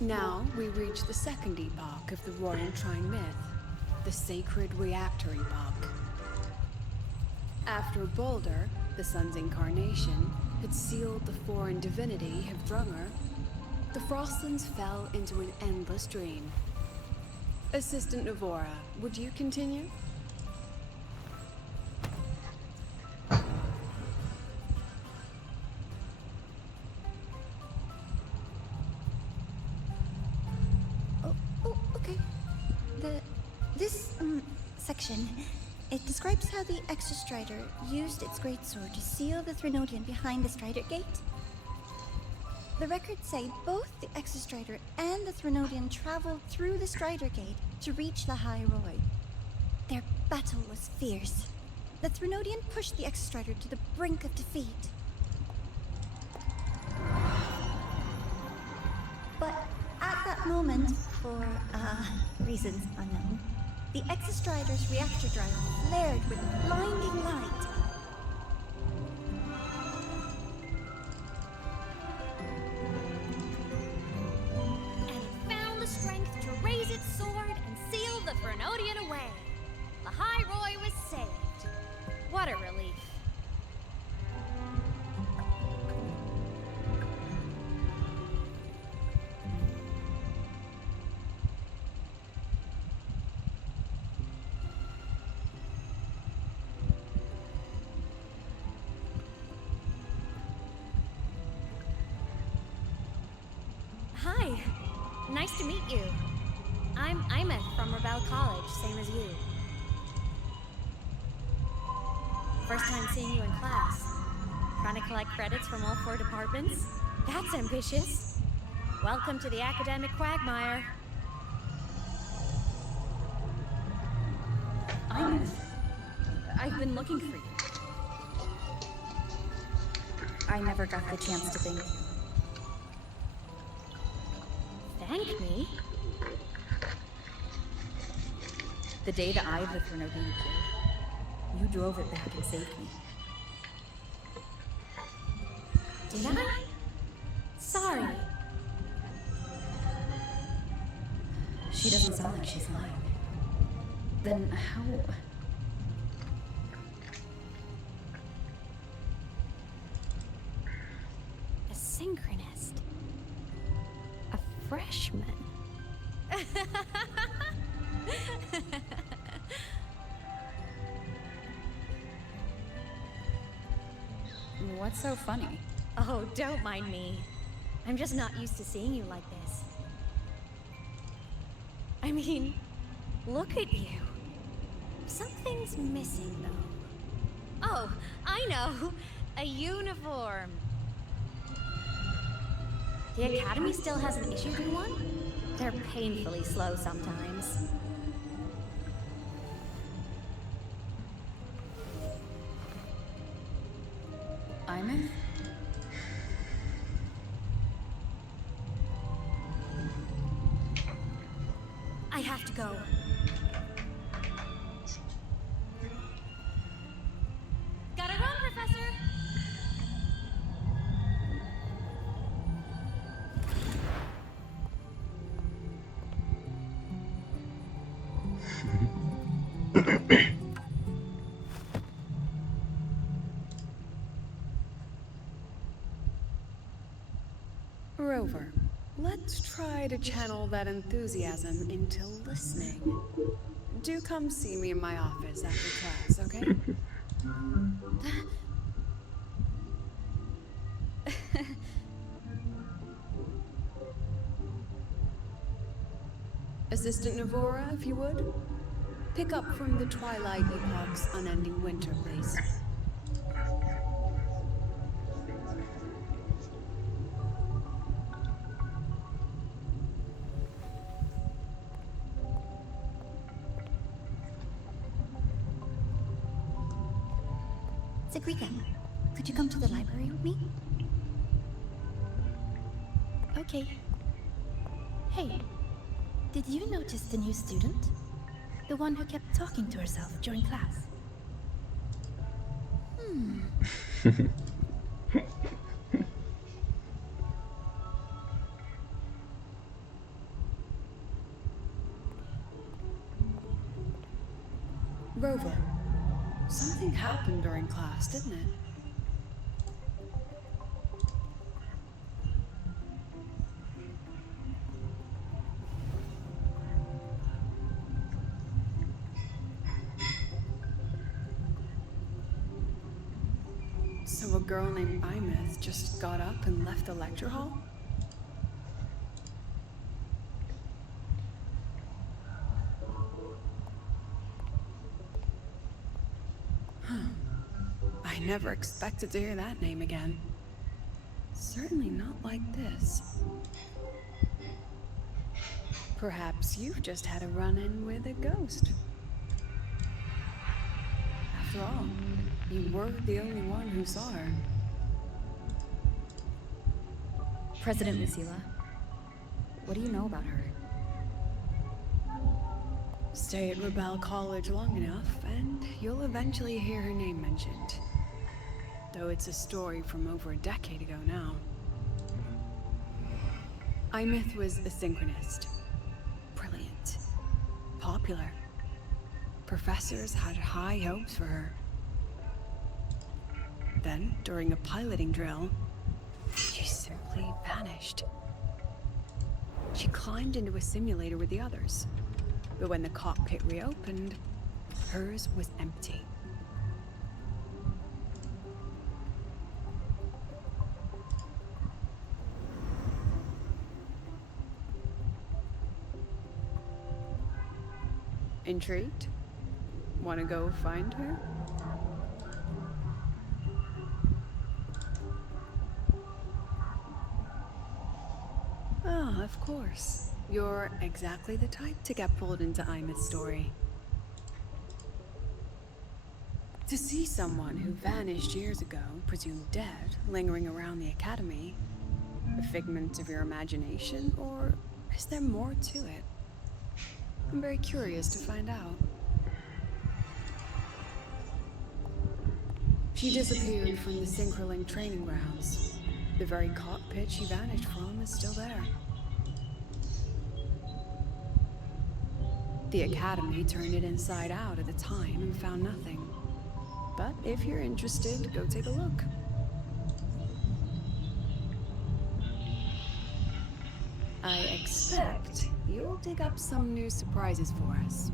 Now we reach the second epoch of the Roaring Trine myth, the sacred reactor epoch. After Balder, the sun's incarnation, had sealed the foreign divinity Hevdrungr, the Frostlands fell into an endless dream. Assistant Navora, would you continue? Okay. This section, it describes how the Exostrider used its greatsword to seal the Threnodian behind the Strider Gate. The records say both the Exostrider and the Threnodian traveled through the Strider Gate to reach the High Roy. Their battle was fierce. The Threnodian pushed the Exostrider to the brink of defeat. But at that moment, for reasons unknown, the Exostrider's reactor drive flared with blinding light. And it found the strength to raise its sword and seal the Threnodian away. The High Roy was saved. What a relief. Hi. Nice to meet you. I'm Imeth from Rebel College, same as you. First time seeing you in class. Trying to collect credits from all 4 departments? That's ambitious. Welcome to the academic quagmire. Imeth, I've been looking for you. I never got the chance to thank you. Thank me? The day that I, the Threnodian, killed, you drove it back and saved me. Did I? Sorry. She doesn't sound like she's lying. Then how... A synchronist. A freshman. What's so funny? Oh, don't mind me. I'm just not used to seeing you like this. I mean, look at you. Something's missing, though. Oh, I know. A uniform. The Academy still hasn't issued you one? They're painfully slow sometimes. Imeth? I have to go. Gotta run, Professor! Rover, let's try to channel that enthusiasm into listening. Do come see me in my office after class, okay? Assistant Navora, if you would. Pick up from the Twilight Epoch's unending winter, please. Sigrika, could you come to the library with me? Okay. Hey, did you notice the new student? The one who kept talking to herself during class? So a girl named Imeth just got up and left the lecture hall? I never expected to hear that name again. Certainly not like this. Perhaps you've just had a run-in with a ghost. After all, you were the only one who saw her. President Lucilla, what do you know about her? Stay at Rebel College long enough, and you'll eventually hear her name mentioned. Though it's a story from over a decade ago now. Imeth was a synchronist. Brilliant. Popular. Professors had high hopes for her. Then, during a piloting drill, she simply vanished. She climbed into a simulator with the others, but when the cockpit reopened, hers was empty. Intrigued? Want to go find her? Ah, of course. You're exactly the type to get pulled into Imeth's story. To see someone who vanished years ago, presumed dead, lingering around the academy, a figment of your imagination, or is there more to it? I'm very curious to find out. She disappeared from the Synchroling training grounds. The very cockpit she vanished from is still there. The Academy turned it inside out at the time and found nothing. But if you're interested, go take a look. I expect you'll dig up some new surprises for us.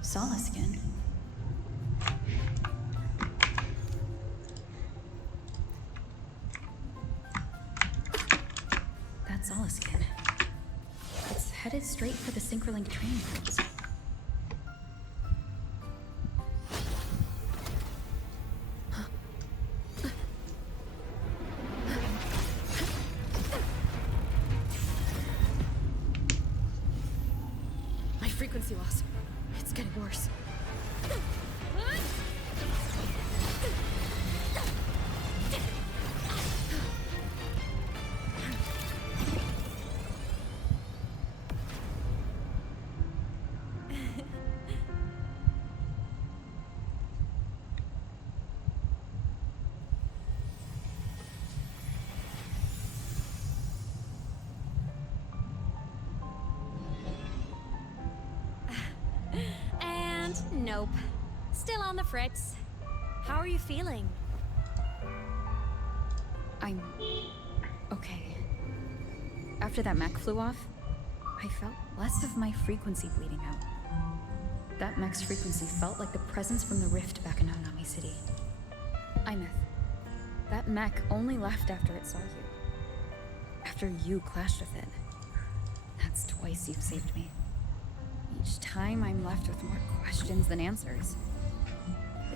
Solace again. That's Solace again. It's headed straight for the Synchroling training grounds. My frequency loss. It's getting worse. Nope. Still on the fritz. How are you feeling? I'm okay. After that mech flew off, I felt less of my frequency bleeding out. That mech's frequency felt like the presence from the rift back in Hanami City. Imeth, that mech only left after it saw you. After you clashed with it. That's twice you've saved me. Each time I'm left with more questions than answers.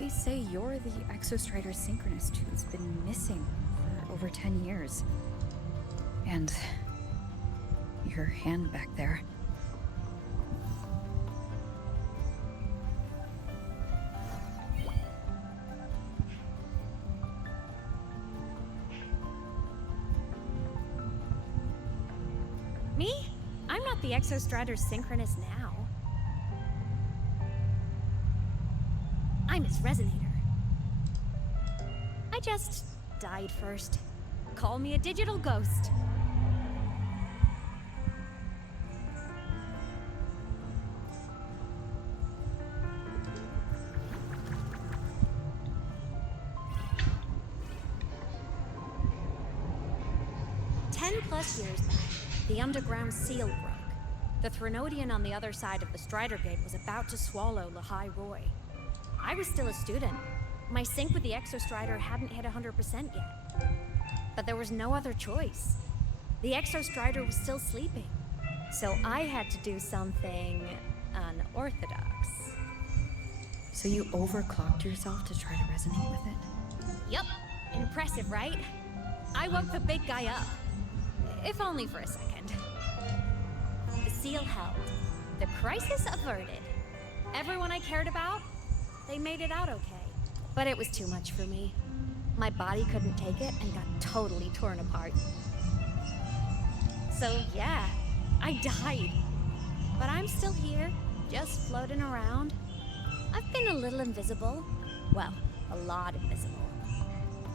They say you're the Exostrider synchronist who's been missing for over 10 years. And your hand back there. Me? I'm not the Exostrider's synchronous now. I'm its resonator. I just died first. Call me a digital ghost. Plus years back, the underground seal broke. The Threnodian on the other side of the Strider Gate was about to swallow Lahai Roy. I was still a student. My sync with the Exostrider hadn't hit 100% yet. But there was no other choice. The Exostrider was still sleeping. So I had to do something unorthodox. So you overclocked yourself to try to resonate with it? Yup. Impressive, right? I woke the big guy up. If only for a second. The seal held. The crisis averted. Everyone I cared about, they made it out okay. But it was too much for me. My body couldn't take it and got totally torn apart. So yeah, I died. But I'm still here, just floating around. I've been a little invisible. Well, a lot invisible.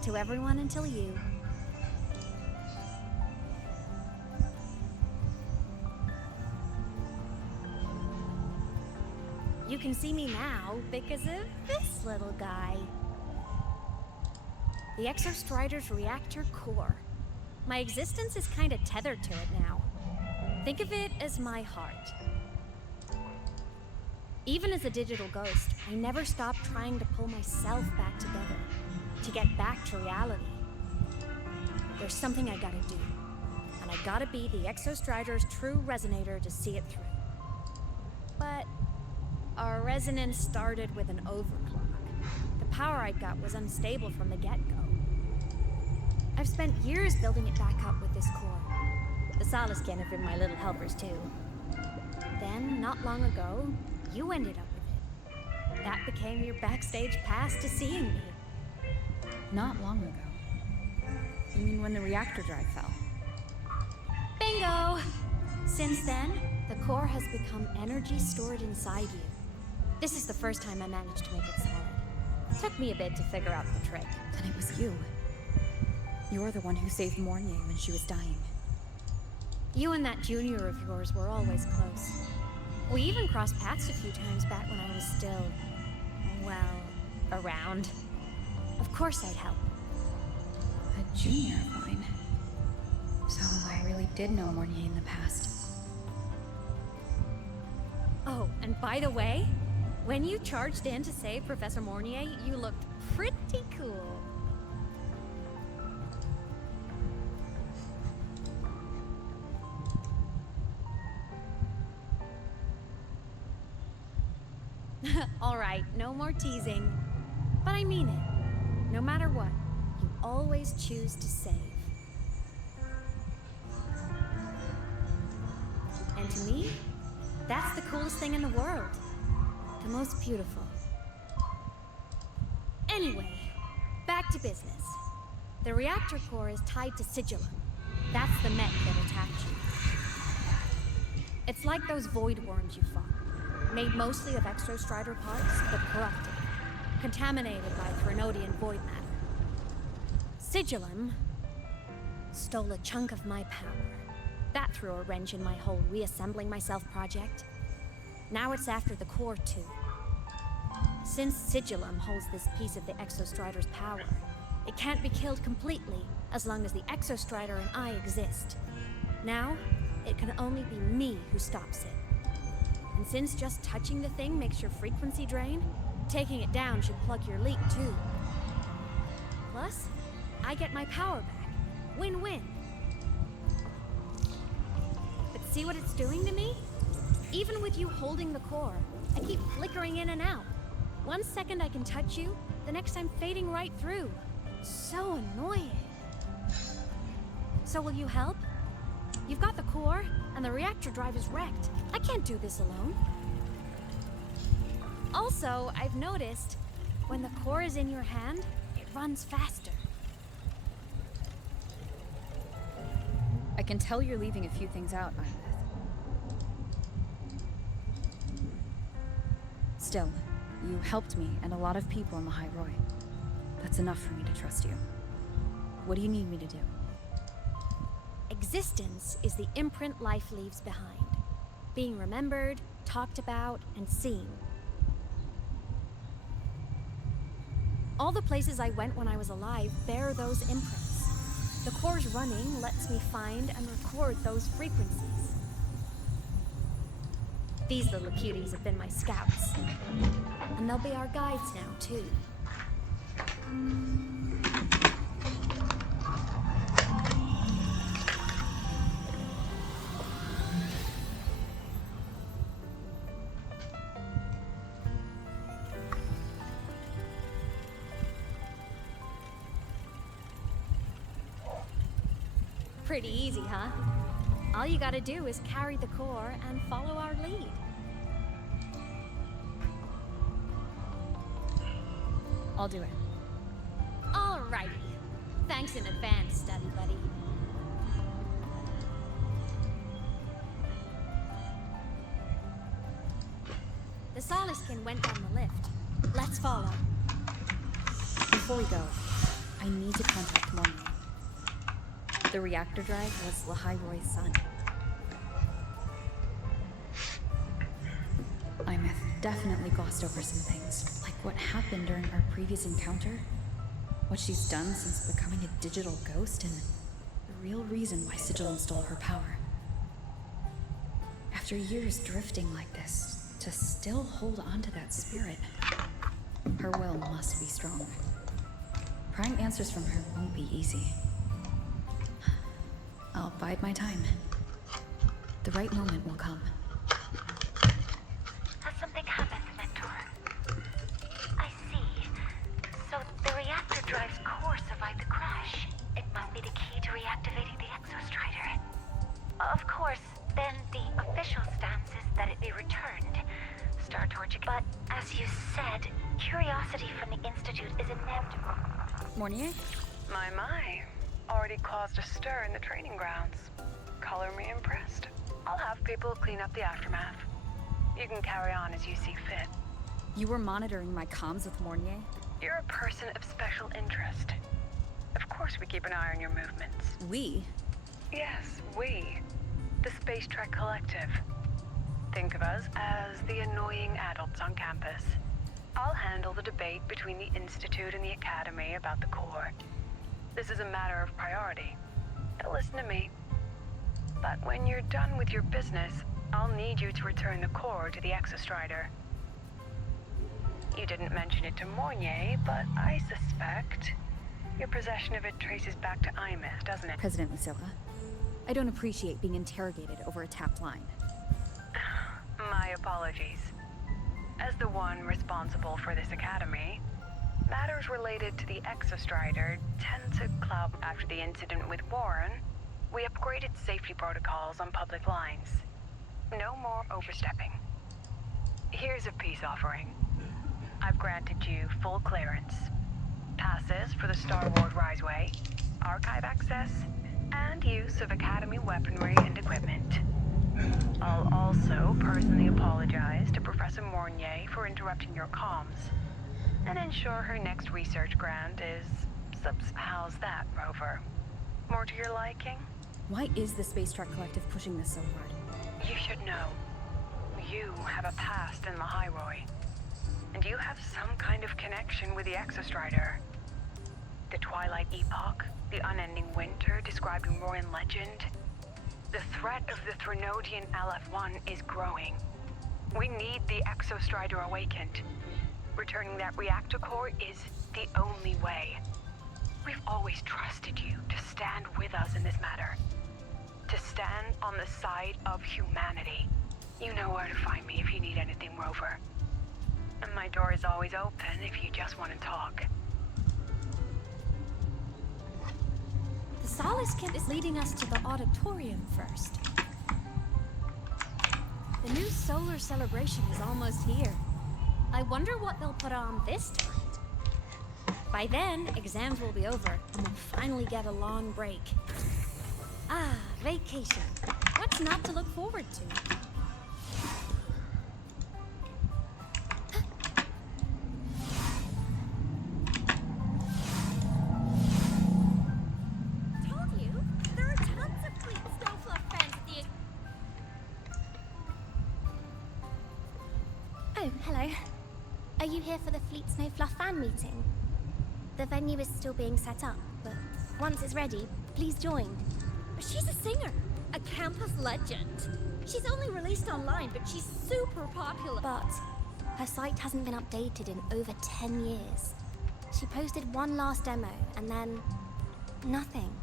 To everyone until you. You can see me now because of this little guy. The Exostrider's reactor core. My existence is kind of tethered to it now. Think of it as my heart. Even as a digital ghost, I never stopped trying to pull myself back together, to get back to reality. There's something I gotta do, and I gotta be the Exostrider's true resonator to see it through. But our resonance started with an overclock. The power I got was unstable from the get-go. I've spent years building it back up with this core. The Solaskin have been my little helpers too. Then, not long ago, you ended up with it. That became your backstage pass to seeing me. Not long ago. You mean when the reactor drive fell? Bingo! Since then, the core has become energy stored inside you. This is the first time I managed to make it solid. Took me a bit to figure out the trick. Then it was you. You're the one who saved Mornier when she was dying. You and that junior of yours were always close. We even crossed paths a few times back when I was still, well, around. Of course I'd help. A junior of mine. So I really did know Mornier in the past. Oh, and by the way, when you charged in to save Professor Mornier, you looked pretty cool. All right, no more teasing. But I mean it. No matter what, you always choose to save. And to me, that's the coolest thing in the world. The most beautiful. Anyway, back to business. The reactor core is tied to Sigillum. That's the mech that attacked you. It's like those void worms you fought. Made mostly of Exostrider parts, but corrupted. Contaminated by Threnodian void matter. Sigillum stole a chunk of my power. That threw a wrench in my whole reassembling myself project. Now it's after the core too. Since Sigillum holds this piece of the Exostrider's power, it can't be killed completely as long as the Exostrider and I exist. Now, it can only be me who stops it. And since just touching the thing makes your frequency drain, taking it down should plug your leak too. Plus, I get my power back. Win-win. But see what it's doing to me? Even with you holding the core, I keep flickering in and out. 1 second I can touch you, the next I'm fading right through. So annoying. So will you help? You've got the core, and the reactor drive is wrecked. I can't do this alone. Also, I've noticed, when the core is in your hand, it runs faster. I can tell you're leaving a few things out, Isaac. Still, you helped me and a lot of people in the High Roy. That's enough for me to trust you. What do you need me to do? Existence is the imprint life leaves behind. Being remembered, talked about, and seen. All the places I went when I was alive bear those imprints. The core's running lets me find and record those frequencies. These little cuties have been my scouts. And they'll be our guides now, too. Pretty easy, huh? All you gotta do is carry the core and follow our lead. I'll do it. Alrighty. Thanks in advance, study buddy. The Soliskin went down the lift. Let's follow. Before we go, I need to contact Morning. The reactor drive was Lahai-Roy's son. I definitely glossed over some things, like what happened during our previous encounter, what she's done since becoming a digital ghost, and the real reason why Sigilum stole her power. After years drifting like this, to still hold on to that spirit, her will must be strong. Prying answers from her won't be easy. I'll bide my time. The right moment will come. Has something happened, Mentor? I see. So the reactor drive's core survived the crash. It must be the key to reactivating the Exostrider. Of course, then the official stance is that it be returned. Star Torch, but as you said, curiosity from the Institute is inevitable. Mornier? My. Already caused a stir in the training grounds. Color me impressed. I'll have people clean up the aftermath. You can carry on as you see fit. You were monitoring my comms with Mornier? You're a person of special interest. Of course we keep an eye on your movements. We? Yes, we. The Space Trek Collective. Think of us as the annoying adults on campus. I'll handle the debate between the Institute and the Academy about the core. This is a matter of priority. Now listen to me. But when you're done with your business, I'll need you to return the core to the Exostrider. You didn't mention it to Mornier, but I suspect your possession of it traces back to Imeth, doesn't it? President Lucilla, I don't appreciate being interrogated over a tapped line. My apologies. As the one responsible for this academy, matters related to the Exostrider tend to cloud. After the incident with Warren, we upgraded safety protocols on public lines. No more overstepping. Here's a peace offering. I've granted you full clearance. Passes for the Star Wars Riseway, archive access, and use of Academy weaponry and equipment. I'll also personally apologize to Professor Mornier for interrupting your comms, and ensure her next research grant is how's that, Rover? More to your liking? Why is the Space Trek Collective pushing this so hard? You should know. You have a past in the High Roy, and you have some kind of connection with the Exostrider. The Twilight Epoch, the unending winter described in Royan legend. The threat of the Threnodian LF-1 is growing. We need the Exostrider awakened. Returning that reactor core is the only way. We've always trusted you to stand with us in this matter. To stand on the side of humanity. You know where to find me if you need anything, Rover. And my door is always open if you just want to talk. The Soliskin is leading us to the auditorium first. The new solar celebration is almost here. I wonder what they'll put on this time. By then, exams will be over, and we'll finally get a long break. Ah, vacation. What's not to look forward to? Told you, there are tons of Fleet Snowfluff fans at the... Oh, hello. Are you here for the Fleet Snowfluff fan meeting? The venue is still being set up, but once it's ready, please join. She's a singer, a campus legend. She's only released online, but she's super popular. But her site hasn't been updated in over 10 years. She posted one last demo, and then nothing.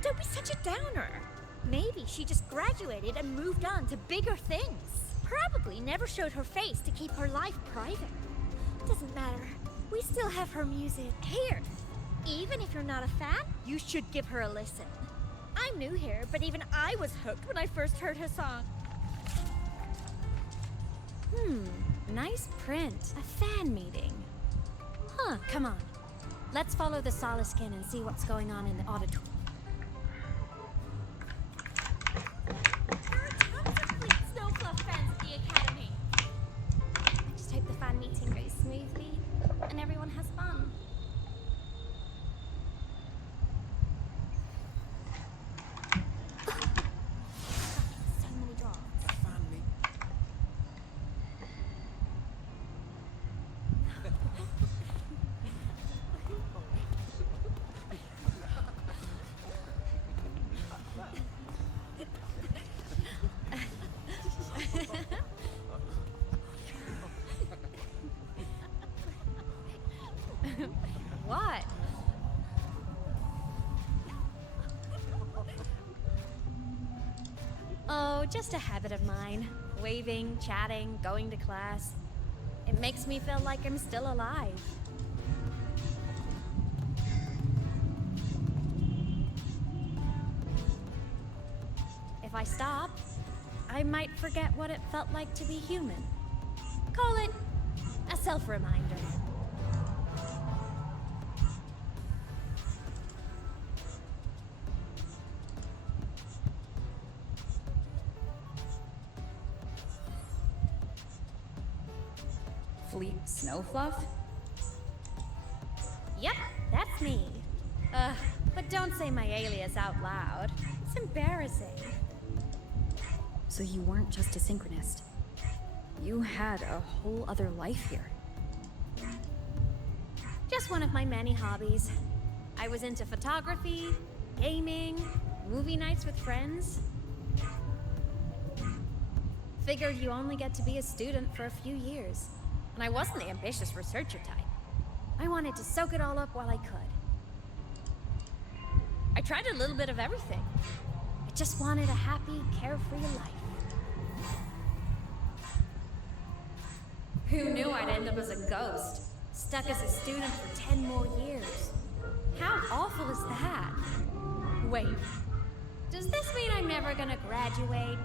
Don't be such a downer. Maybe she just graduated and moved on to bigger things. Probably never showed her face to keep her life private. Doesn't matter. We still have her music. Here, even if you're not a fan, you should give her a listen. I'm new here, but even I was hooked when I first heard her song. Nice print. A fan meeting. Huh, come on. Let's follow the Soliskin and see what's going on in the auditorium. There are tons of Fleet Snowfluff fans at the Academy. I just hope the fan meeting goes smoothly and everyone has fun. So many drops. What? Oh, just a habit of mine. Waving, chatting, going to class. It makes me feel like I'm still alive. If I stop, I might forget what it felt like to be human. Call it a self-reminder. Fleet Snowfluff? Yep, that's me. But don't say my alias out loud. It's embarrassing. So you weren't just a synchronist. You had a whole other life here. Just one of my many hobbies. I was into photography, gaming, movie nights with friends. Figured you only get to be a student for a few years. And I wasn't the ambitious researcher type. I wanted to soak it all up while I could. I tried a little bit of everything. I just wanted a happy, carefree life. Who knew I'd end up as a ghost, stuck as a student for 10 more years? How awful is that? Wait, does this mean I'm never gonna graduate?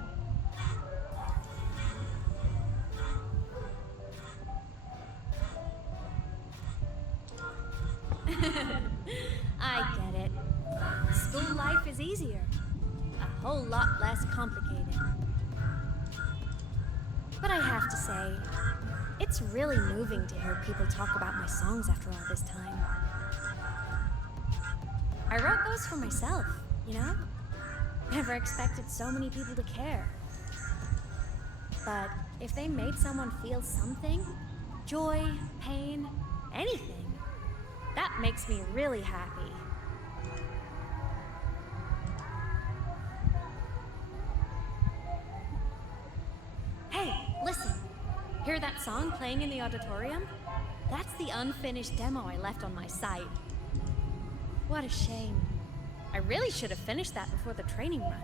I get it. School life is easier. A whole lot less complicated. But I have to say, it's really moving to hear people talk about my songs after all this time. I wrote those for myself, you know? Never expected so many people to care. But if they made someone feel something, joy, pain, anything, that makes me really happy. Hey, listen. Hear that song playing in the auditorium? That's the unfinished demo I left on my site. What a shame. I really should have finished that before the training run.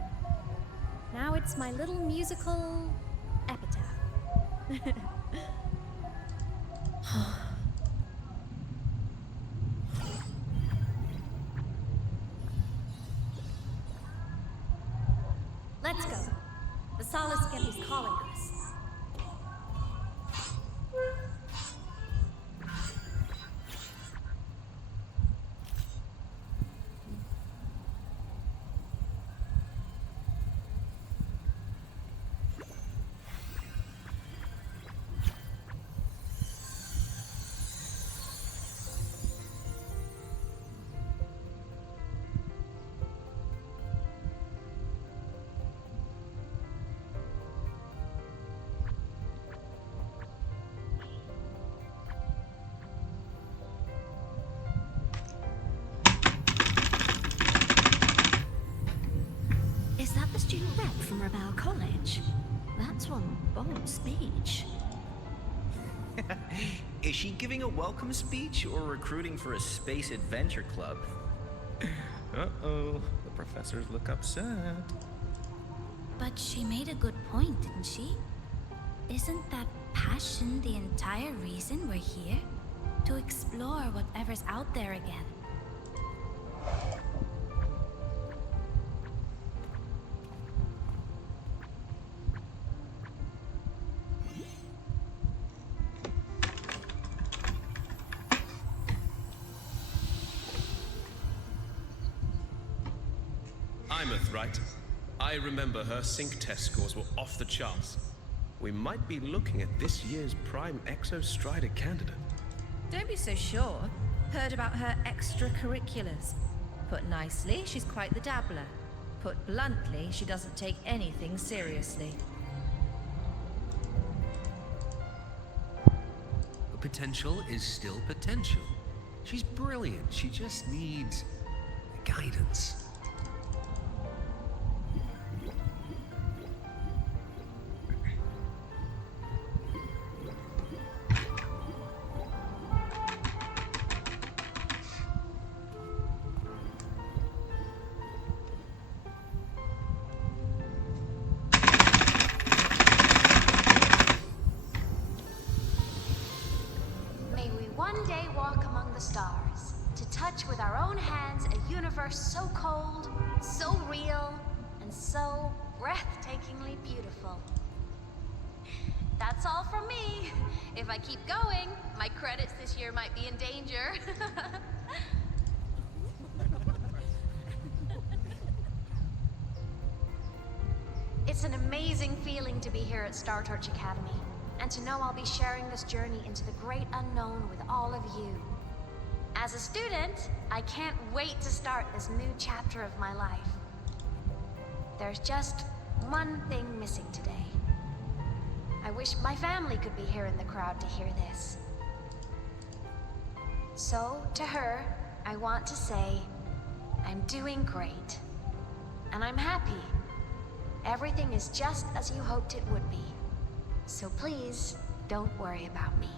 Now it's my little musical epitaph. Let's go. The Soliskin is calling us. student rep from Rebel College. That's one bold speech. Is she giving a welcome speech or recruiting for a space adventure club? Uh-oh, the professors look upset. But she made a good point, didn't she? Isn't that passion the entire reason we're here? To explore whatever's out there again. Imeth, right? I remember her sync test scores were off the charts. We might be looking at this year's prime Exostrider candidate. Don't be so sure. Heard about her extracurriculars. Put nicely, she's quite the dabbler. Put bluntly, she doesn't take anything seriously. The potential is still potential. She's brilliant. She just needs guidance. May we one day walk among the stars, to touch with our own hands a universe so cold, so real, and so breathtakingly beautiful. That's all from me. If I keep going, my credits this year might be in danger. It's an amazing feeling to be here at Star Torch Academy, and to know I'll be sharing this journey into the great unknown with all of you. As a student, I can't wait to start this new chapter of my life. There's just one thing missing today. I wish my family could be here in the crowd to hear this. So, to her, I want to say, I'm doing great. And I'm happy. Everything is just as you hoped it would be. So please, don't worry about me.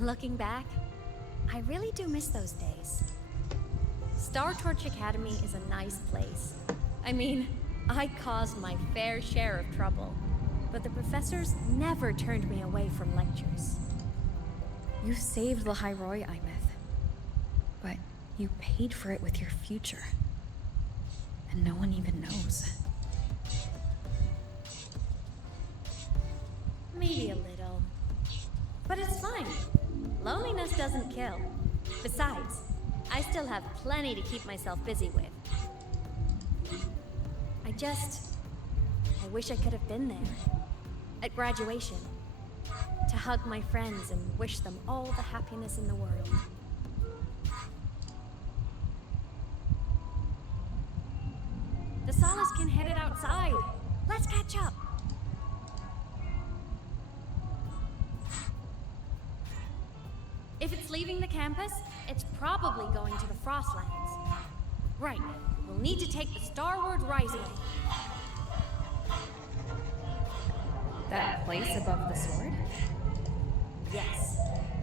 Looking back, I really do miss those days. Star Torch Academy is a nice place. I mean, I caused my fair share of trouble, but the professors never turned me away from lectures. You saved the Hyroi, Imeth. But you paid for it with your future. And no one even knows. Maybe a little. But it's fine. Loneliness doesn't kill. Besides, I still have plenty to keep myself busy with. I wish I could have been there. At graduation. To hug my friends and wish them all the happiness in the world. The Solace can head it outside. Let's catch up. If it's leaving the campus, it's probably going to the Frostlands. Right, we'll need to take the Starward Riseway. That place above the sword? Yes,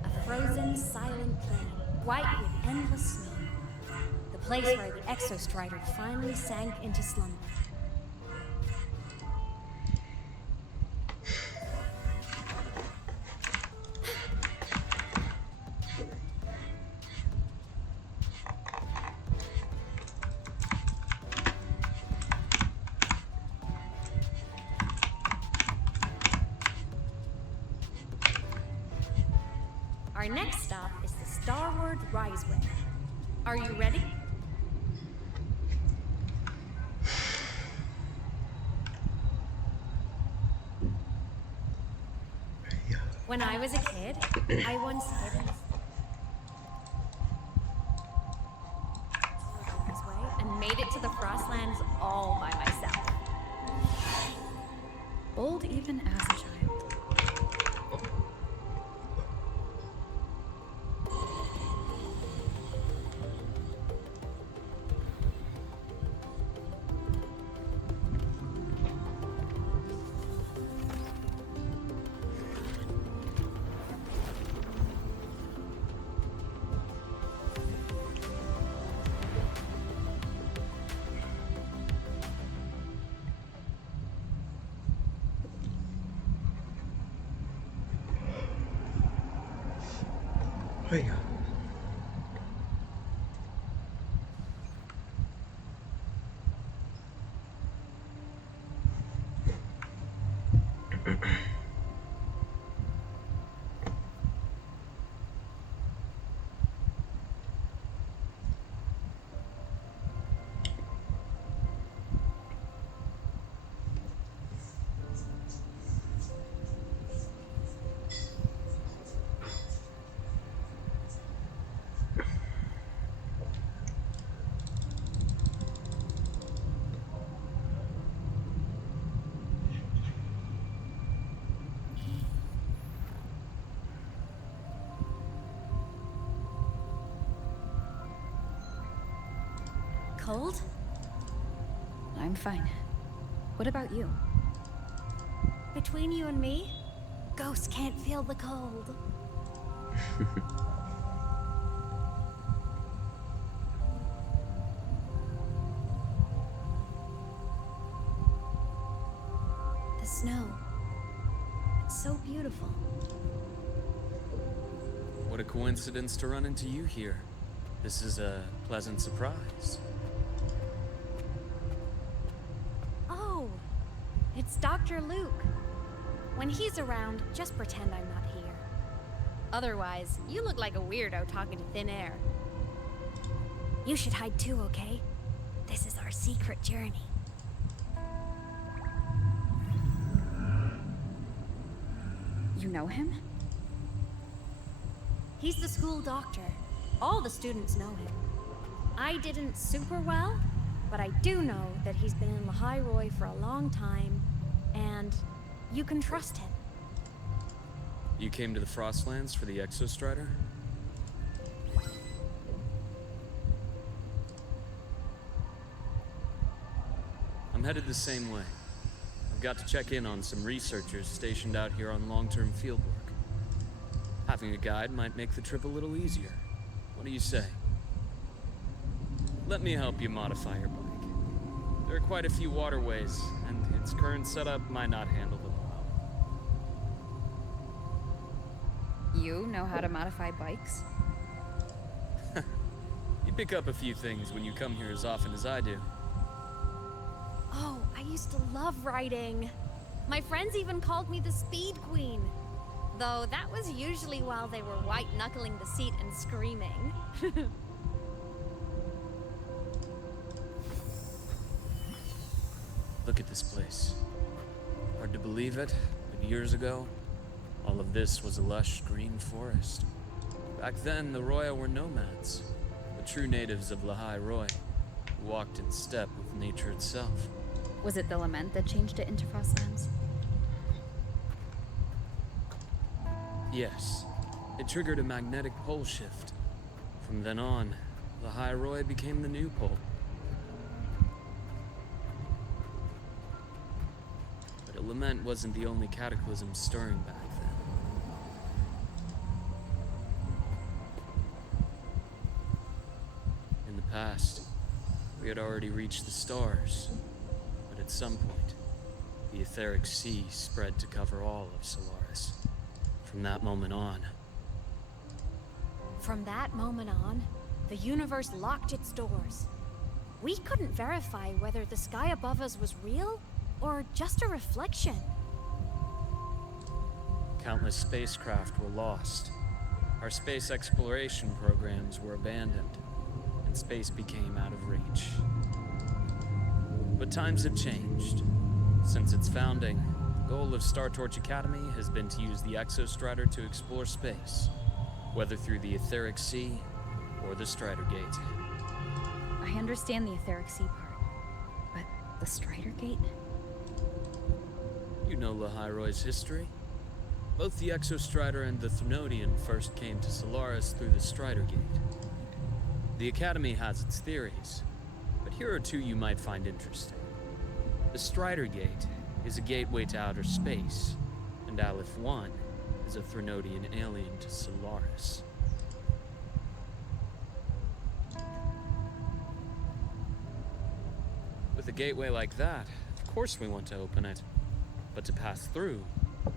a frozen, silent plain, white with endless snow. The place where the Exostrider finally sank into slumber. Our next stop is the Starward Riseway. Are you ready? When I was a kid, I once hid in this way and made it to the Frostlands all by myself. Bold even as a child. Hey. Cold? I'm fine. What about you? Between you and me, ghosts can't feel the cold. The snow. It's so beautiful. What a coincidence to run into you here. This is a pleasant surprise. Oh, it's Dr. Luke. When he's around, just pretend I'm not here. Otherwise, you look like a weirdo talking to thin air. You should hide too, okay? This is our secret journey. You know him? He's the school doctor. All the students know him. I didn't super well, but I do know that he's been in Lehigh Roy for a long time, and you can trust him. You came to the Frostlands for the Exostrider? I'm headed the same way. I've got to check in on some researchers stationed out here on long-term fieldwork. Having a guide might make the trip a little easier. What do you say? Let me help you modify your bike. There are quite a few waterways, and its current setup might not handle them well. You know how to modify bikes? You pick up a few things when you come here as often as I do. Oh, I used to love riding. My friends even called me the Speed Queen. Though that was usually while they were white-knuckling the seat and screaming. Look at this place. Hard to believe it, but years ago, all of this was a lush green forest. Back then, the Roya were nomads, the true natives of Lehigh Roy, who walked in step with nature itself. Was it the lament that changed it into Frostlands? Yes, it triggered a magnetic pole shift. From then on, Lehigh Roy became the new pole. But a lament wasn't the only cataclysm stirring back then. In the past, we had already reached the stars, but at some point, the etheric sea spread to cover all of Solaris. From that moment on, the universe locked its doors. We couldn't verify whether the sky above us was real or just a reflection. countless spacecraft were lost. Our space exploration programs were abandoned, and space became out of reach. But times have changed. Since its founding, The goal of Star Torch Academy has been to use the Exostrider to explore space, whether through the Etheric Sea or the Strider Gate. I understand the Etheric Sea part, but the Strider Gate? You know Lahairoy's history? Both the Exostrider and the Threnodian first came to Solaris through the Strider Gate. The Academy has its theories, but here are two you might find interesting. The Strider Gate is a gateway to outer space, and Aleph 1 is a Threnodian alien to Solaris. With a gateway like that, of course we want to open it. But to pass through,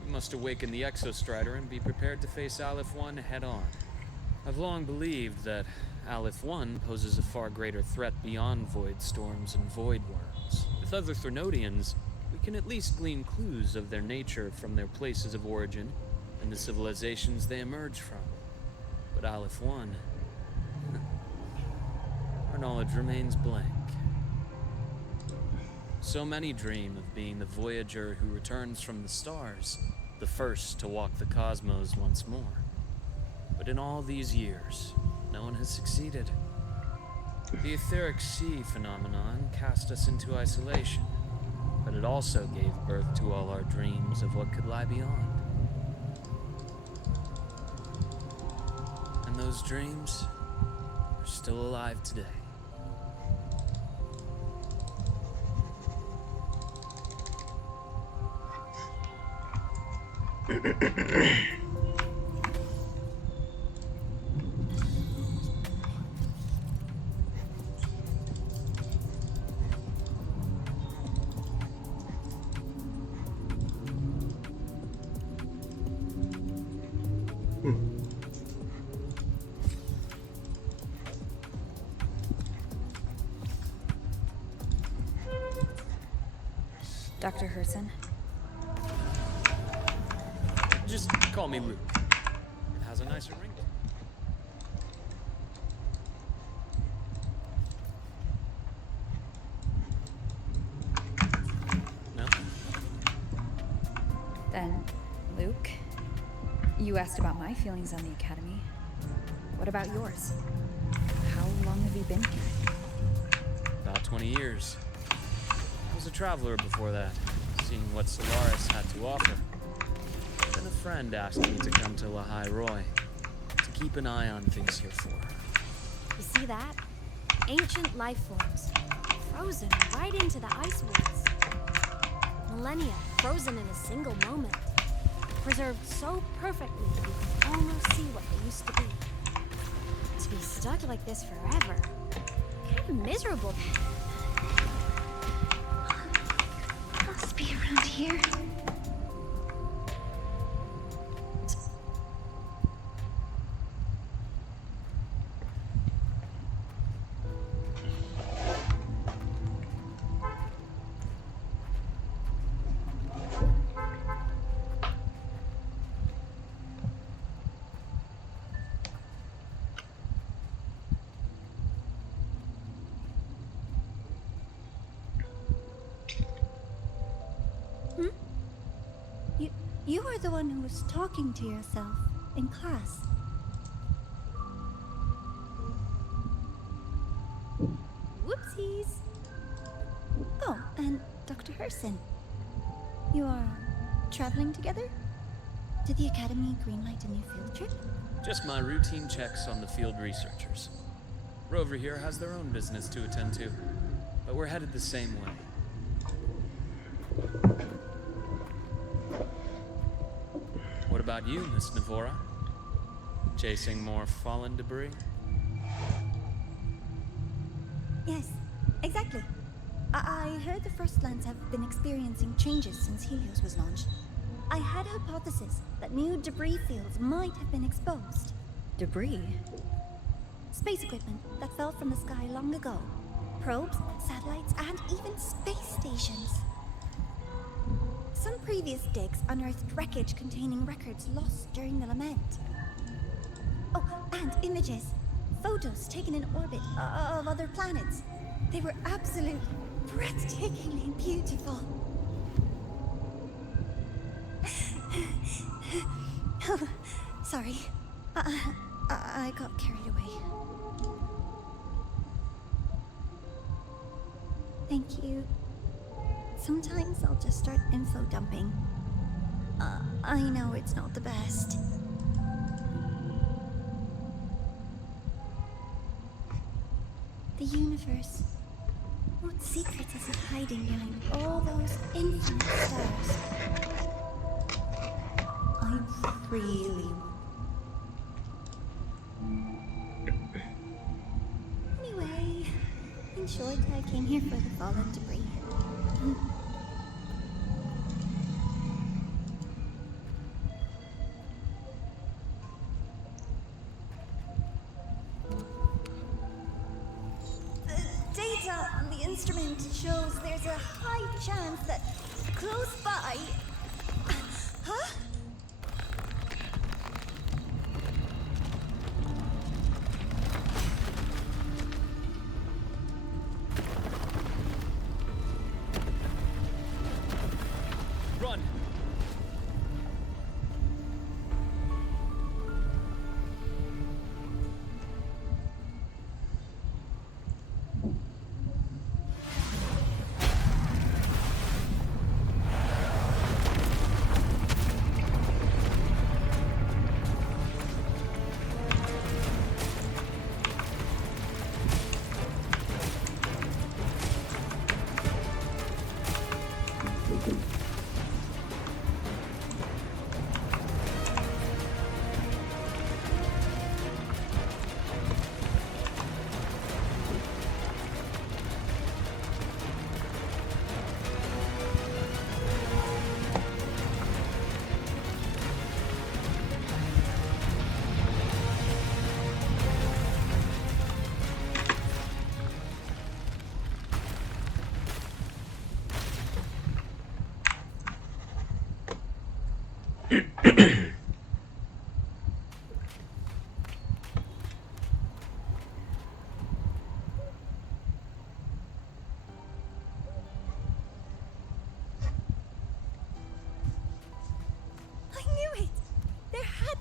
we must awaken the Exostrider and be prepared to face Aleph 1 head-on. I've long believed that Aleph 1 poses a far greater threat beyond void storms and void worms. With other Threnodians, we can at least glean clues of their nature from their places of origin and the civilizations they emerge from. But Aleph 1, our knowledge remains blank. So many dream of being the Voyager who returns from the stars, the first to walk the cosmos once more. But in all these years, no one has succeeded. The Etheric Sea phenomenon cast us into isolation, but it also gave birth to all our dreams of what could lie beyond. And those dreams are still alive today. Dr. Herson? Just call me Luke. It has a nicer ring to it. No? Then, Luke, you asked about my feelings on the Academy. What about yours? How long have you been here? About 20 years. I was a traveler before that, seeing what Solaris had to offer. Then a friend asked me to come to Lahairoy, to keep an eye on things here for her. You see that? Ancient life forms, frozen right into the ice woods. Millennia frozen in a single moment, preserved so perfectly that you can almost see what they used to be. To be stuck like this forever, kind of miserable. Must be around here. You are the one who was talking to yourself in class. Whoopsies! Oh, and Dr. Herson. You are traveling together? Did the Academy greenlight a new field trip? Just my routine checks on the field researchers. Rover here has their own business to attend to, but we're headed the same way. What about you, Miss Navora? Chasing more fallen debris? Yes, exactly. I heard the First Lands have been experiencing changes since Helios was launched. I had a hypothesis that new debris fields might have been exposed. Debris? Space equipment that fell from the sky long ago. Probes, satellites, and even space stations. Some previous digs unearthed wreckage containing records lost during the lament. Oh, and images. Photos taken in orbit of other planets. They were absolutely breathtakingly beautiful. Sorry. I got carried away. Thank you. Sometimes I'll just start info dumping. I know it's not the best. The universe. What secret is it hiding behind all those infinite stars? I really... Anyway, in short, I came here for the fallen debris. Data on the instrument shows there's a high chance that close by... Huh? Run!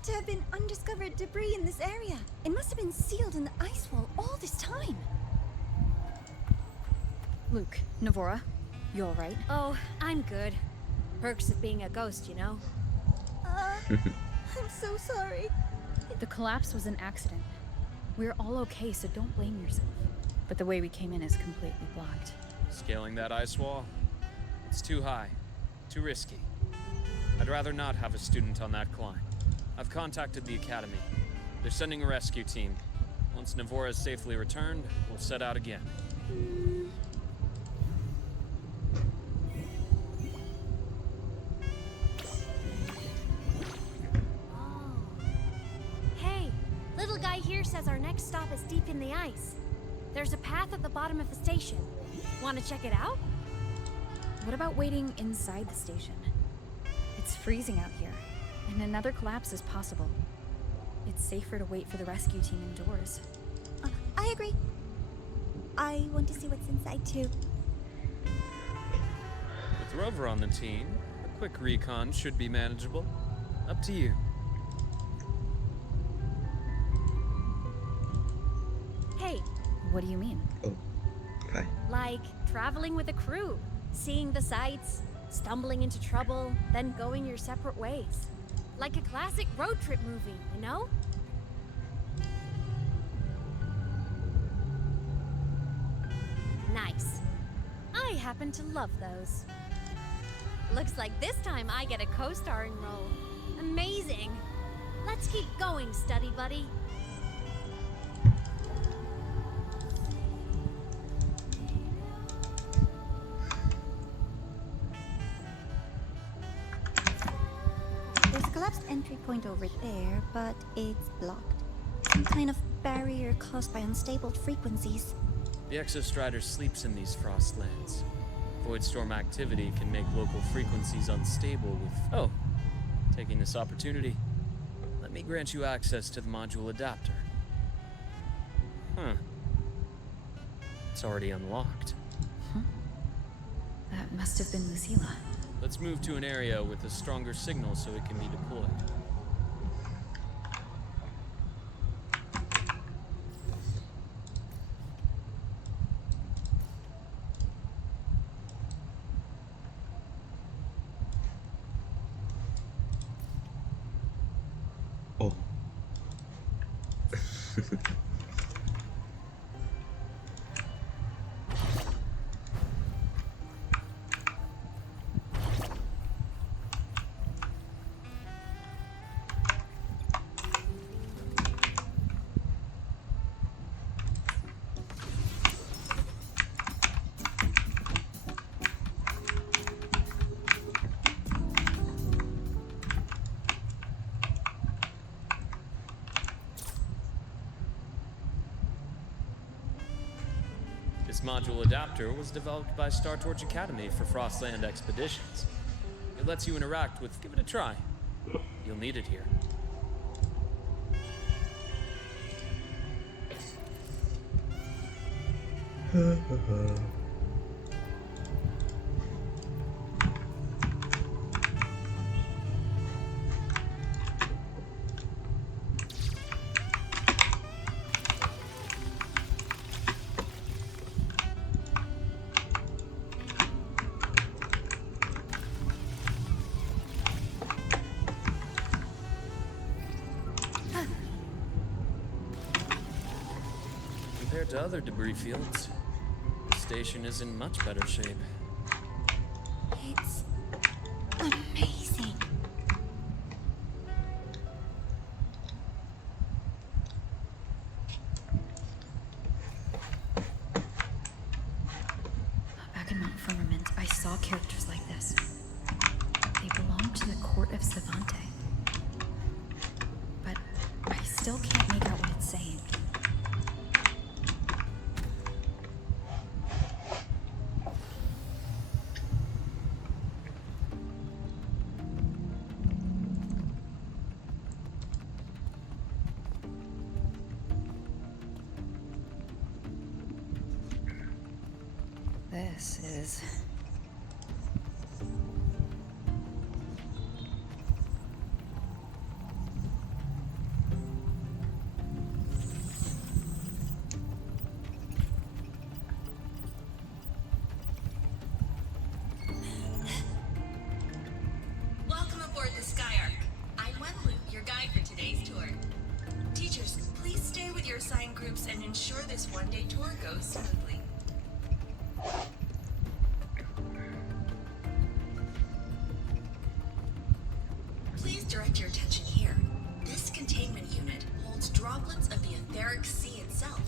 To have been undiscovered debris in this area. It must have been sealed in the ice wall all this time. Luke, Navora, you alright? Oh, I'm good. Perks of being a ghost, you know? I'm so sorry. The collapse was an accident. We're all okay, so don't blame yourself. But the way we came in is completely blocked. Scaling that ice wall? It's too high. Too risky. I'd rather not have a student on that climb. I've contacted the Academy. They're sending a rescue team. Once Navora is safely returned, we'll set out again. Hey, little guy here says our next stop is deep in the ice. There's a path at the bottom of the station. Want to check it out? What about waiting inside the station? It's freezing out here, and another collapse is possible. It's safer to wait for the rescue team indoors. I agree. I want to see what's inside too. With Rover on the team, a quick recon should be manageable. Up to you. Hey. What do you mean? Oh, hi. Like traveling with a crew, seeing the sights, stumbling into trouble, then going your separate ways. Like a classic road trip movie, you know? Nice. I happen to love those. Looks like this time I get a co-starring role. Amazing. Let's keep going, study buddy. There's a collapsed entry point over there, but it's blocked. Some kind of barrier caused by unstable frequencies. The Exostrider sleeps in these frost lands. Void storm activity can make local frequencies unstable with... Oh, taking this opportunity, let me grant you access to the module adapter. Huh. It's already unlocked. Huh? That must have been Lucilla. Let's move to an area with a stronger signal so it can be deployed. This module adapter was developed by Star Torch Academy for Frostland expeditions. It lets you interact with... Give it a try. You'll need it here. Compared to other debris fields, the station is in much better shape. It's amazing. Back in Mount Firmament, I saw characters like this. They belonged to the court of Savante. But I still can't make out what it's saying. This is... Welcome aboard the Skyark. I'm Wenlu, your guide for today's tour. Teachers, please stay with your assigned groups and ensure this one-day tour goes smoothly. Please direct your attention here. This containment unit holds droplets of the etheric sea itself.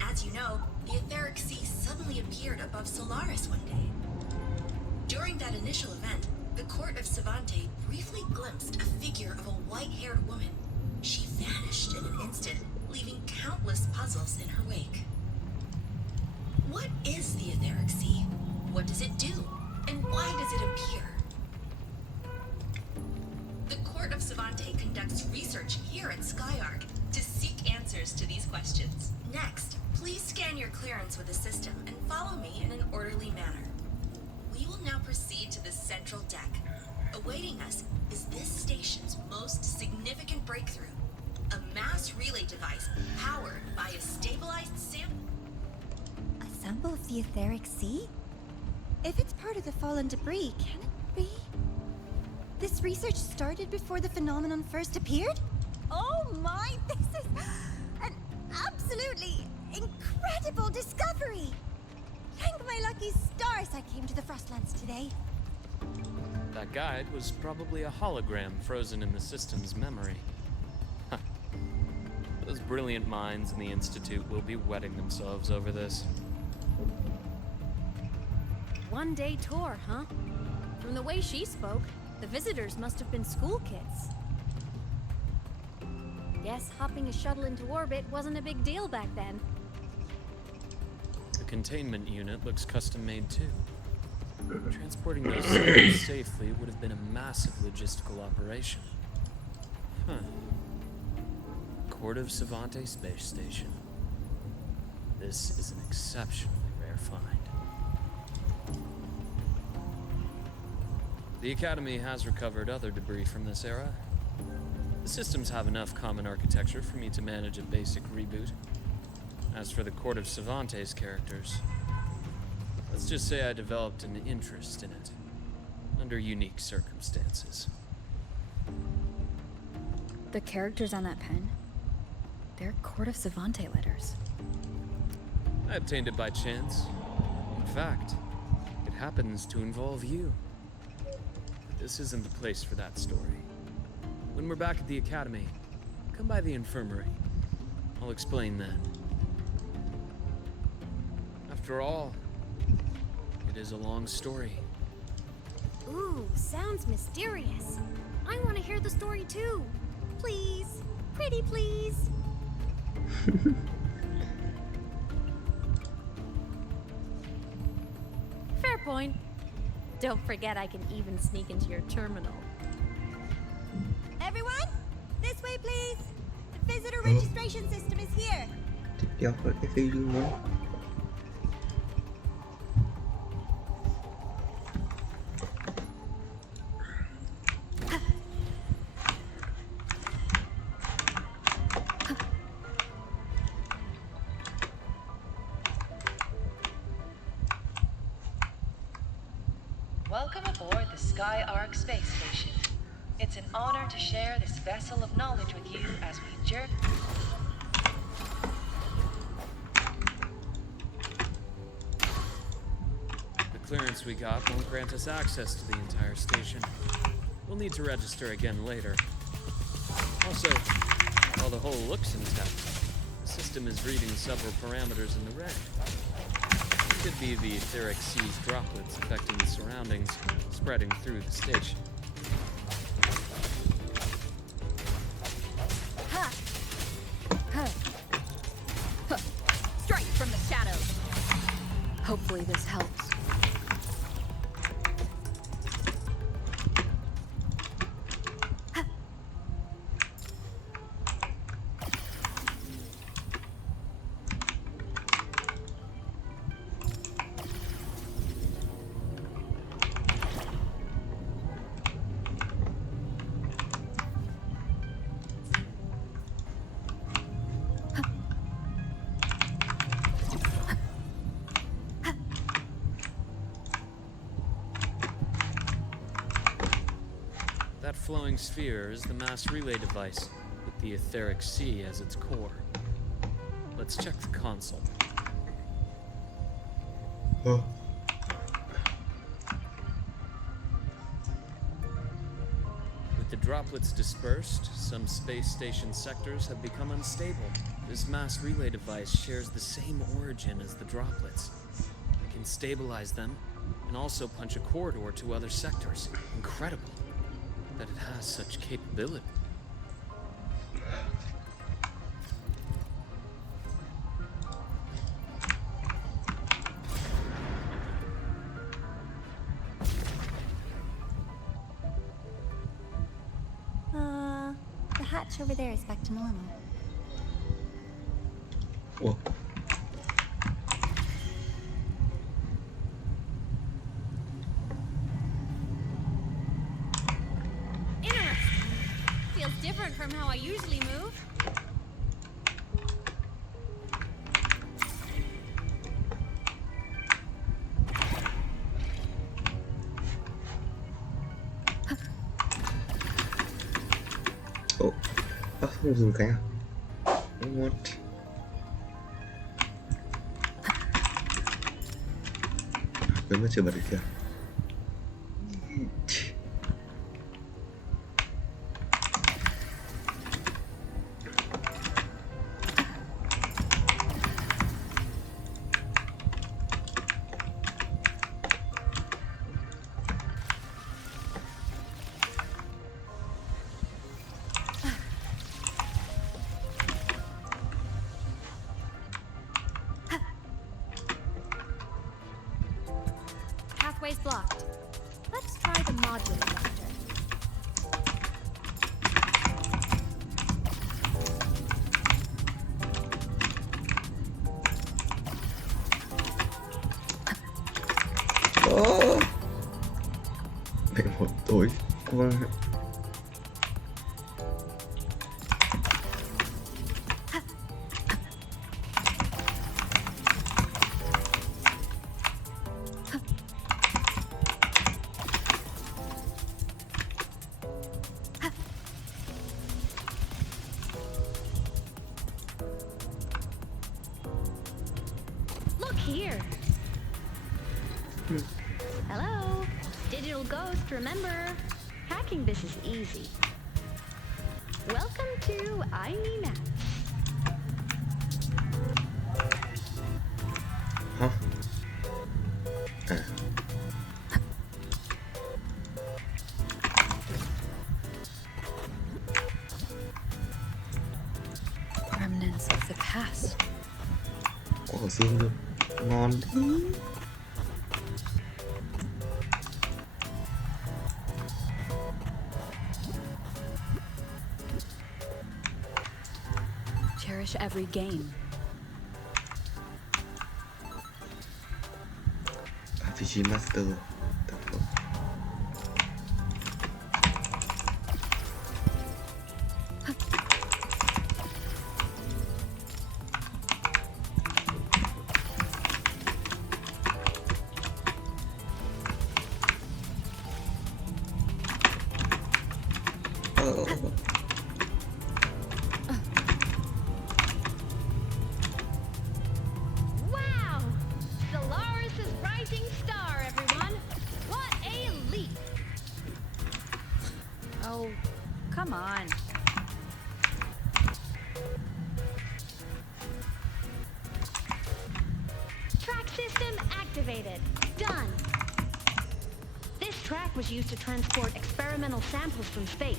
As you know, the etheric sea suddenly appeared above Solaris one day. During that initial event, the court of Savante briefly glimpsed a figure of a white-haired woman. She vanished in an instant, leaving countless puzzles in her wake. What is the etheric sea? What does it do? And why does it appear? The Court of Savante conducts research here at Skyark to seek answers to these questions. Next, please scan your clearance with the system and follow me in an orderly manner. We will now proceed to the central deck. Awaiting us is this station's most significant breakthrough, a mass relay device powered by a stabilized sample. A sample of the etheric sea? If it's part of the fallen debris, can it be? This research started before the phenomenon first appeared? Oh my, this is an absolutely incredible discovery! Thank my lucky stars I came to the Frostlands today. That guide was probably a hologram frozen in the system's memory. Huh. Those brilliant minds in the Institute will be wetting themselves over this. One-day tour, huh? From the way she spoke, the visitors must have been school kids. Guess hopping a shuttle into orbit wasn't a big deal back then. The containment unit looks custom-made too. Transporting those samples safely would have been a massive logistical operation. Huh. Court of Savante Space Station. This is an exceptionally rare find. The Academy has recovered other debris from this era. The systems have enough common architecture for me to manage a basic reboot. As for the Court of Savante's characters, let's just say I developed an interest in it, under unique circumstances. The characters on that pen, they're Court of Savante letters. I obtained it by chance. In fact, it happens to involve you. But this isn't the place for that story. When we're back at the Academy, come by the infirmary. I'll explain then. After all, it is a long story. Ooh, sounds mysterious. I want to hear the story too. Please. Pretty please. point. Don't forget I can even sneak into your terminal. Everyone, this way, please. The visitor registration system is here. Tiếp theo là cái phiêu du mới. Welcome aboard the Sky Arc space station. It's an honor to share this vessel of knowledge with you as we journey. The clearance we got won't grant us access to the entire station. We'll need to register again later. Also, while the hull looks intact, the system is reading several parameters in the red. It could be the etheric sea's droplets affecting the surroundings, spreading through the station. Strike from the shadows. Hopefully this helps. That flowing sphere is the mass relay device, with the etheric sea as its core. Let's check the console. Oh. With the droplets dispersed, some space station sectors have become unstable. This mass relay device shares the same origin as the droplets. It can stabilize them, and also punch a corridor to other sectors. Incredible that it has such capability. The hatch over there is back to normal. Ủa? Feels different from how I usually move. Ủa? Không dùng cái à? What? Quên mất chưa bật được chưa? Pathway's blocked. Let's try the modular reactor. Lại một tối qua. Look here. Hello. Digital ghost, remember? Hacking this is easy. Welcome to I Me Math. Hả? À. Remnants of the past. Có xương luôn. Ngon thế. crash every game. RPG Master. Wow! Solaris' rising star, everyone! What a leap! Oh, come on. Track system activated. Done. This track was used to transport experimental samples from space.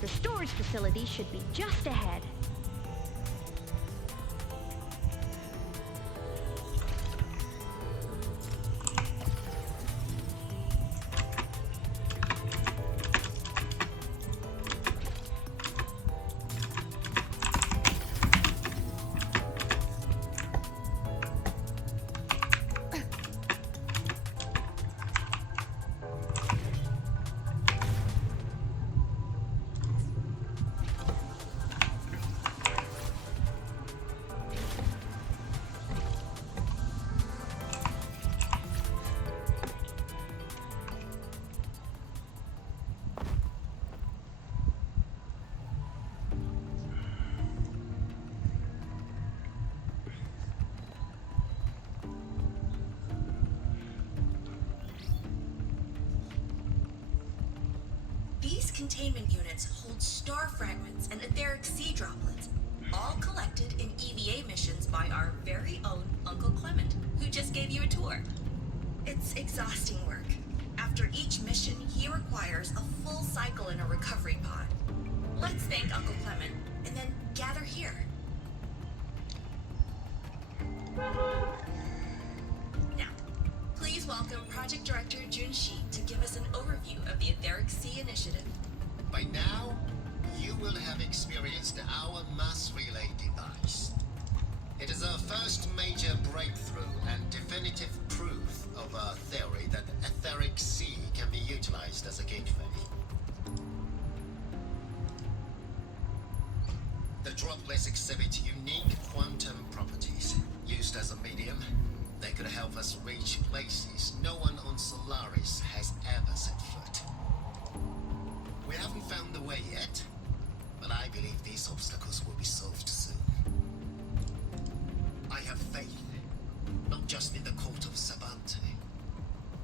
The storage facility should be just ahead. These containment units hold star fragments and etheric sea droplets, all collected in EVA missions by our very own Uncle Clement, who just gave you a tour. It's exhausting work. After each mission, he requires a full cycle in a recovery pod. Let's thank Uncle Clement, and then gather here. Now, please welcome Project Director Jun Shi to give us an overview of the Etheric Sea Initiative. By now, you will have experienced our mass relay device. It is our first major breakthrough and definitive proof of our theory that Etheric Sea can be utilized as a gateway. The droplets exhibit unique quantum properties. Used as a medium, they could help us reach places no one on Solaris has ever set foot. We haven't found the way yet, but I believe these obstacles will be solved soon. I have faith, not just in the court of Savante,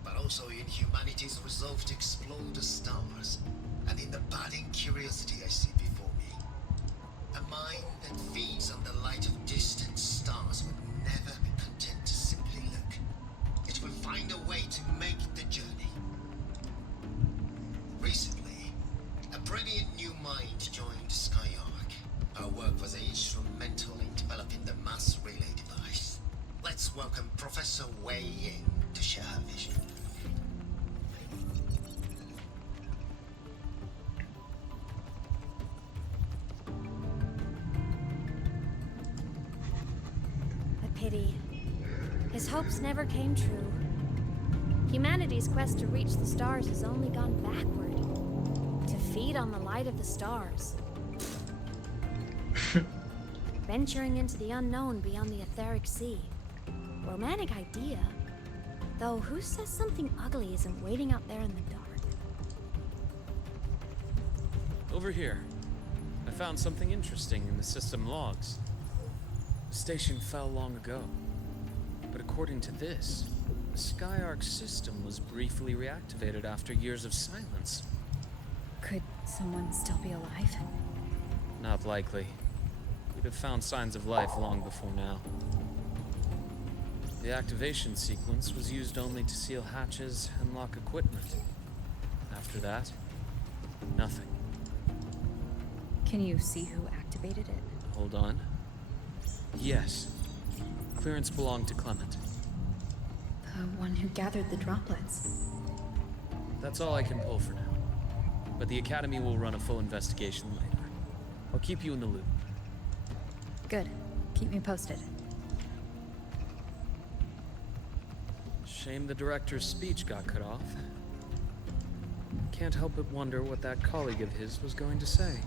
but also in humanity's resolve to explore the stars, and in the budding curiosity I see before me. A mind that feeds on the light of distant stars would never be content to simply look. It will find a way to make the journey. Recently, a brilliant new mind joined Skyark. Our work was instrumental in developing the mass relay device. Let's welcome Professor Wei Ying to share her vision. A pity. His hopes never came true. Humanity's quest to reach the stars has only gone backward. To feed on the light of the stars. Venturing into the unknown beyond the Etheric Sea. Romantic idea. Though who says something ugly isn't waiting out there in the dark? Over here. I found something interesting in the system logs. The station fell long ago. But according to this, the Skyark system was briefly reactivated after years of silence. Could someone still be alive? Not likely. We'd have found signs of life long before now. The activation sequence was used only to seal hatches and lock equipment. After that, nothing. Can you see who activated it? Hold on. Yes. Clearance belonged to Clement. The one who gathered the droplets. That's all I can pull for now. But the Academy will run a full investigation later. I'll keep you in the loop. Good. Keep me posted. Shame the director's speech got cut off. Can't help but wonder what that colleague of his was going to say.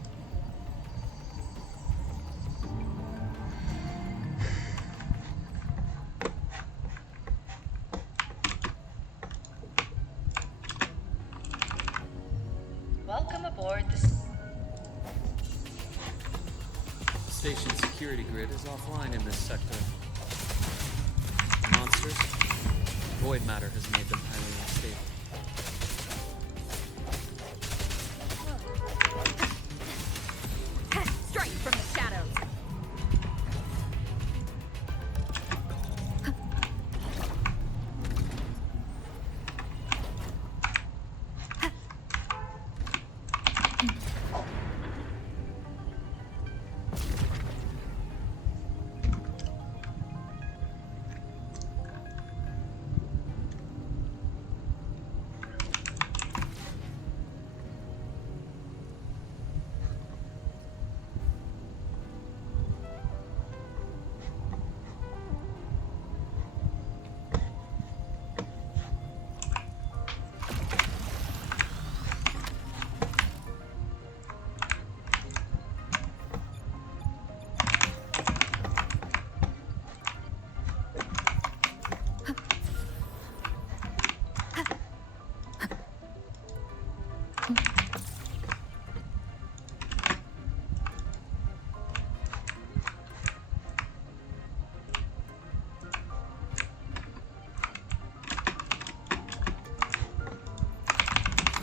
Welcome aboard the Station's security grid is offline in this sector. Monsters? Void matter has made them highly unstable. Strike from the shadows.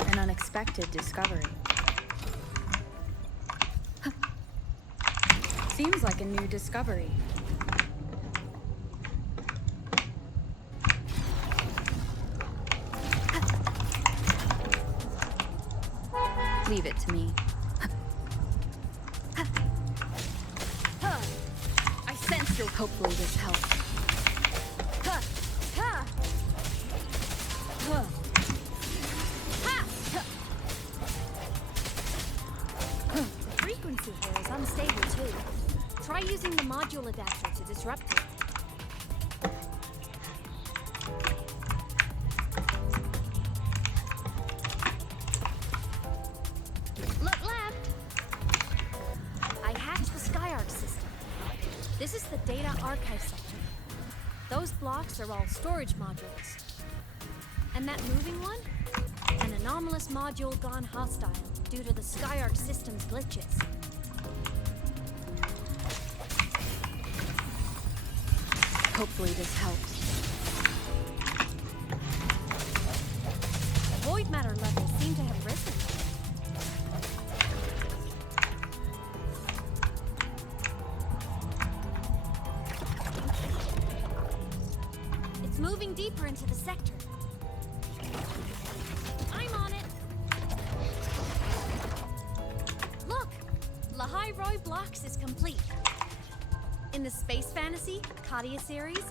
An unexpected discovery. Seems like a new discovery. Leave it to me. I sense your Hopefully this helps. The frequency here is unstable too. Try using the module adapter to disrupt it. Look left! I hacked the SkyArc system. This is the data archive sector. Those blocks are all storage modules. And that moving one? An anomalous module gone hostile due to the SkyArc system's glitches. Hopefully this helps. Void matter levels seem to have risen. It's moving deeper into the sector. I'm on it. Look! Lahai Roy Blocks is complete. In the Space Fantasy Katia series,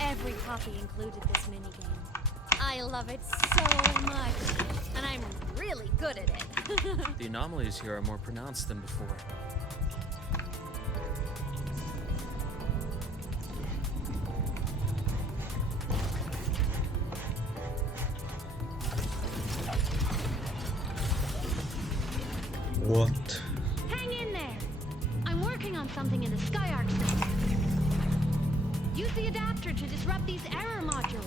every copy included this minigame. I love it so much, and I'm really good at it. The anomalies here are more pronounced than before. What? Hang in there! I'm working on something in the SkyArc system. Use the adapter to disrupt these error modules.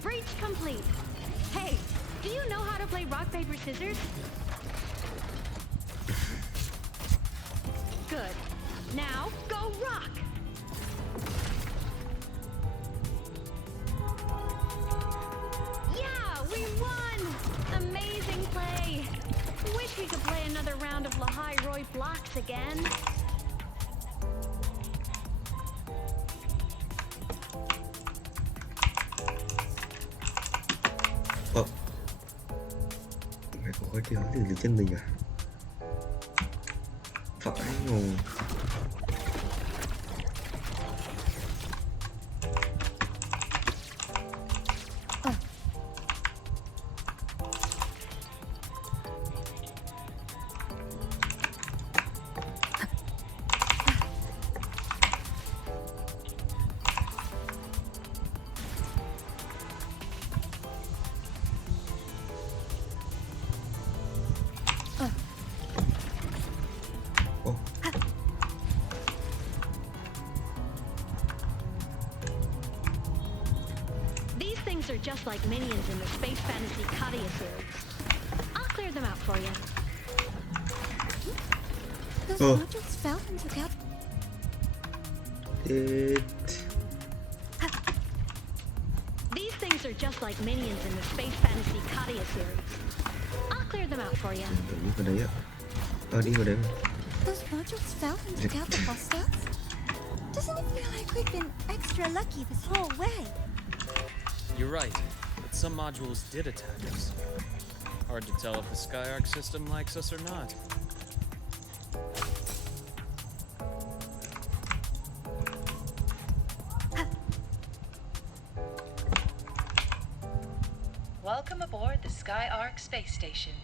Breach complete. Hey, do you know how to play rock, paper, scissors? Good. Now, go rock! Yeah, we won! Amazing play! Wish we could play another round of Lahai Roy Blocks again. Mày có cái nói gì trên mình à? Phải ngồi. things are just like minions in the space fantasy Katia series. I'll clear them out for you. Those modules fell into the These things are just like minions in the space fantasy Katia series. I'll clear them out for you. Đi vào đấy ạ. Đi vào đấy. Those modules fell into Kappa hostiles? Doesn't it feel like we've been extra lucky this whole way? You're right, but some modules did attack us. Hard to tell if the Skyark system likes us or not. Welcome aboard the Skyark space station.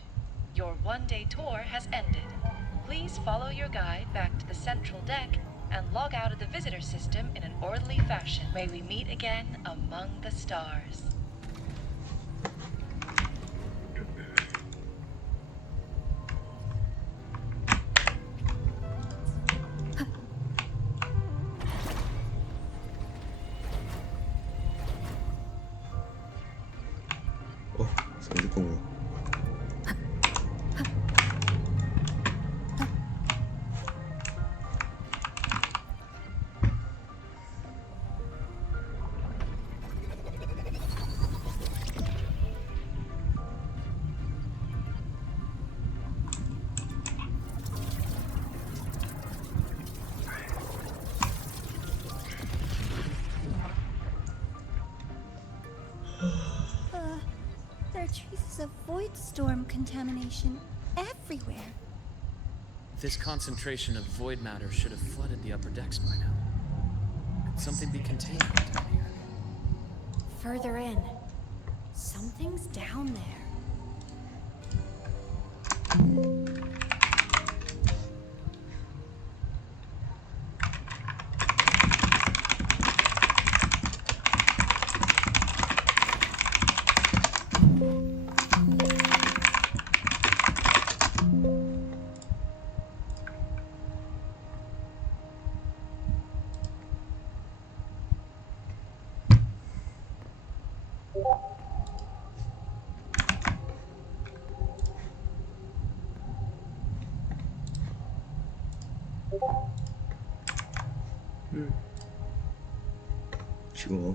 Your one-day tour has ended. Please follow your guide back to the central deck and log out of the visitor system in an orderly fashion. May we meet again among the stars. Sao cuối cùng rồi? There are traces of void storm contamination everywhere. This concentration of void matter should have flooded the upper decks by now. Could something be contained down here? Further in. Something's down there. Sure.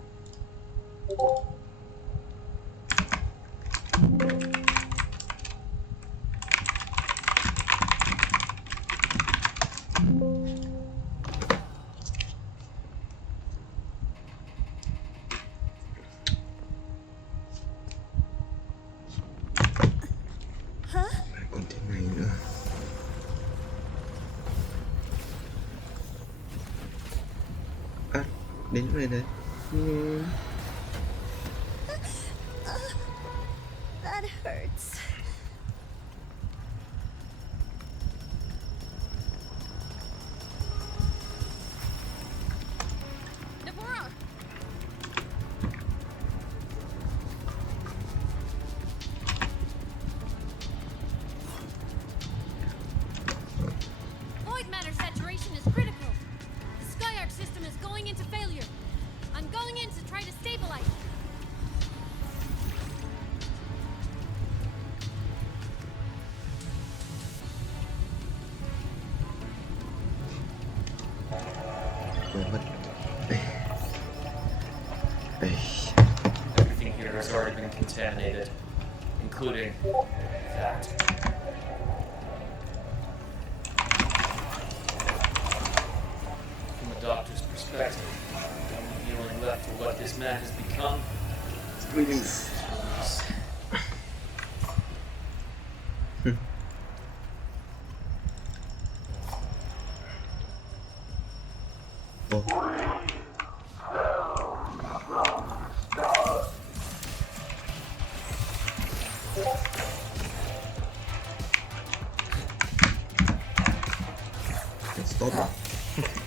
Còn thế này nữa. Đến chỗ này đấy. That hurts. Deborah! Void matter saturation is critical. The Skyark system is going into failure. I'm going in to try to stabilize it. Everything here has already been contaminated, including that. From the doctor's perspective, the only healing left for what this man has become is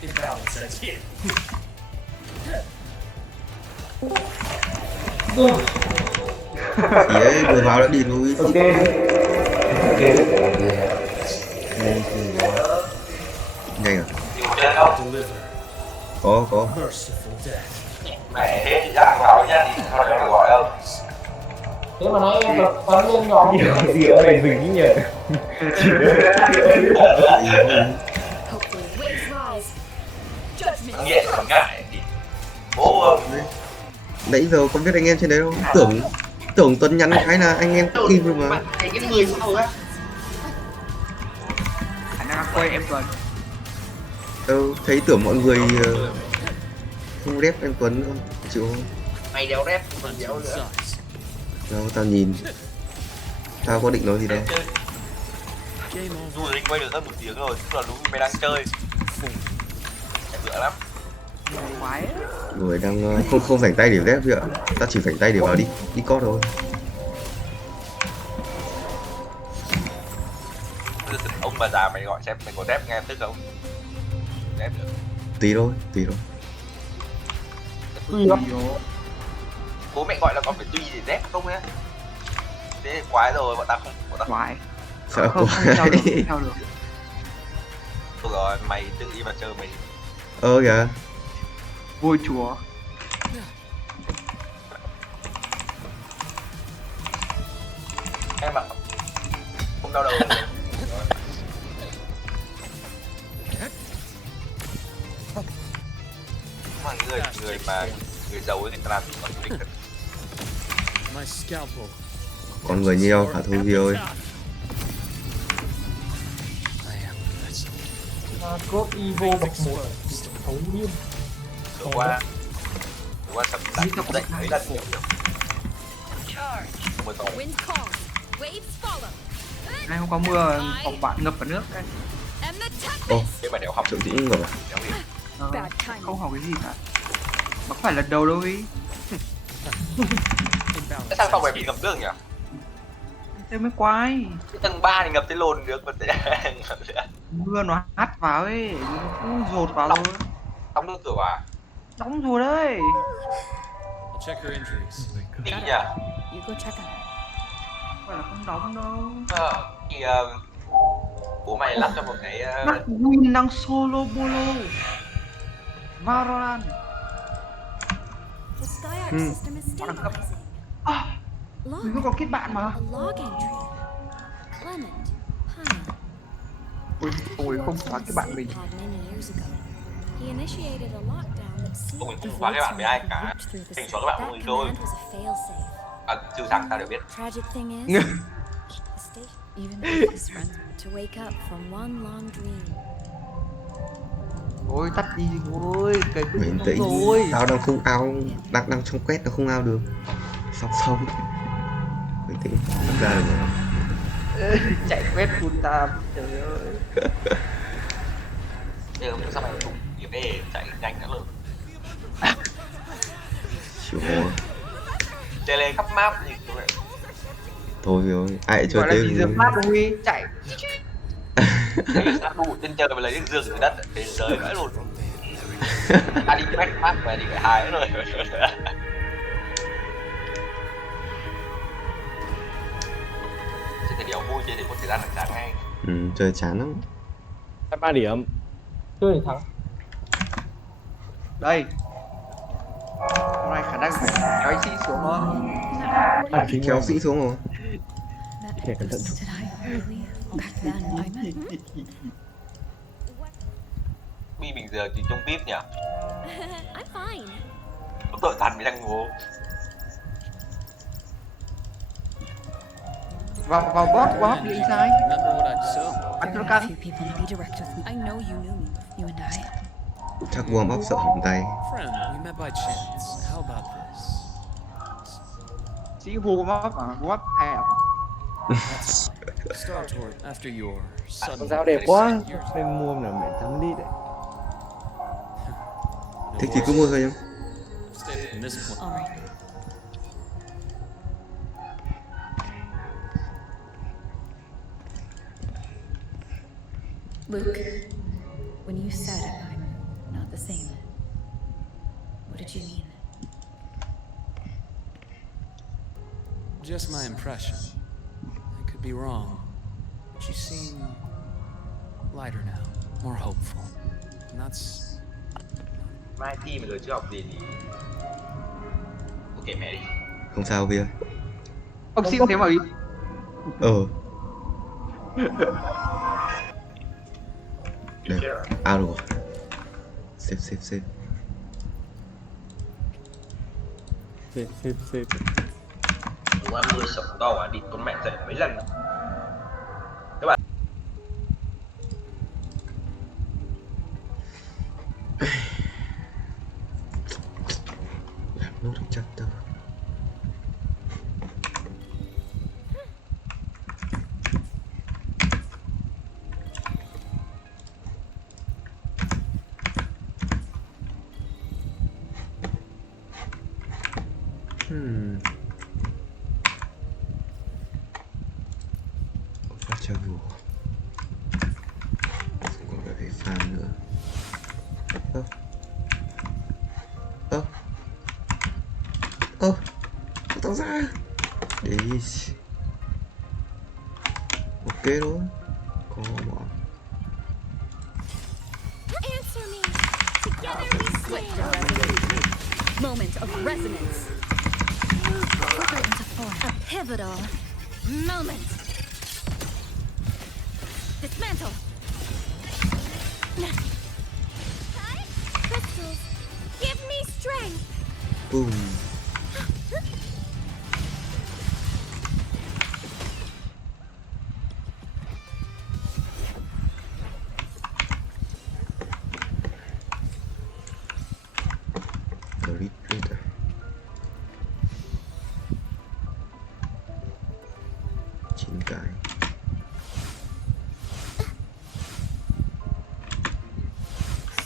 imbalance sets in. Dễ vừa vào đã đi lui. Ok. Nhanh à? Có. Mẹ thế thì chắc vào nha, thì thôi đừng gọi đâu. mà nãy em tập bắn lên nhỏ Gì ở đây dừng nhỉ? Nghiện còn ngại thì bố Nãy giờ có biết anh em trên đấy không? Tưởng Tuấn nhắn cái là anh em cũng im rồi mà. cái người sau á. Anh đang quay em Tuấn. Thấy tưởng mọi người không rep anh Tuấn không? Chịu không? Mày đéo rep còn đéo nữa. Đâu, tao nhìn. Tao có định nói gì đâu. Dù định quay được hơn 1 tiếng rồi, tức là đúng mày đang chơi. Chạy bựa lắm. Người đang không rảnh tay để rep gì ạ. Tao chỉ rảnh tay để vào đi cót thôi. Ông bà già mày gọi xem mày có rep nghe tức không? Rep được. Tí thôi. Bố mẹ gọi là con phải tùy để rep không nhá. Thế thì quái rồi, bọn tao không. Quái. Sợ không theo được. Thôi rồi, mày tự đi mà chơi mày. Kìa. Vui chúa. Em mà không đau đầu. Mà người giàu ấy người ta làm gì còn đỉnh thật. Con người nhiều hả thôi ơi. cốt Evo bậc 1 thấu nghiêm. Vừa qua sập đánh dậy mấy lần nhiều. Nay không có mưa, phòng bạn ngập vào nước đấy. Cái mà đéo học Chỗ cũng ngập. Không học cái gì cả. Mà có phải lần đầu đâu ý. Tại sao phòng mày bị ngập nước nhỉ? Thế mới quái. Cái tầng 3 thì ngập tới lồn nước mà ngập nữa. Mưa nó hắt vào ấy, nó cứ dột vào rồi. Đóng nước cửa à? Đóng rồi đấy. Tí nhỉ? Phải là không đóng đâu. Thì bố mày lắp cho một cái Win đang solo bolo. Valorant. Đẳng cấp. Mình không có kết bạn mà. Ôi không xóa cái bạn mình. Ông mình không xóa cái bạn với ai cả. Mình xóa các bạn của mình thôi. Trừ thằng tao đều biết. Ôi tắt đi thôi, cái bình tĩnh. Tao đang không ao, đang trong quét nó không ao được. Xong. Bình tĩnh, ra rồi. Chạy quét full time, trời ơi. Bây giờ sao mày không điểm để chạy nhanh nữa rồi. Chịu. Chạy lên khắp map gì vậy? Thôi rồi, ai chơi thế gì giờ map không Huy, chạy. Đã đủ trên trời mà lấy được giường dưới đất thế giới vãi luôn. Ta đi quét map mà đi phải 2 nữa rồi. Chơi điều vui chơi thì có thời gian là chán ngay. Chơi chán lắm. 3 điểm. Chơi thì thắng. Đây. Hôm nay khả năng phải kéo sĩ xuống thôi. Kéo sĩ xuống rồi. Kể cẩn thận chút. Mi bình giờ thì trông VIP nhỉ? Có tội thần mới đang ngố. Vào bot quá đi sai. Ăn cho căng. Chắc warm up sợ hỏng tay. Sĩ warm up à? Warm up hẹp. Con dao đẹp quá, nên mua là mẹ 8 lít đấy. Thích thì cứ mua thôi em. Luke, when you said I'm not the same, what did you mean? Just my impression. I could be wrong. But you seem lighter now, more hopeful. And that's... Mai thi mà giờ chưa học gì thì... Ok mẹ đi. Không sao Bia. Ông xin thế mà bị. Được, out rồi. Save. Save. Đúng là mưa sập to à, đi con mẹ dậy mấy lần. Các bạn. Làm nốt được chapter. Phát travel. Không còn phải farm nữa. Tao ra. Đấy. Ok thôi. Có bọn. Answer me. Together we stand. Moment of resonance. Flicker into form. A pivotal moment. Dismantle. Crystals, give me strength. Boom. Reader. Chín cái.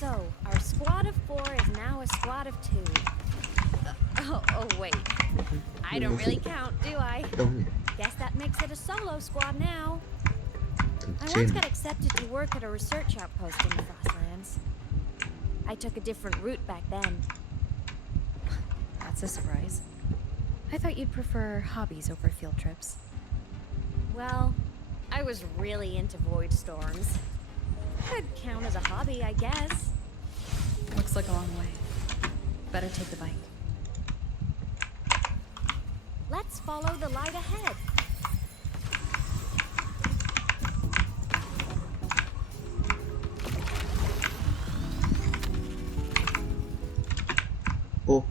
So, our squad of 4 is now a squad of 2. Oh, wait. I don't really count, do I? Guess that makes it a solo squad now. I once got accepted to work at a research outpost in the Frostlands. I took a different route back then. That's a surprise. I thought you'd prefer hobbies over field trips. Well, I was really into void storms. Could count as a hobby, I guess. Looks like a long way. Better take the bike. Let's follow the light ahead. Oh.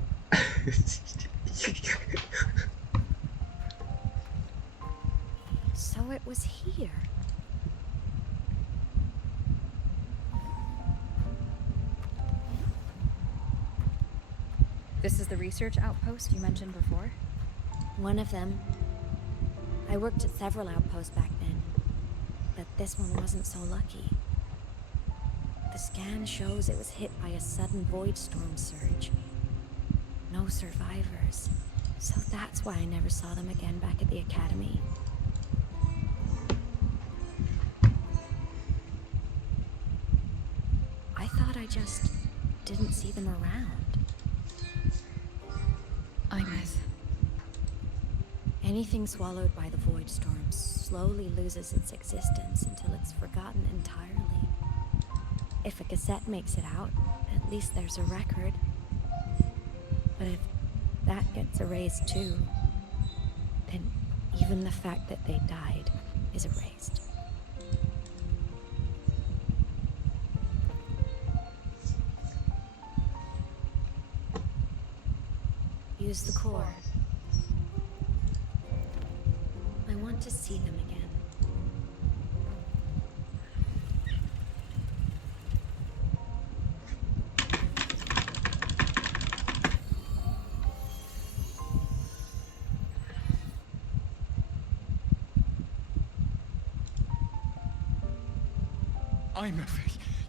So it was here. This is the research outpost you mentioned before? One of them. I worked at several outposts back then, but this one wasn't so lucky. The scan shows it was hit by a sudden void storm surge. No survivors, so that's why I never saw them again back at the academy. I thought I just didn't see them around. Anything swallowed by the void storm slowly loses its existence until it's forgotten entirely. If a cassette makes it out, at least there's a record. But if that gets erased too, then even the fact that they died is erased. Use the core. I want to see them again.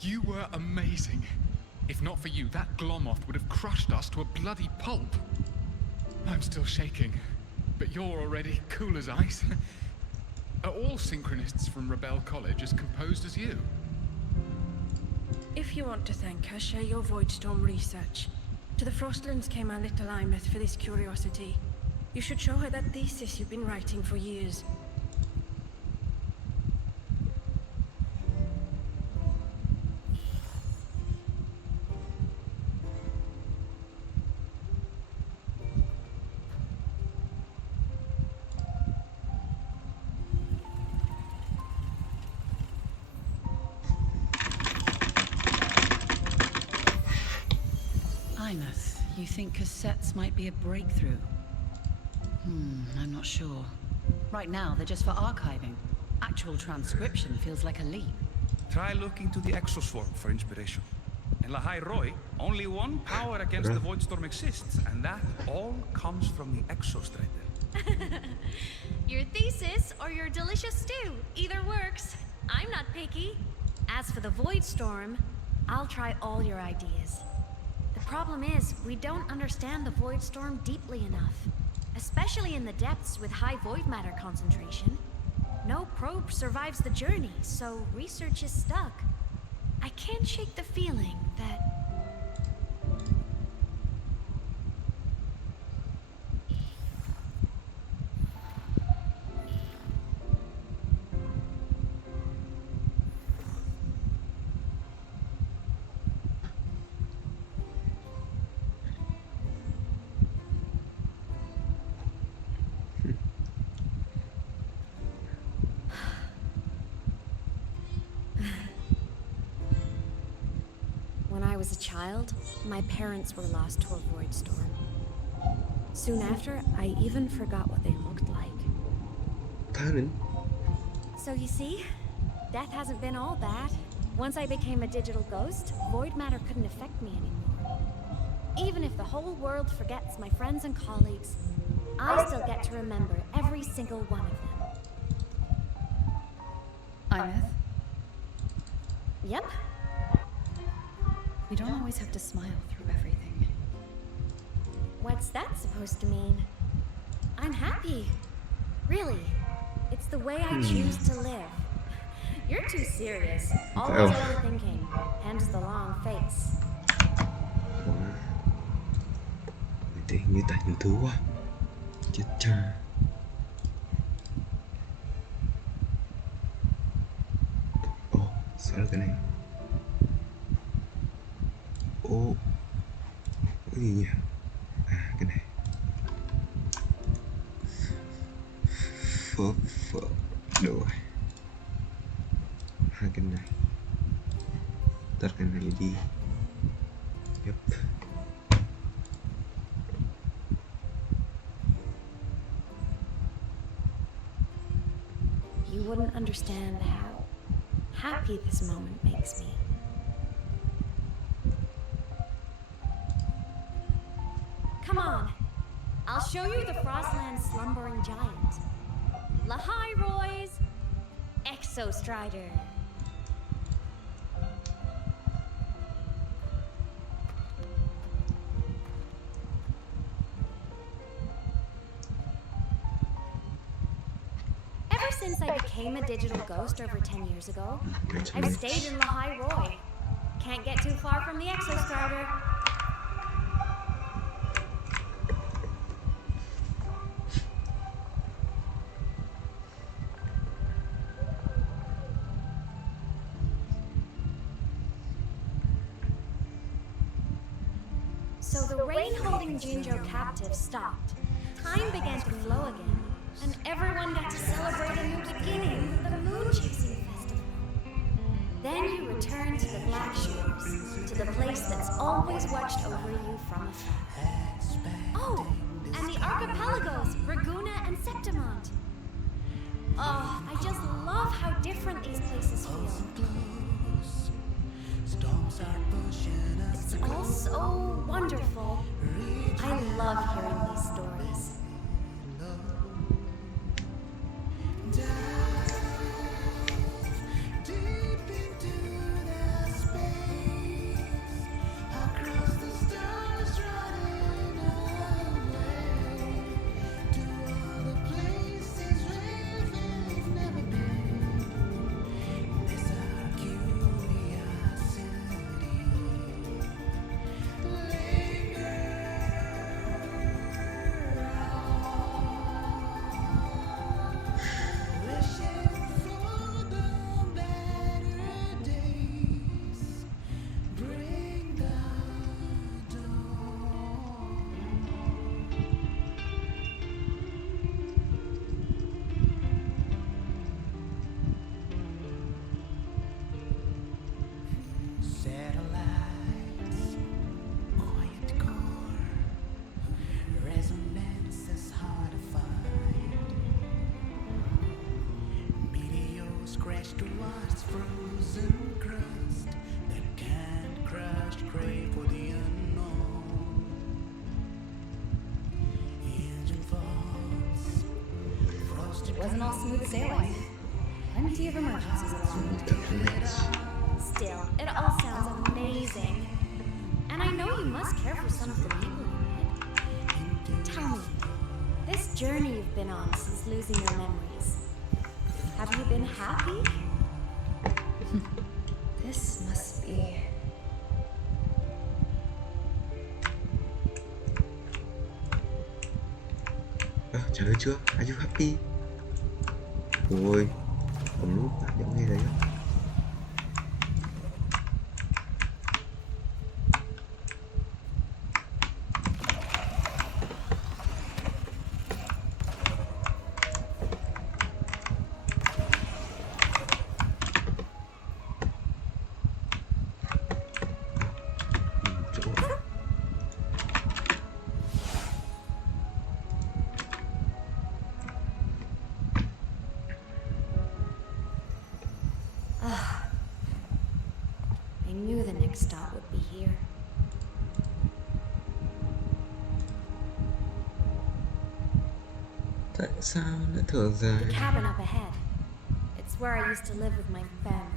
You were amazing. If not for you, that Glomoth would have crushed us to a bloody pulp. I'm still shaking, but you're already cool as ice. Are all synchronists from Rebel College as composed as you? If you want to thank her, share your Voidstorm research. To the Frostlands came our little Imeth for this curiosity. You should show her that thesis you've been writing for years. You think cassettes might be a breakthrough? I'm not sure. Right now, they're just for archiving. Actual transcription feels like a leap. Try looking to the exoswarm for inspiration. In Lahai Roy, only one power against the Voidstorm exists, and that all comes from the exostrider. Your thesis or your delicious stew, either works. I'm not picky. As for the Voidstorm, I'll try all your ideas. The problem is, we don't understand the Voidstorm deeply enough. Especially in the depths with high void matter concentration. No probe survives the journey, so research is stuck. I can't shake the feeling that... When I was a child, my parents were lost to a void storm. Soon after, I even forgot what they looked like. So you see, death hasn't been all bad. Once I became a digital ghost, void matter couldn't affect me anymore. Even if the whole world forgets my friends and colleagues, I still get to remember every single one of them. Imeth? Yep. You don't always have to smile through everything. What's that supposed to mean? I'm happy. Really. It's the way I choose to live. You're too serious. Always overthinking. Hence the long face. Người ta như tài nhiều thứ quá. Chết cha. Sao là cái này? Cái gì nhỉ? Cái này. Phở. Được rồi. Hai cái này. Tất cái này đi. Yep. You wouldn't understand how happy this moment makes me. Come on. I'll show you the Frostland's slumbering giant. Lahai Roy's Exostrider. Ever since I became a digital ghost over 10 years ago, I've stayed in Lahai Roy. Can't get too far from the Exostrider. So the rain-holding Jinjo captive stopped. Time began to flow again, and everyone got to celebrate a new beginning, the moon-chasing festival. Then you returned to the Black Shores, to the place that's always watched over you from afar. Oh, and the archipelagos, Raguna and Septimont. Oh, I just love how different these places feel. It's all so wonderful. I love hearing these stories. stretched towards frozen crust that can't crush, crave for the unknown. Engine falls, frosted. It wasn't all smooth sailing. Plenty of emergencies. Still, it all sounds amazing. And I know you must care for some of the people you met. Tell me, this journey you've been on since losing your memories, have you been happy? This must be... Trả lời chưa? Are you happy? Ôi, ống nút bạn nhớ nghe đấy. I knew the next stop would be here. Tại sao lại thở dài? The cabin up ahead. It's where I used to live with my family.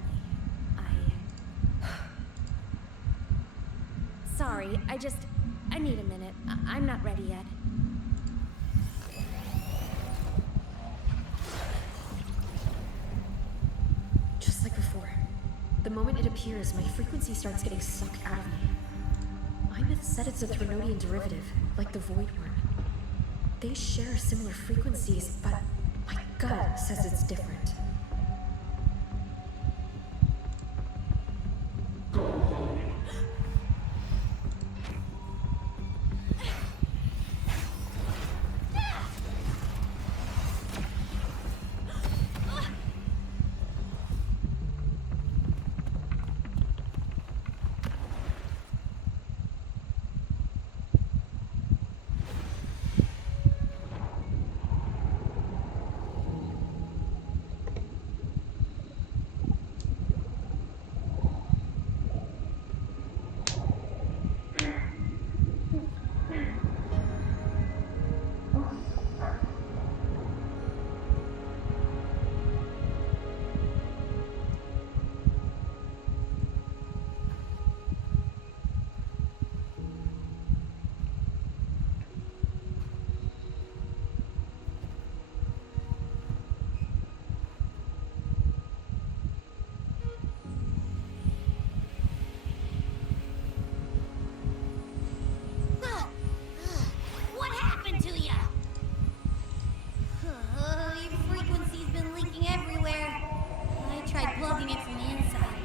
Sorry, I need a minute. I'm not ready yet. Just like before. The moment it appears, my frequency starts getting sucked out of me. My myth said it's a Threnodian derivative, like the Void Worm. They share similar frequencies, but my gut says it's different. What happened to ya? Your frequency's been leaking everywhere. I tried plugging it from the inside.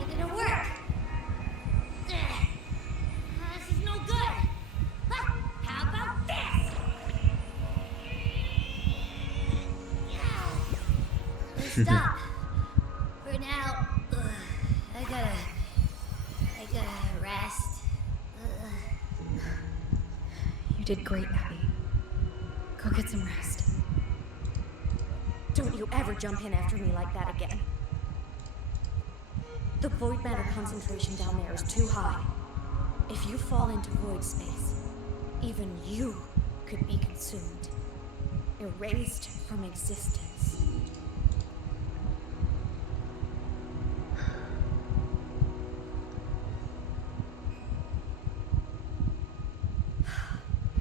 It didn't work. This is no good. How about this? Stop. For now, I gotta rest. You did great, Abby. Go get some rest. Don't you ever jump in after me like that again. The void matter concentration down there is too high. If you fall into void space, even you could be consumed, erased from existence.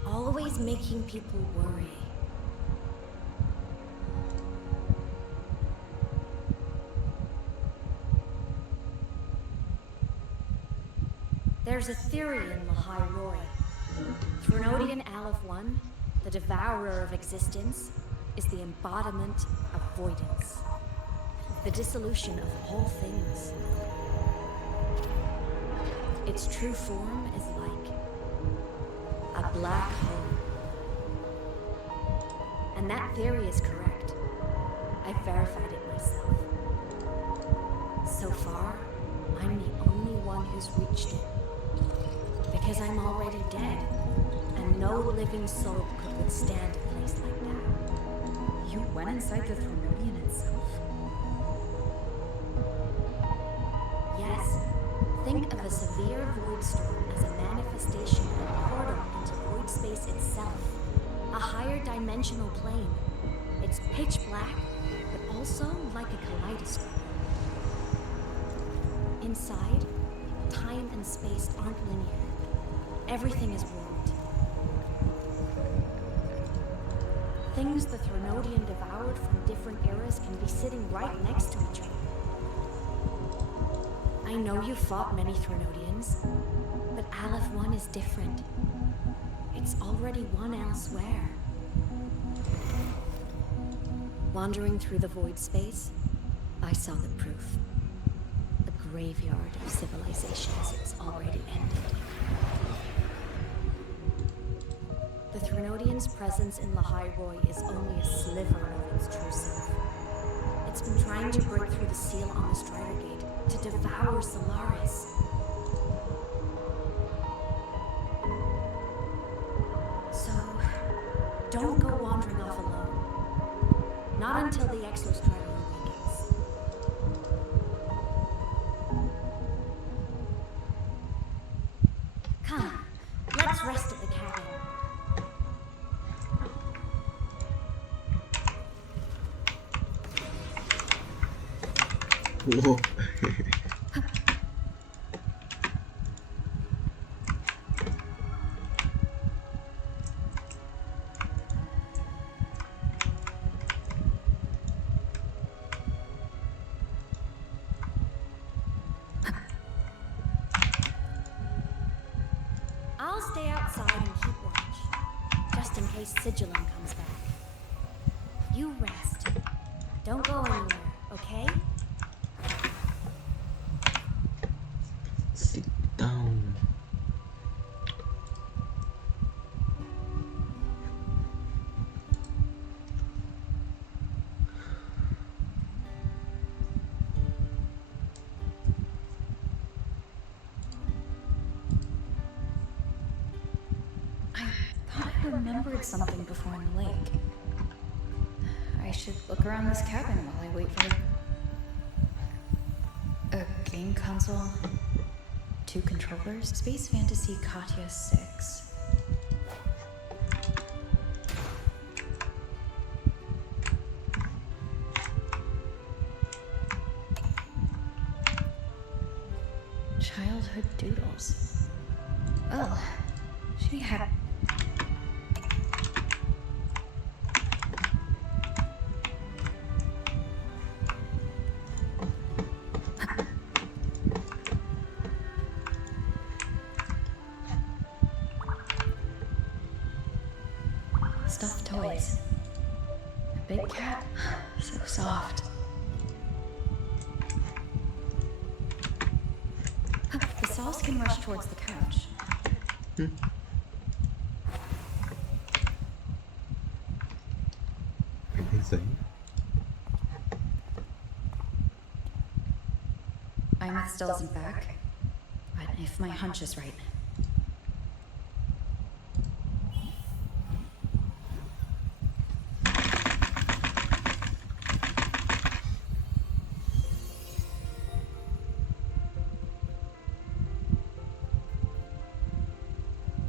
Always making people worry. There's a theory in Lahai Roy. Threnodian Aleph 1, the devourer of existence, is the embodiment of voidance. The dissolution of all things. Its true form is like a black hole. And that theory is correct. I've verified it myself. So far, I'm the only one who's reached it. Because I'm already dead, and no living soul could withstand a place like that. You went inside the Threnodian itself? a severe void storm as a manifestation and portal into void space itself. A higher dimensional plane. It's pitch black, but also like a kaleidoscope. Inside, time and space aren't linear. Everything is warped. Things the Threnodian devoured from different eras can be sitting right next to each other. I know you fought many Threnodians, but Aleph 1 is different. It's already one elsewhere. Wandering through the void space, I saw the proof. A graveyard of civilizations is already ended. The Threnodian's presence in Lahai Roi is only a sliver of its true self. It's been trying to break through the seal on the Strider Gate to devour Solaris. So, don't go wandering off alone. Not until the Exostrider awakens. Come, let's rest at the cabin. Whoa. I'll stay outside and keep watch, just in case Sigillum comes back. You rest. Don't go anywhere, okay? Sit down. I remembered something before in the lake. I should look around this cabin while I wait for a game console, 2 controllers, Space Fantasy Katya 6. Childhood doodles. Well, she had stuffed toys. A big cat, so soft. The sauce can rush towards the couch. Imeth still isn't back, but if my hunch is right.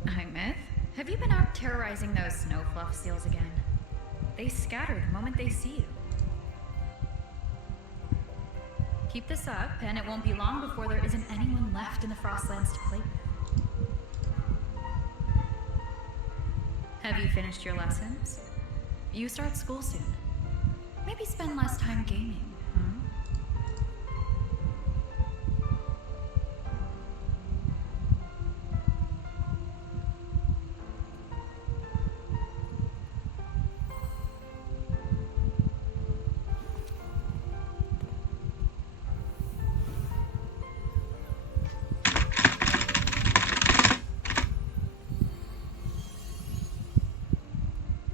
Imeth, have you been out terrorizing those snow fluff seals again? They scatter the moment they see you. Keep this up, and it won't be long before there isn't anyone left in the Frostlands to play with. Have you finished your lessons? You start school soon. Maybe spend less time gaming, huh?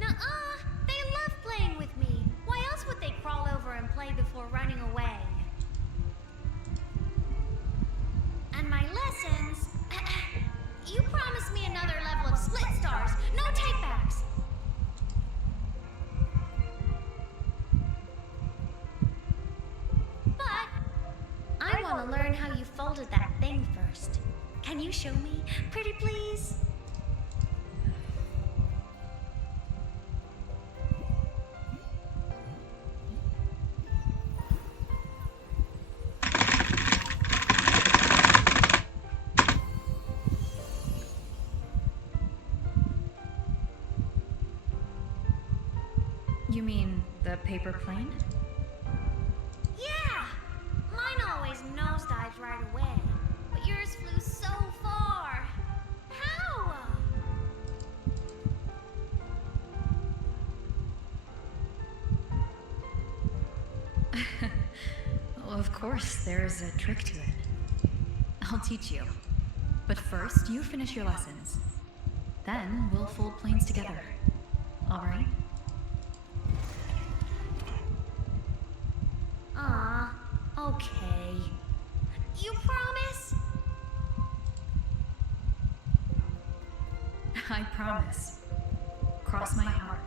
Nuh-uh! They love playing with me. Why else would they crawl over and play before Can you show me? Pretty please? You mean the paper plane? Yeah! Mine always nosedived right away, but yours flew so far. How? Well, of course, there's a trick to it. I'll teach you. But first, you finish your lessons. Then we'll fold planes together. All right? Aw, okay. You promise? I promise. Cross my heart.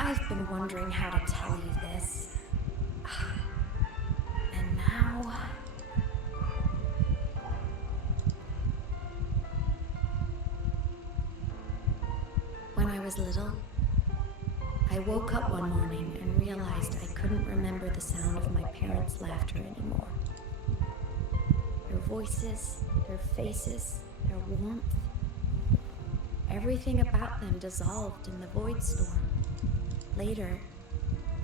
I've been wondering how to tell you this. And now... When I was little, I woke up one morning and realized I couldn't remember the sound of my parents' laughter anymore. Their voices, their faces, their warmth. Everything about them dissolved in the void storm. Later,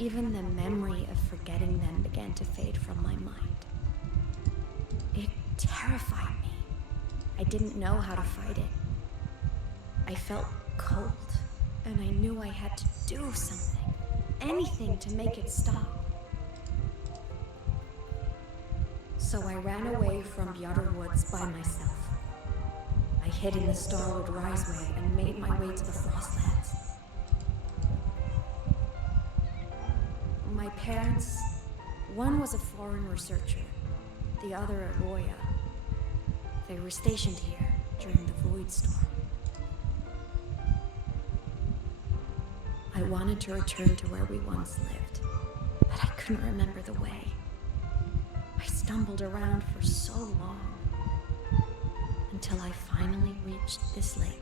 even the memory of forgetting them began to fade from my mind. It terrified me. I didn't know how to fight it. I felt cold, and I knew I had to do something, anything to make it stop. So I ran away from the outer woods by myself. I hid in the Starwood Riseway and made my way to the Frostlands. My parents, one was a foreign researcher, the other a Roya. They were stationed here during the Void Storm. I wanted to return to where we once lived, but I couldn't remember the way. I stumbled around for so long, until I finally reached this lake.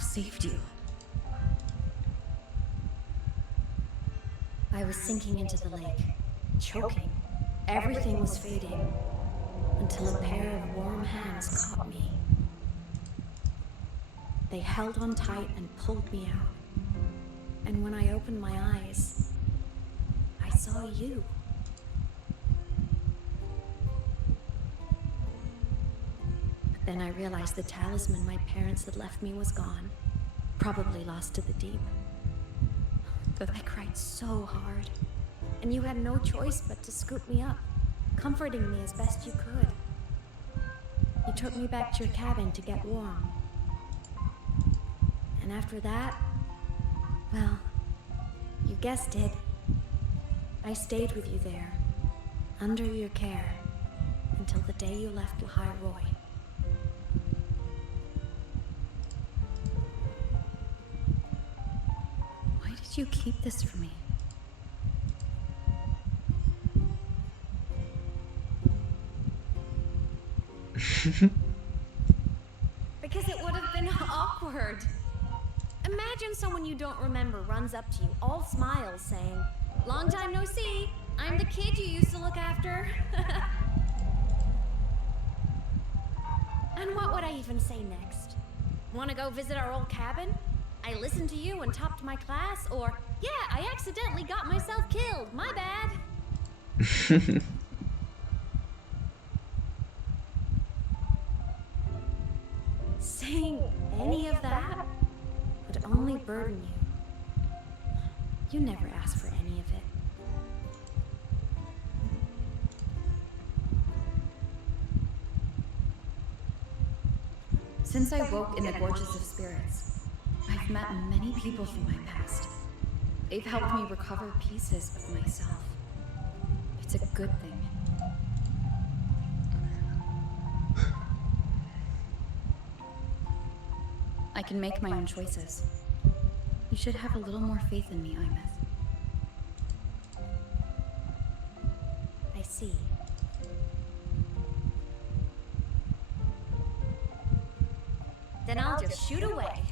Saved you. I was sinking into the lake, choking. Everything was fading, until a pair of warm hands caught me. They held on tight and pulled me out. And when I opened my eyes, I saw you. But then I realized the talisman my parents had left me was gone. Probably lost to the deep. But I cried so hard. and you had no choice but to scoop me up, comforting me as best you could. You took me back to your cabin to get warm. And after that, well, you guessed it. I stayed with you there, under your care, until the day you left Lahai Roy. Why did you keep this from me? Because it would have been awkward. Imagine someone you don't remember runs up to you, all smiles, saying, "Long time no see. I'm the kid you used to look after." And what would I even say next? Want to go visit our old cabin? I listened to you and topped my class? Or, yeah, I accidentally got myself killed. My bad. Saying any of that would only burden you. You never asked for any of it. Since I woke in the Gorges of Spirits, I've met many people from my past. They've helped me recover pieces of myself. It's a good thing. I can make my own choices. You should have a little more faith in me, Imeth. I see. Then I'll just shoot away.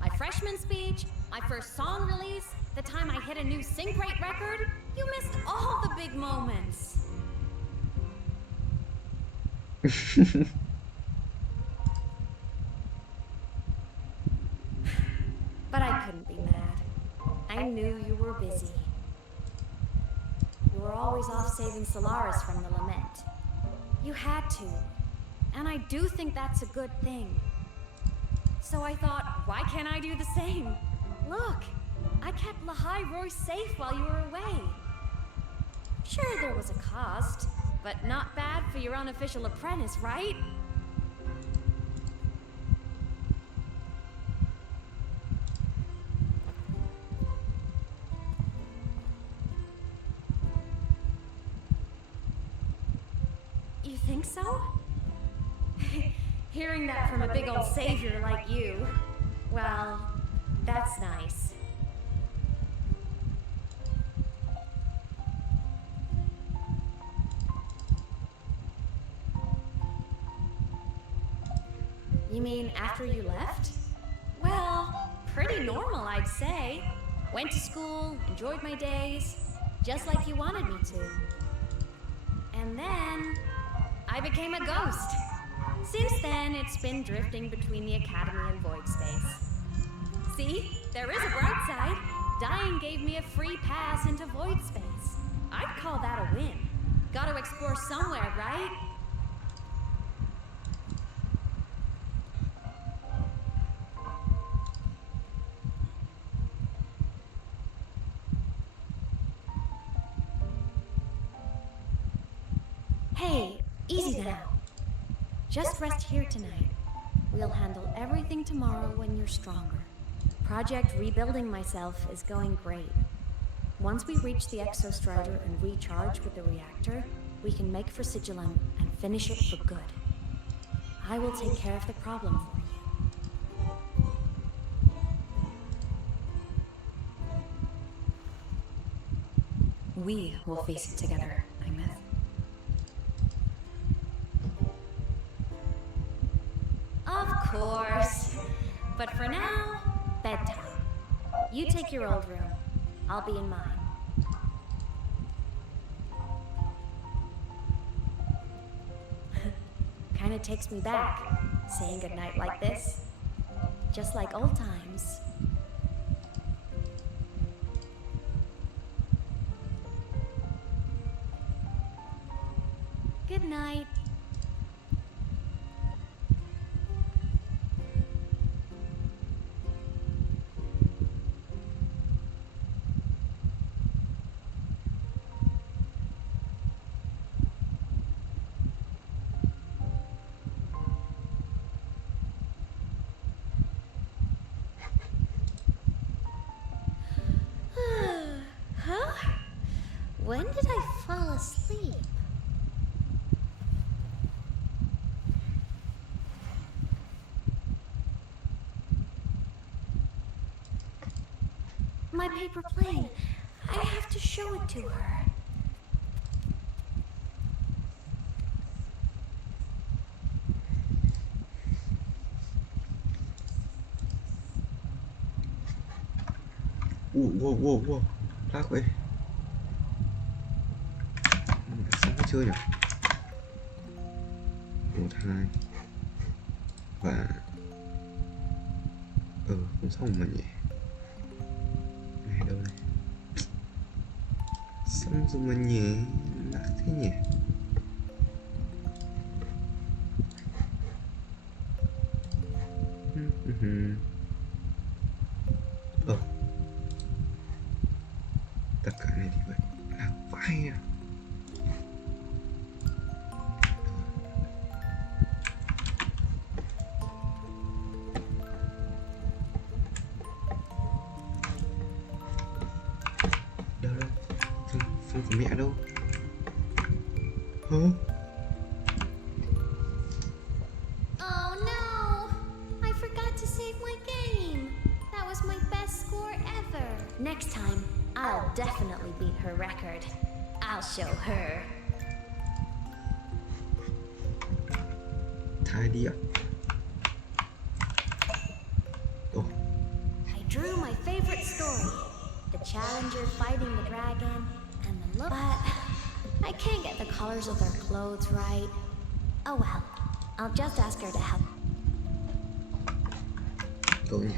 My freshman speech, my first song release, the time I hit a new sync rate record. You missed all the big moments. But I couldn't be mad. I knew you were busy. You were always off saving Solaris from the lament. You had to. And I do think that's a good thing. So I thought, why can't I do the same? Look, I kept Lahai Roy safe while you were away. Sure, there was a cost, but not bad for your unofficial apprentice, right? You think so? Hearing that from a big old savior like you, well, that's nice. You mean after you left? Well, pretty normal, I'd say. Went to school, enjoyed my days, just like you wanted me to. And then I became a ghost. Since then, it's been drifting between the Academy and Void Space. See? There is a bright side. Dying gave me a free pass into Void Space. I'd call that a win. Gotta explore somewhere, right? Hey, easy now. Just rest here tonight. We'll handle everything tomorrow when you're stronger. Project Rebuilding Myself is going great. Once we reach the Exostrider and recharge with the reactor, we can make for Sigilum and finish it for good. I will take care of the problem for you. We will face it together, Imeth. Of course. But for now, bedtime. You take your old room. I'll be in mine. Kinda takes me back, saying goodnight like this. Just like old times. Good night. When did I fall asleep? My paper plane. I have to show it to her. Wow. Lát vậy. Xong chưa nhỉ? 1, 2 và không xong mà nhỉ? Này đâu đây? Xong rồi mà nhỉ? Lát thế nhỉ? Tất cả này thì vậy là vãi à. Đâu Phương của mẹ đâu? Hả? Oh no! I forgot to save my game. That was my best score ever. Next time, I'll definitely beat her record. I'll show her. Tidy up. Oh. I drew my favorite story. The Challenger fighting the dragon, and the look. But I can't get the colors of their clothes right. Oh well, I'll just ask her to help. Tội nhỉ.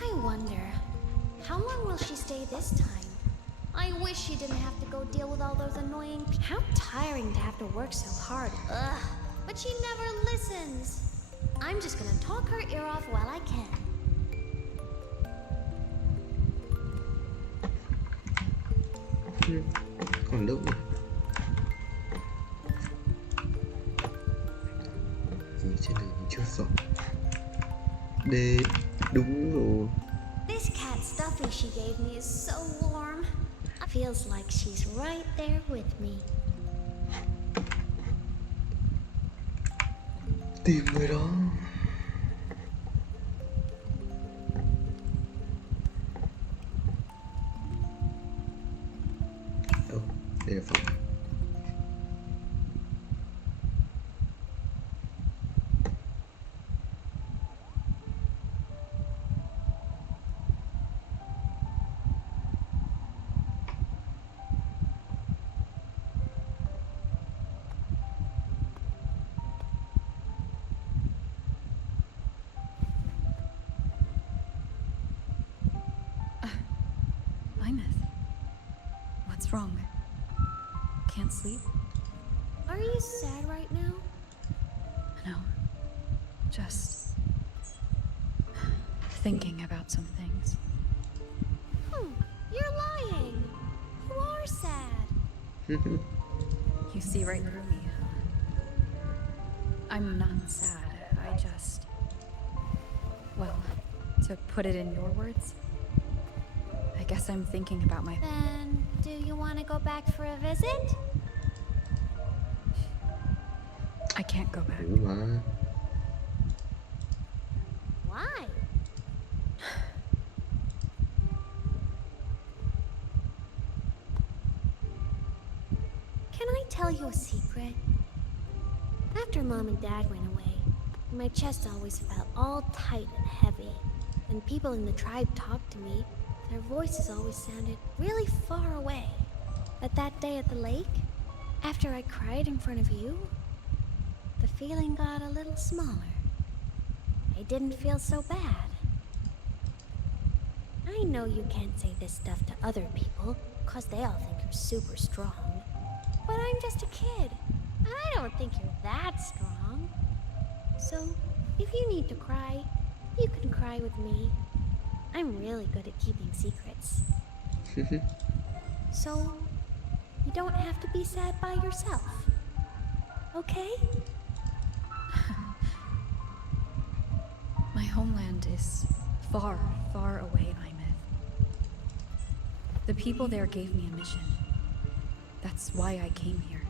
I wonder, how long will she stay this time? I wish she didn't have to go deal with all those annoying people. How tiring to have to work so hard. Ugh. But she never listens. I'm just gonna talk her ear off while I can. Còn đâu nhỉ? Gì trên này mình chưa xong. Đê, đúng rồi. This cat stuffy she gave me is so warm. It feels like she's right there with me. Tìm người đó. Đâu, đây là phòng. What's wrong? Can't sleep? Are you sad right now? No. Just thinking about some things. You're lying. You are sad. You see right through me, huh? I'm not sad. I just... Well, to put it in your words, I guess I'm thinking about my... Then, do you want to go back for a visit? I can't go back. Why? Can I tell you a secret? After Mom and Dad went away, my chest always felt all tight and heavy. And people in the tribe talked to me. Their voices always sounded really far away. But that day at the lake, after I cried in front of you, the feeling got a little smaller. I didn't feel so bad. I know you can't say this stuff to other people, 'cause they all think you're super strong. But I'm just a kid, and I don't think you're that strong. So, if you need to cry, you can cry with me. I'm really good at keeping secrets. So, You don't have to be sad by yourself. Okay? My homeland is far, far away, Imeth. The people there gave me a mission. That's why I came here.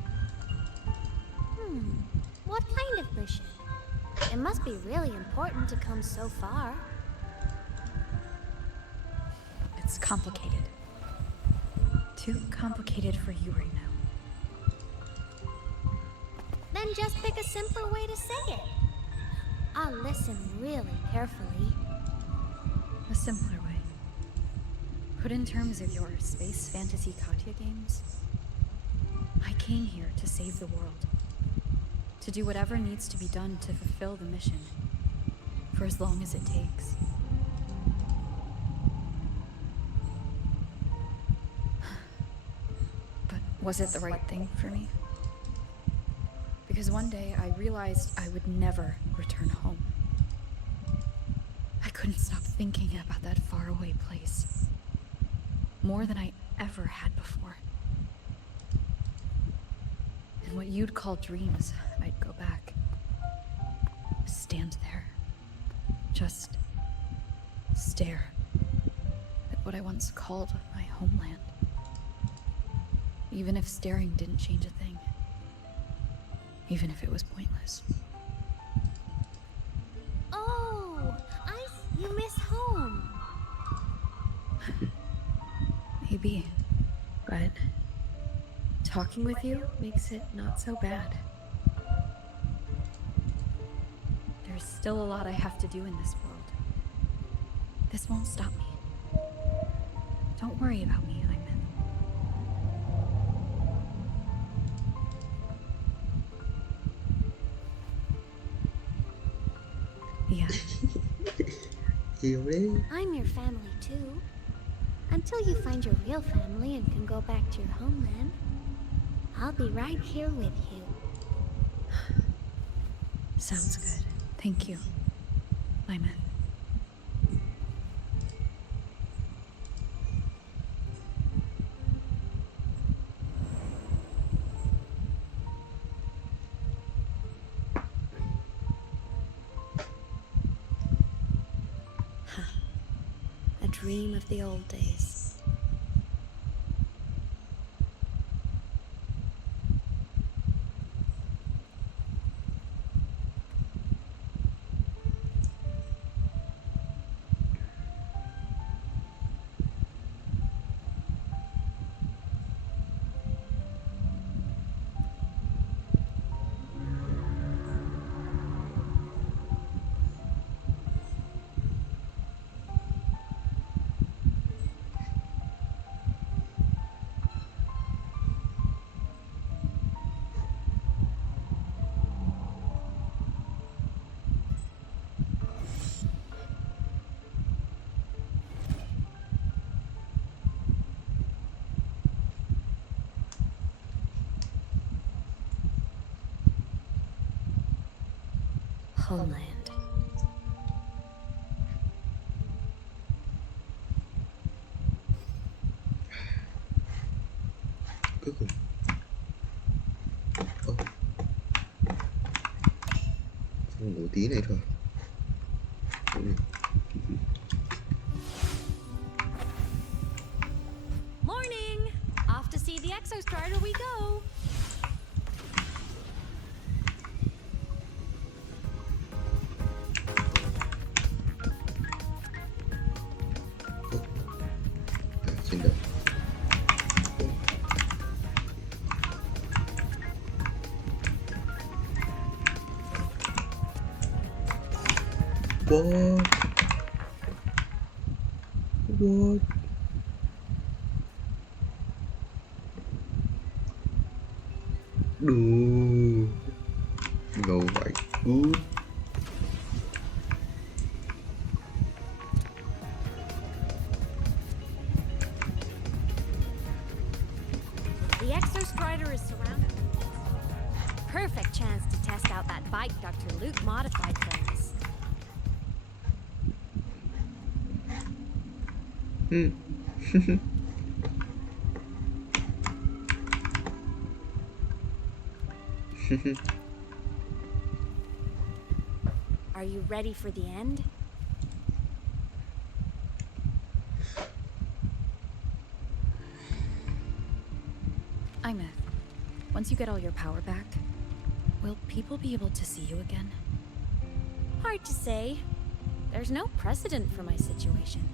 What kind of mission? It must be really important to come so far. It's complicated. Too complicated for you right now. Then just pick a simpler way to say it. I'll listen really carefully. A simpler way. Put in terms of your space fantasy Katya games. I came here to save the world. To do whatever needs to be done to fulfill the mission. For as long as it takes. But was it the right thing for me? Because one day I realized I would never return home. I couldn't stop thinking about that faraway place. More than I ever had before. In what you'd call dreams, I'd go back. Stand there. Just stare at what I once called my homeland. Even if staring didn't change a thing. Even if it was pointless. Oh, you miss home. Maybe, but talking with you makes it not so bad. There's still a lot I have to do in this world. This won't stop me. Don't worry about me, Imeth. Yeah. I'm your family too. Until you find your real family and can go back to your homeland, I'll be right here with you. Sounds good. Thank you, Imeth. A dream of the old days. Homeland. Cuối cùng Xong ngủ tí này thôi. Morning! Off to see the Exostrider we go! Trên đầu. What? Dude. No, my good. The Exostrider is surrounded. Perfect chance to test out that bike Dr. Luke modified for us. Are you ready for the end? Imeth, once you get all your power back, will people be able to see you again? Hard to say. There's no precedent for my situation.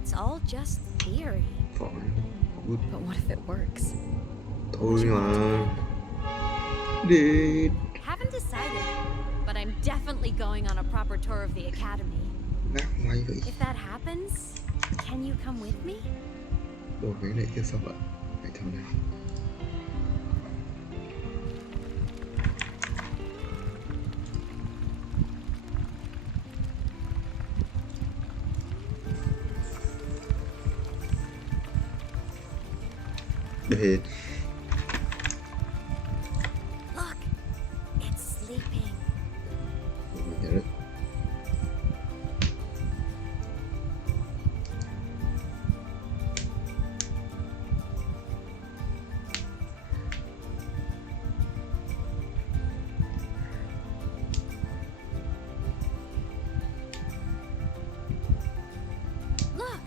It's all just theory. But what if it works? Thôi mà. Đi. Haven't decided, but I'm definitely going on a proper tour of the academy. Ngác ngoài vậy. If that happens, can you come with me? Đồ cái này kia sao vậy? Phải thằng này. Để Look, it's sleeping. nhớ đấy. Look,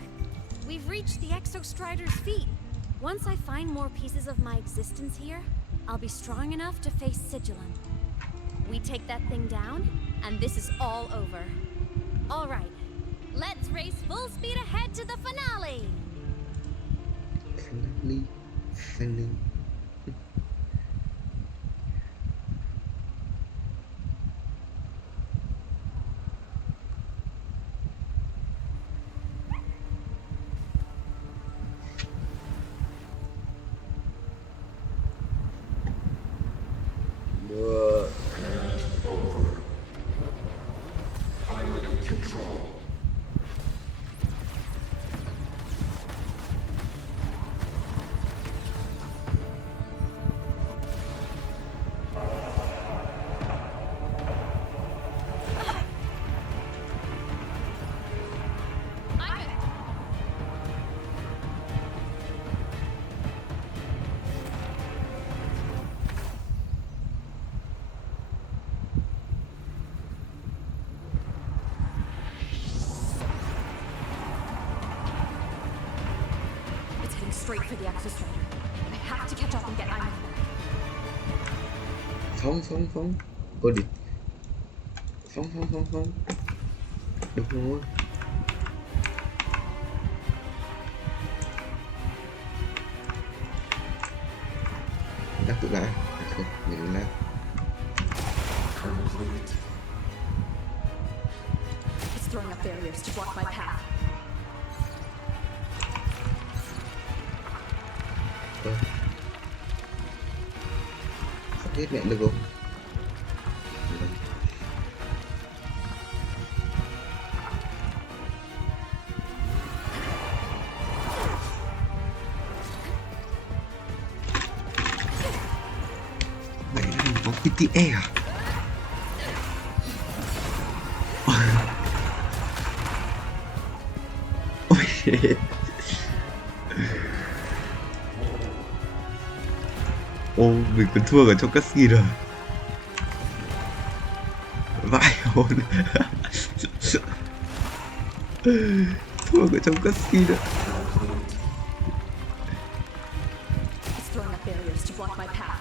we've reached the Exostrider's feet. Once I find more pieces of my existence here, I'll be strong enough to face Sigilum. We take that thing down, and this is all over. All right, let's race full speed ahead to the finale! Finally. Straight for the Exostrider. I have to catch up and get Imeth back. Phóng. Ôi đi. Phóng. Được rồi. Đắc tự lại. Ok, nhìn lại. It's throwing up barriers to block my path. Hết mẹ được không? Đấy là có PTE à? Ôi shit. Ô, mình còn thua ở trong cutscene rồi. Vãi hồn. Thua ở trong cutscene rồi. It's throwing up barriers to block my path.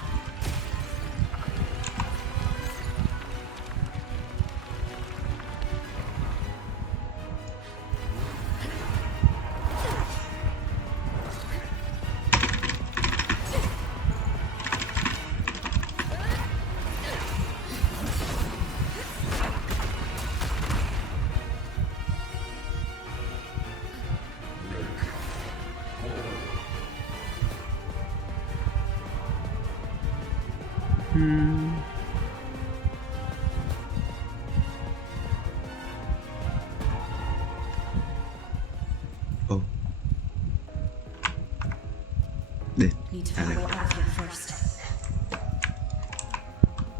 Need to find a way out of here first.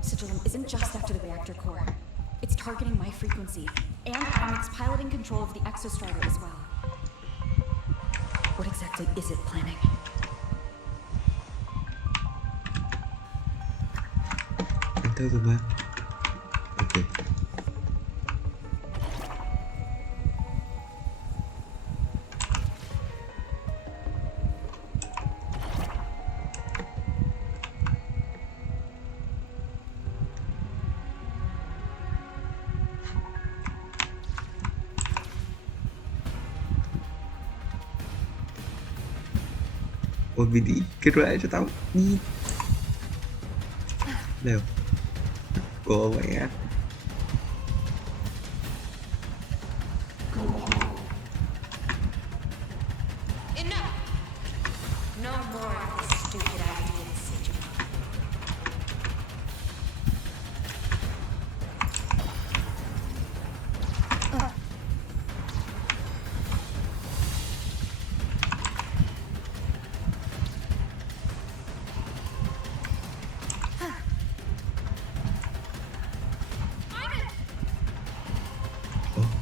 Sigilum isn't just after the reactor core. It's targeting my frequency, and Imeth's piloting control of the Exostrider as well. What exactly is it planning? đâu rồi mà. Ok. Ôi vì đi kết rễ cho tao đi. Đều. Cô mẹ. Enough! No more of this stupid ideas, Sigil.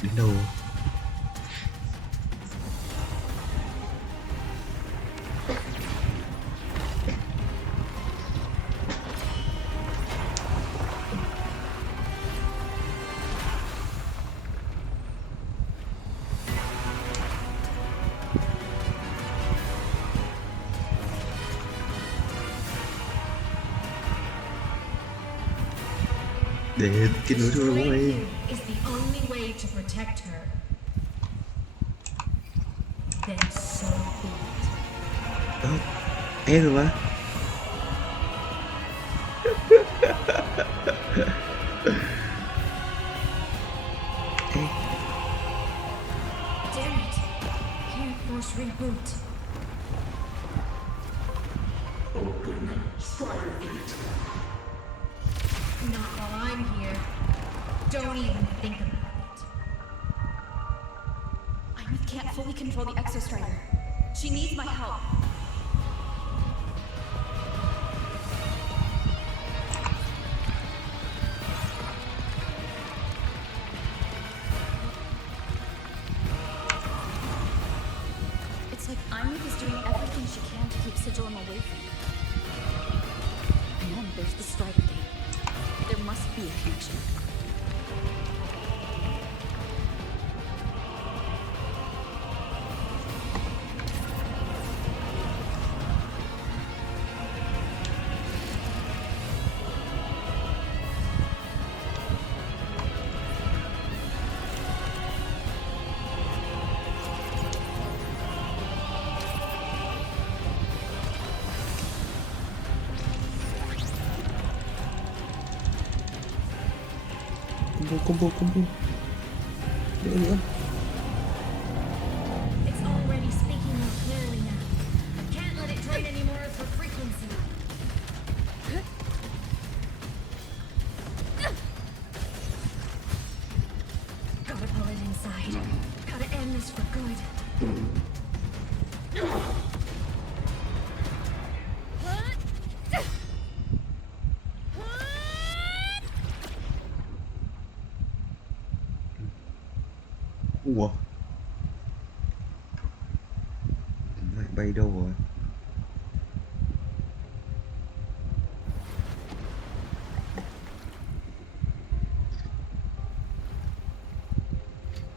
Đến đâu? Để kết nối cho bố mày. Is the only way to protect her. Then so be it. Em rồi mà. Damn it! Can't force reboot. Not while I'm here. Don't even think about it. Imith can't fully control the Exostrider. She needs my help. It's like Imith is doing everything she can to keep Sigilum away from me. And then there's the Strider Gate. There must be a connection. Combo. Nữa nữa. It's already speaking more clearly now. Can't let it drain any more of her frequency. Gotta pull it inside. Gotta end this for good. Ủa? Mày bay đâu rồi?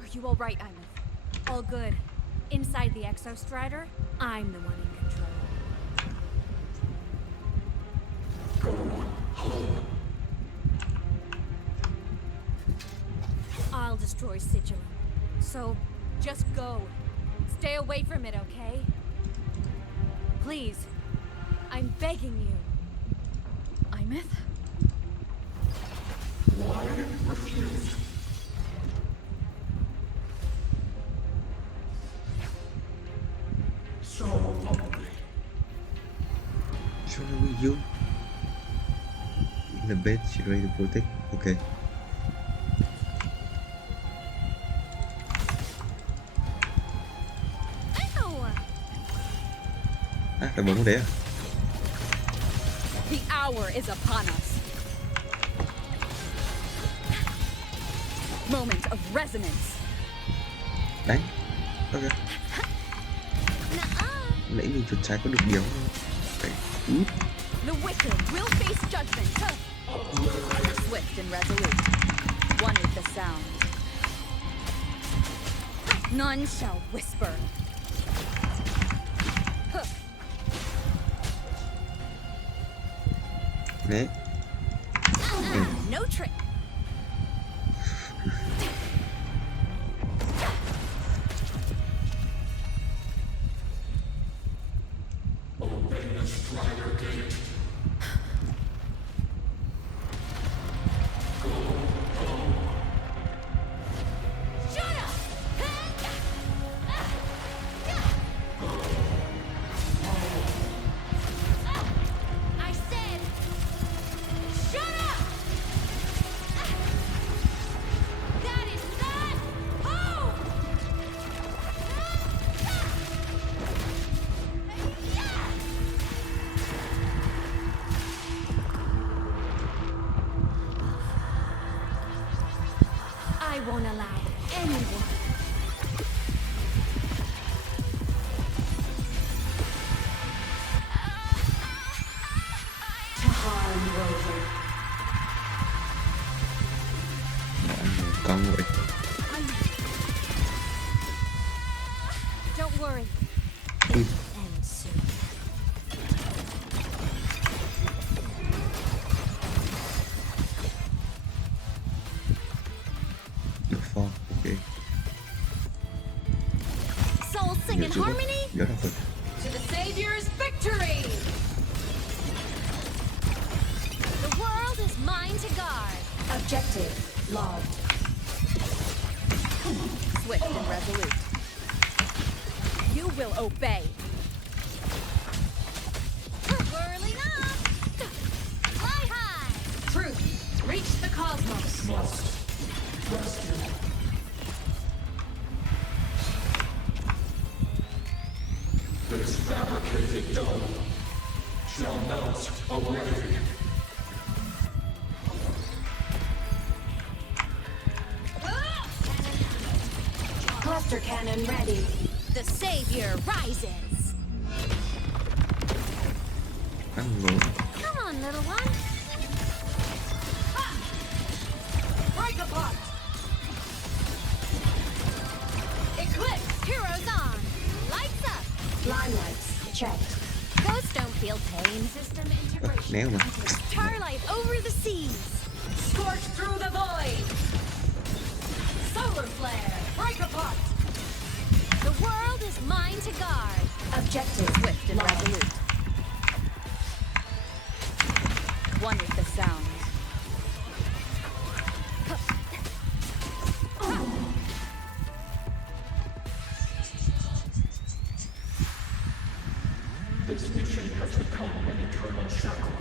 Are you all right, Imith? All good. Inside the Exostrider, I'm the one in control. I'll destroy Sigilum. So, just go. Stay away from it, okay? Please. I'm begging you. Imith? Why refuse? So lonely. Show me with you. In the bed, she ready to protect. Okay. Phải bấm đấy à? The hour is upon us. Moment of resonance. Đánh. Ok. Nãy mình chuột trái có được điểm không? Phải út. The wicked will face judgment. Swift and resolute. One with the sound. None shall whisper. Đấy. No trick. I won't allow anyone. To harm Rover. Con người. Don't worry. Ui. And soon. Được form, ok. Souls sing in harmony. Nhớ đâu rồi. To the Savior's victory! The world is mine to guard. Objective logged. Swift and resolute. You will obey. Whirling up! Fly high! Truth, reach the cosmos. This fabricated dome shall melt away. Cluster cannon ready. The Savior rises. Ăn rồi. Come on, little one. Break apart. Eclipse. Heroes on. Lights up. Limelights checked. Ghosts don't feel pain. System integration. Néo mà. Starlight over the seas. Scorch through the void. Solar flare. Break apart. The world is mine to guard. Objective Swift and resolute. One with the sound. This mission has become an eternal shackle.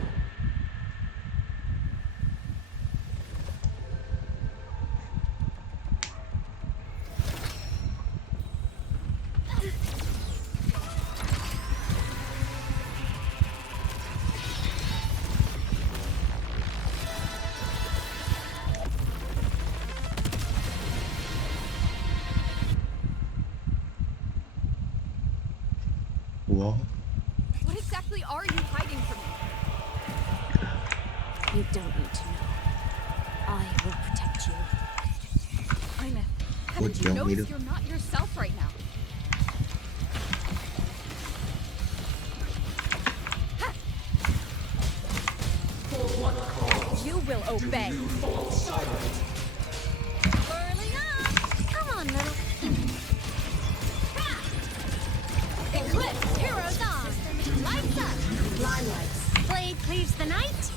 Ủa? What exactly are you hiding from me? You don't need to know. I will protect you. Ina, Ôi, haven't you don't noticed need it. you're not yourself right now? You will obey. Whirling up. Come on, little. Eclipse. Heroes on. Lights up. Limelights. Blade cleaves the night.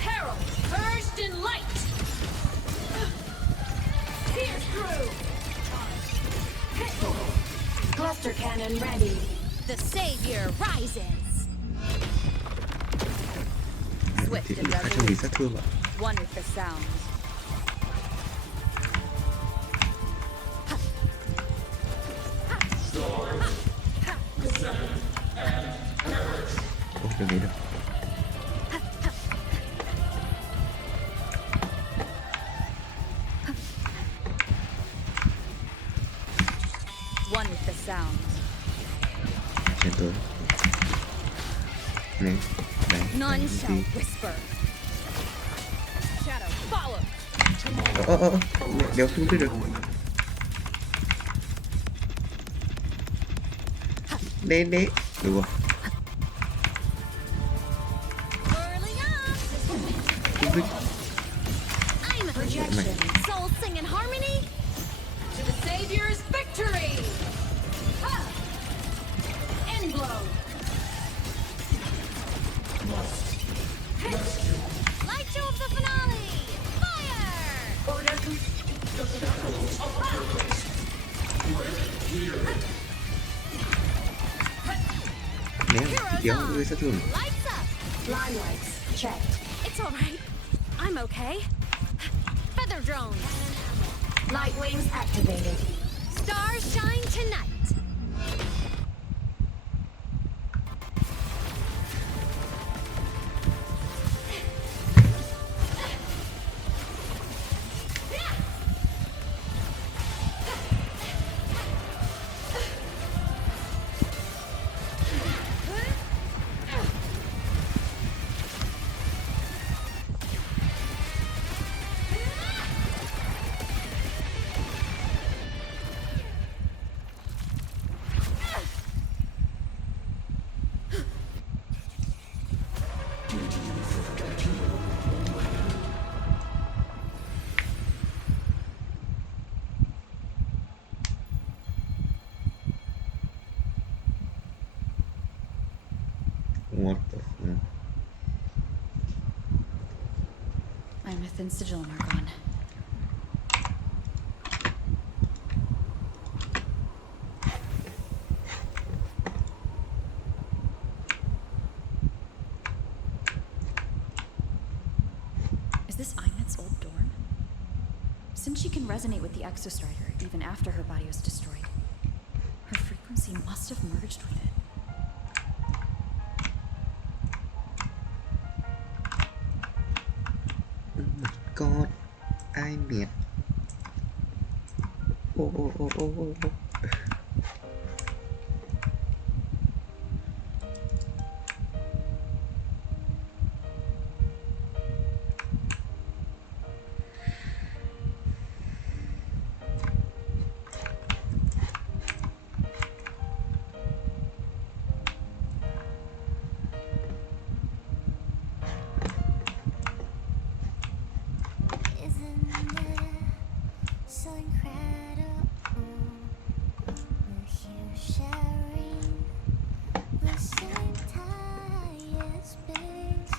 Peril. Purged in light. Pierce through. Cluster cannon ready. The Savior rises. Swift Thì and khá trang bị resolute. sát thương ạ. One with the sound. Ôi, đừng nghĩ đâu. One with the sound. Trên tới. Nè. Đấy. None Đấy, shall đi. whisper. Đéo tung tới được. Đến đấy. Được rồi. I'm a projection. Souls sing in harmony. To the Savior's victory. End blow. Light show of the finale. Fire. Nè, kéo gây sát thương. Lights up. Line lights checked. It's all right. I'm okay. Feather drones. Light wings activated. Stars shine tonight. What the fuck? My myth and sigil are gone. Is this Einmit's old dorm? Since she can resonate with the Exostrider even after her body was destroyed, her frequency must have merged with it. God, I mệt. Ô. So incredible. We're here sharing the same tired space.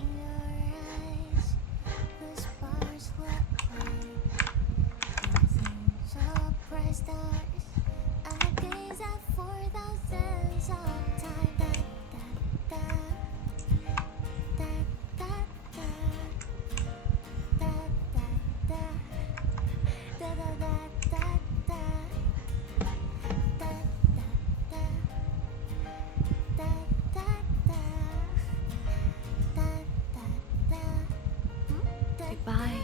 In your eyes, the sparks look like thousands of bright stars. I gaze at 4,000s of time. Da, da, da, da, da, da, da, da, da, da, da, da, da, da, da, da, da, da, da, da. Goodbye.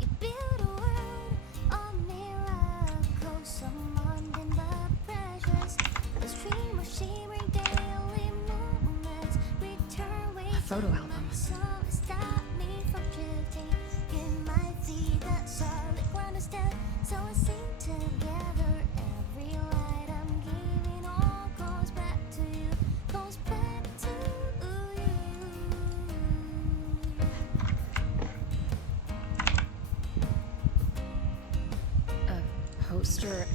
You build a world of miracles, surrounding the precious. The stream of shimmering daily movements return with A photo album. so stop me from drifting. In my feet, that solid ground is dead. So I sing together. Every light I'm giving all goes back to you. Goes back to you. A poster.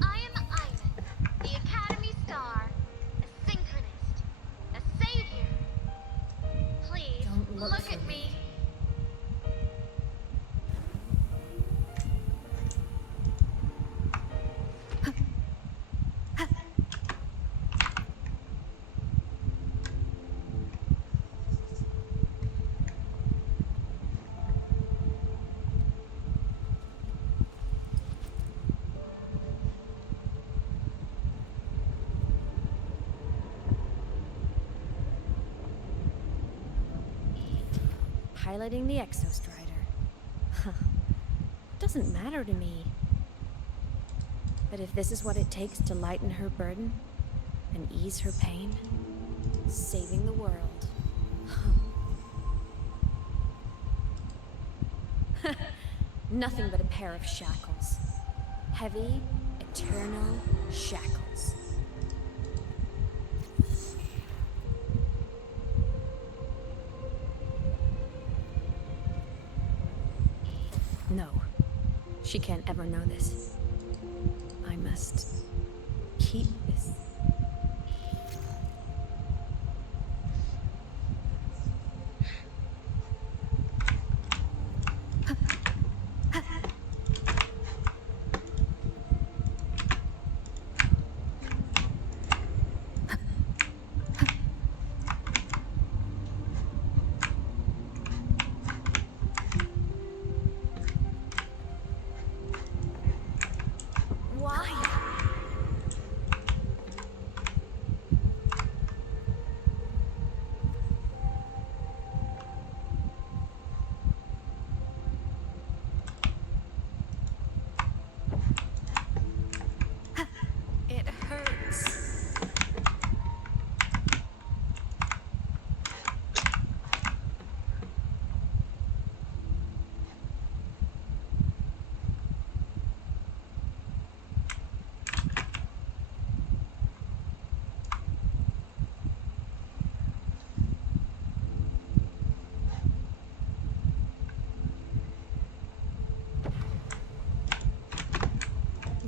I am Ivan, the Academy Star, a synchronist, a savior. Please Don't look at me. piloting the Exostrider. Doesn't matter to me. But if this is what it takes to lighten her burden and ease her pain, saving the world. Nothing but a pair of shackles. Heavy, eternal shackles. No, she can't ever know this. I must keep this.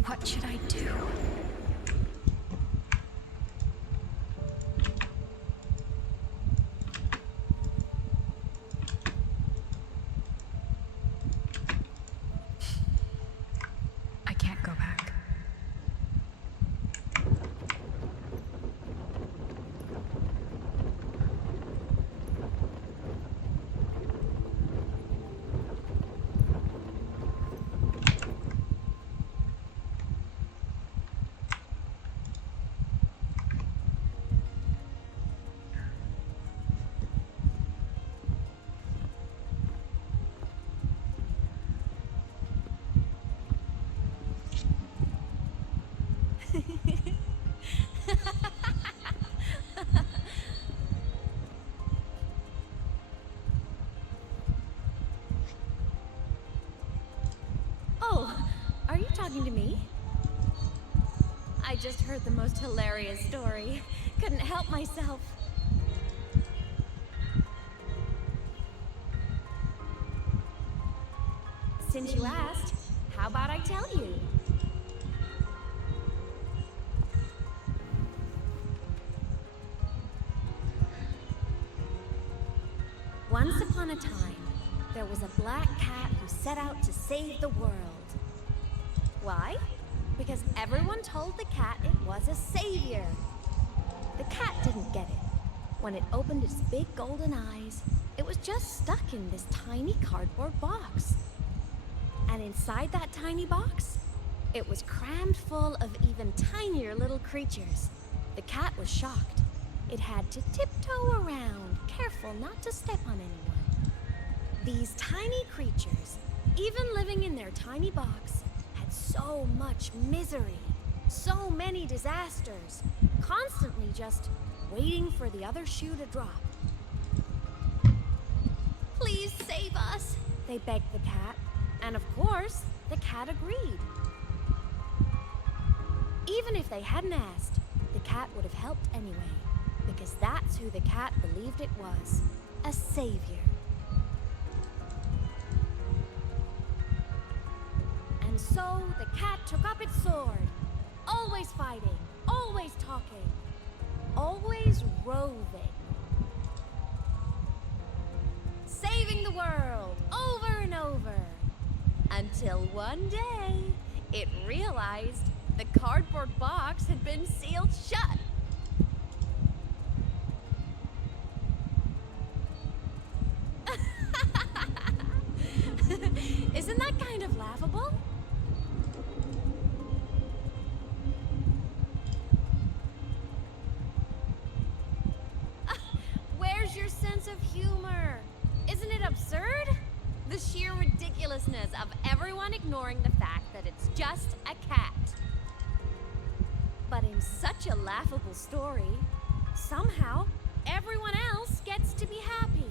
What should I do? I can't go back. Oh, are you talking to me? I just heard the most hilarious story. Couldn't help myself. Since you asked, how about I tell you? Once upon a time, there was a black cat who set out to save the world. Why? Because everyone told the cat it was a savior. The cat didn't get it. When it opened its big golden eyes, it was just stuck in this tiny cardboard box. And inside that tiny box, it was crammed full of even tinier little creatures. The cat was shocked. It had to tiptoe around, careful not to step on anyone. These tiny creatures, even living in their tiny box, had so much misery, so many disasters, constantly just waiting for the other shoe to drop. Please save us, they begged the cat. And of course, the cat agreed. Even if they hadn't asked, the cat would have helped anyway, because that's who the cat believed it was, a savior. And so the cat took up its sword, always fighting, always talking, always roving. Saving the world over and over. Until one day, it realized the cardboard box had been sealed shut. Isn't that kind of laughable? Where's your sense of humor? Is Isn't it absurd? The sheer ridiculousness of everyone ignoring the fact that it's just a cat. But in such a laughable story, somehow everyone else gets to be happy.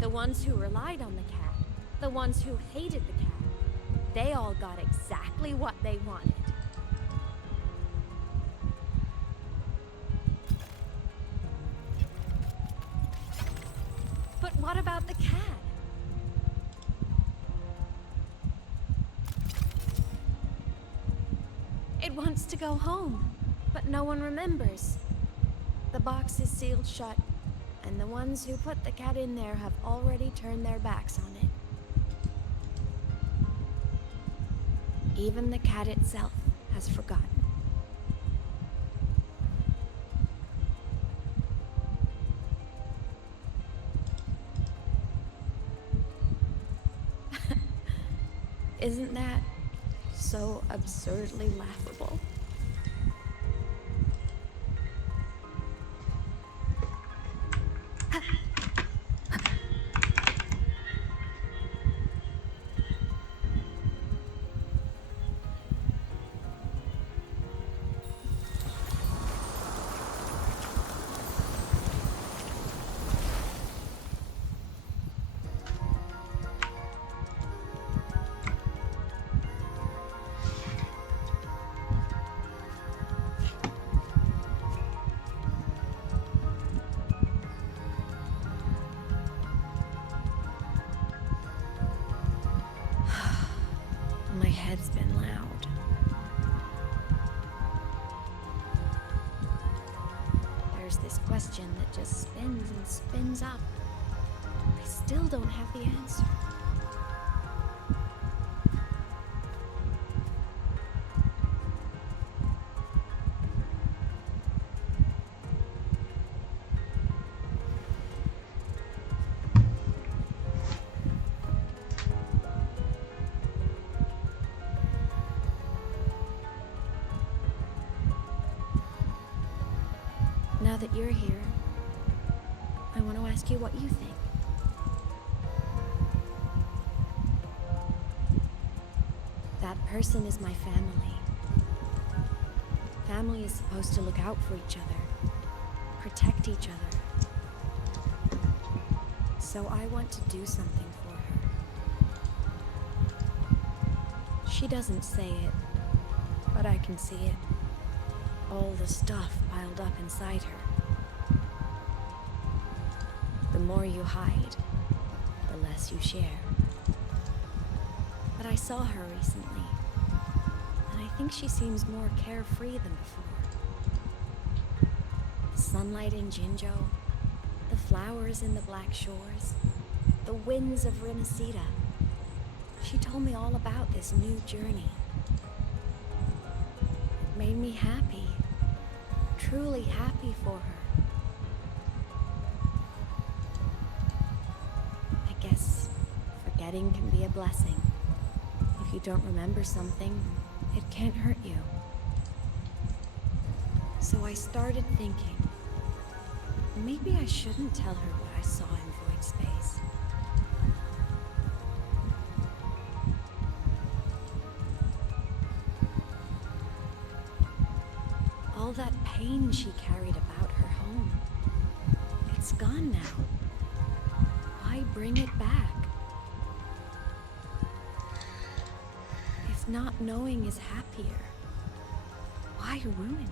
The ones who relied on the cat, the ones who hated the cat, they all got exactly what they wanted. But what about the cat? It wants to go home, but no one remembers. The box is sealed shut, and the ones who put the cat in there have already turned their backs on it. Even the cat itself has forgotten. Isn't that so absurdly laughable? My head's been loud. There's this question that just spins and spins up. I still don't have the answer. Now that you're here, I want to ask you what you think. That person is my family. Family is supposed to look out for each other, protect each other. So I want to do something for her. She doesn't say it, but I can see it. All the stuff piled up inside her. The more you hide, the less you share. But I saw her recently, and I think she seems more carefree than before. The sunlight in Jinjo, the flowers in the Black Shores, the winds of Rimacida. She told me all about this new journey. It made me happy. Truly happy for her. I guess forgetting can be a blessing. If you don't remember something, it can't hurt you. So I started thinking, maybe I shouldn't tell her what I saw in Void Space. All that pain she carried about her home, it's gone now. Why bring it back? If not knowing is happier, why ruin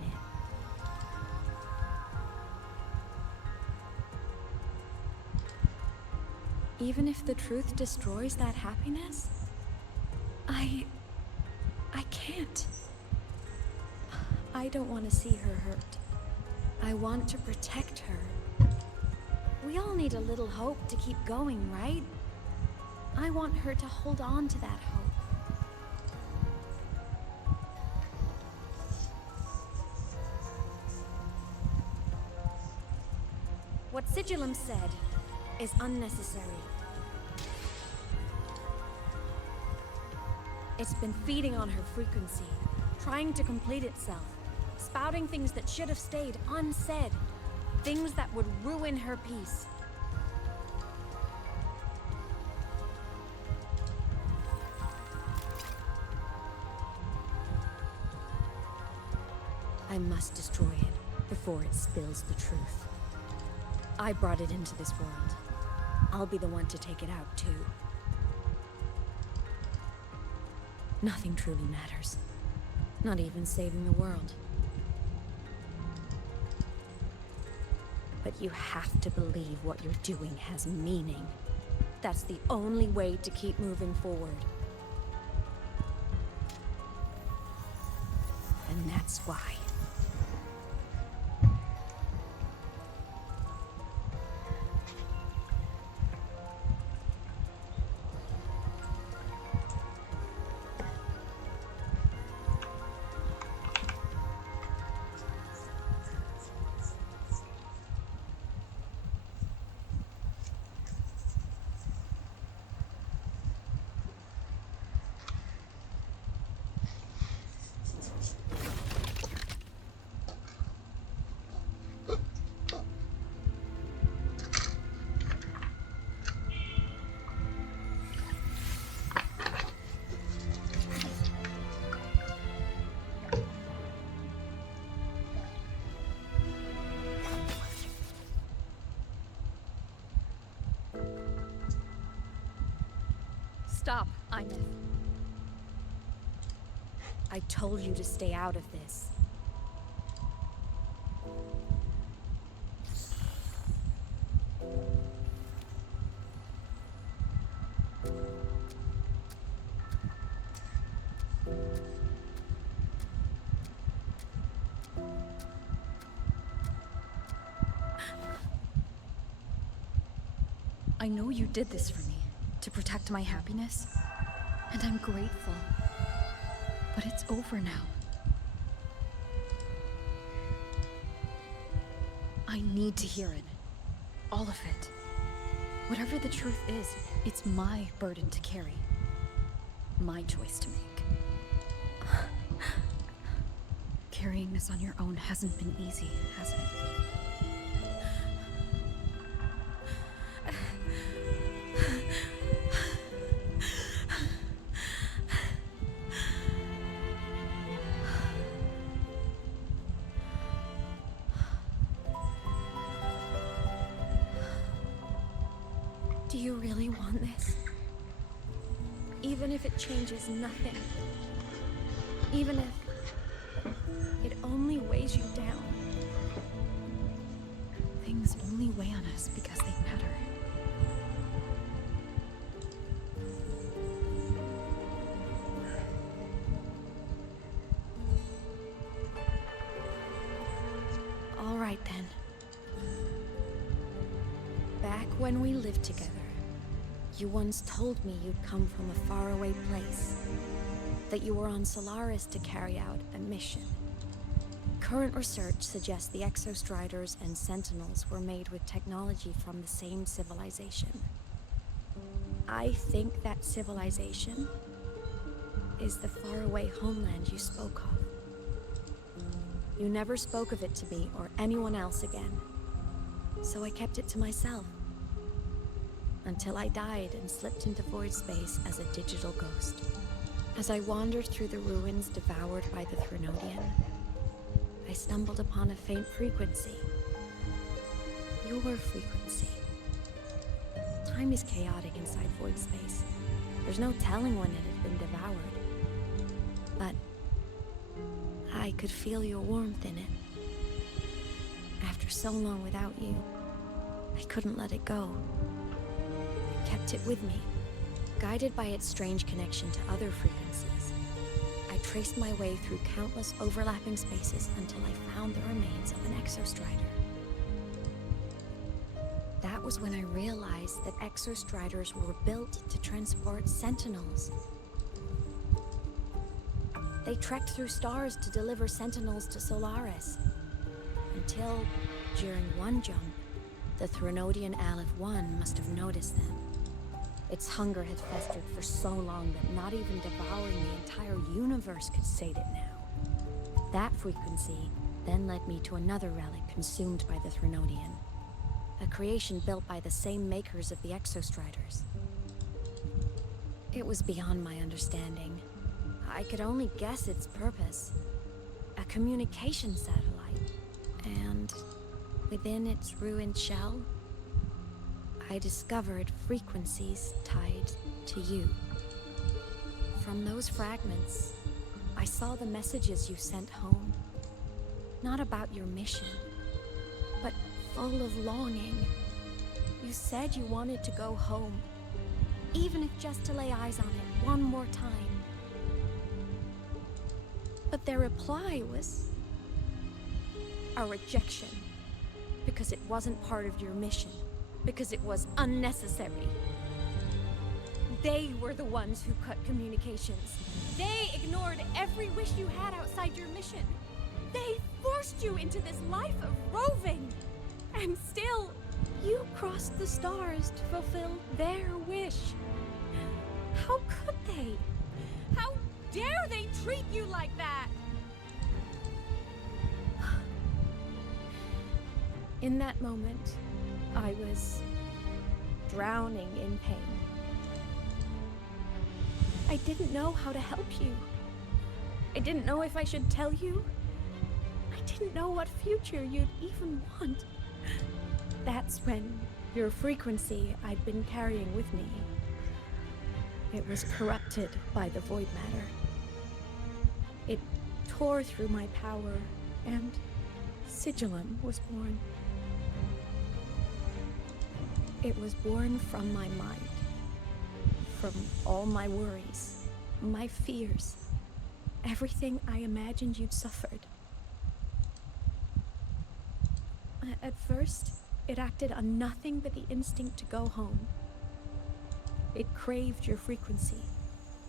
it? Even if the truth destroys that happiness, I can't. I don't want to see her hurt. I want to protect her. We all need a little hope to keep going, right? I want her to hold on to that hope. What Sigillum said is unnecessary. It's been feeding on her frequency, trying to complete itself, spouting things that should have stayed unsaid. Things that would ruin her peace. I must destroy it before it spills the truth. I brought it into this world. I'll be the one to take it out, too. Nothing truly matters. Not even saving the world. But you have to believe what you're doing has meaning. That's the only way to keep moving forward. And that's why. Stop, Ines. I told you to stay out of this. I know you did this for me, to protect my happiness, and I'm grateful. But it's over now. I need to hear it. All of it. Whatever the truth is, it's my burden to carry. My choice to make. Carrying this on your own hasn't been easy, has it? Do you really want this? Even if it changes nothing? Even if it only weighs you down? Things only weigh on us because they matter. All right then. Back when we lived together, you once told me you'd come from a faraway place. That you were on Solaris to carry out a mission. Current research suggests the Exostriders and Sentinels were made with technology from the same civilization. I think that civilization is the faraway homeland you spoke of. You never spoke of it to me or anyone else again, so I kept it to myself. Until I died and slipped into void space as a digital ghost. As I wandered through the ruins devoured by the Threnodian, I stumbled upon a faint frequency. Your frequency. Time is chaotic inside void space. There's no telling when it had been devoured. But I could feel your warmth in it. After so long without you, I couldn't let it go. Kept it with me, guided by its strange connection to other frequencies. I traced my way through countless overlapping spaces until I found the remains of an Exostrider. That was when I realized that Exostriders were built to transport Sentinels. They trekked through stars to deliver Sentinels to Solaris, until, during one jump, the Threnodian Aleph 1 must have noticed them. Its hunger had festered for so long that not even devouring the entire universe could sate it now. That frequency then led me to another relic consumed by the Threnodian. A creation built by the same makers of the Exostriders. It was beyond my understanding. I could only guess its purpose. A communication satellite. And within its ruined shell, I discovered frequencies tied to you. From those fragments, I saw the messages you sent home. Not about your mission, but full of longing. You said you wanted to go home, even if just to lay eyes on it one more time. But their reply was a rejection, because it wasn't part of your mission, because it was unnecessary. They were the ones who cut communications. They ignored every wish you had outside your mission. They forced you into this life of roving. And still, you crossed the stars to fulfill their wish. How could they? How dare they treat you like that? In that moment, I was drowning in pain. I didn't know how to help you. I didn't know if I should tell you. I didn't know what future you'd even want. That's when your frequency I'd been carrying with me, it was corrupted by the void matter. It tore through my power, and Sigillum was born. It was born from my mind, from all my worries, my fears, everything I imagined you'd suffered. At first, it acted on nothing but the instinct to go home. It craved your frequency,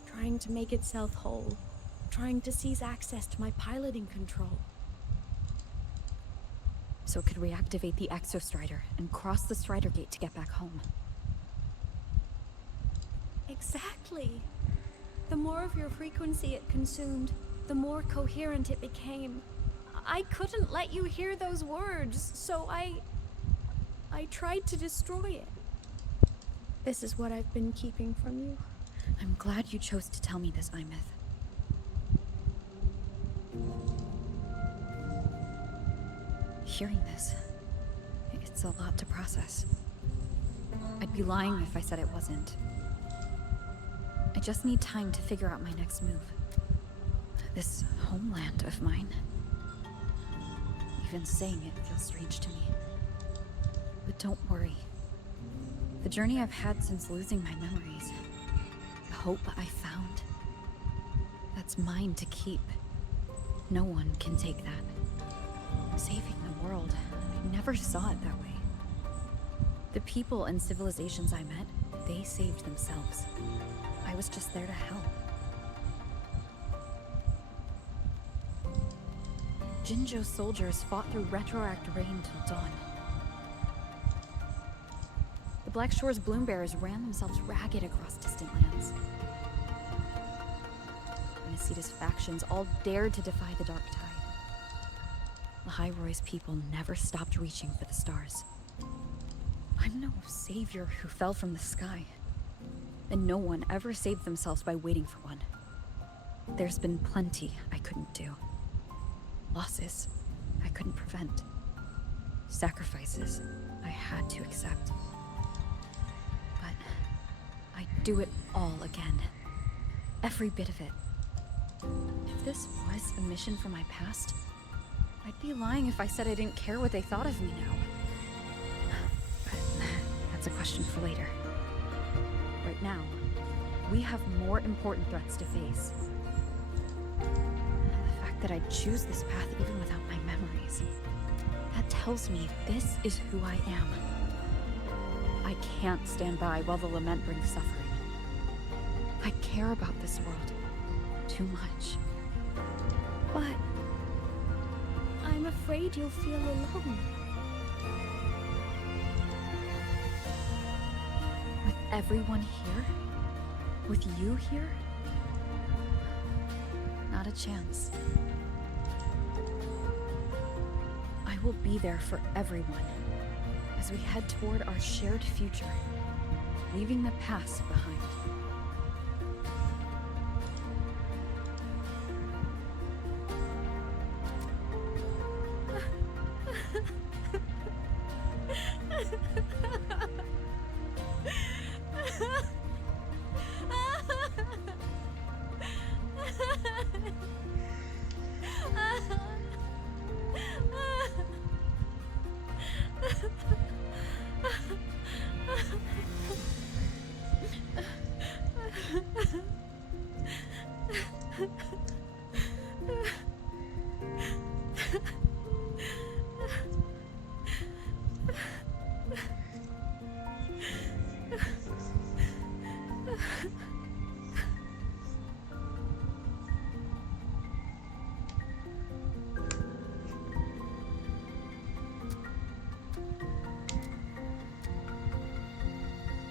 trying to make itself whole, trying to seize access to my piloting control. So it could reactivate the Exostrider and cross the Strider Gate to get back home. Exactly. The more of your frequency it consumed, the more coherent it became. I couldn't let you hear those words, so I tried to destroy it. This is what I've been keeping from you. I'm glad you chose to tell me this, Imeth. Hearing this, it's a lot to process. I'd be lying if I said it wasn't. I just need time to figure out my next move. This homeland of mine. Even saying it feels strange to me. But don't worry. The journey I've had since losing my memories, the hope I found, that's mine to keep. No one can take that. Saving the world, I never saw it that way. The people and civilizations I met, they saved themselves. I was just there to help. Jinzhou soldiers fought through retroact rain till dawn. The Black Shore's bloom bearers ran themselves ragged across distant lands. Nasida's factions all dared to defy the Dark Tide. Lahairoi people never stopped reaching for the stars. I'm no savior who fell from the sky. And no one ever saved themselves by waiting for one. There's been plenty I couldn't do. Losses I couldn't prevent. Sacrifices I had to accept. But I'd do it all again. Every bit of it. If this was a mission from my past, I'd be lying if I said I didn't care what they thought of me now. But that's a question for later. Right now, we have more important threats to face. The fact that I'd choose this path even without my memories, that tells me this is who I am. I can't stand by while the lament brings suffering. I care about this world too much. But I'm afraid you'll feel alone. With everyone here? With you here? Not a chance. will be there for everyone as we head toward our shared future, leaving the past behind.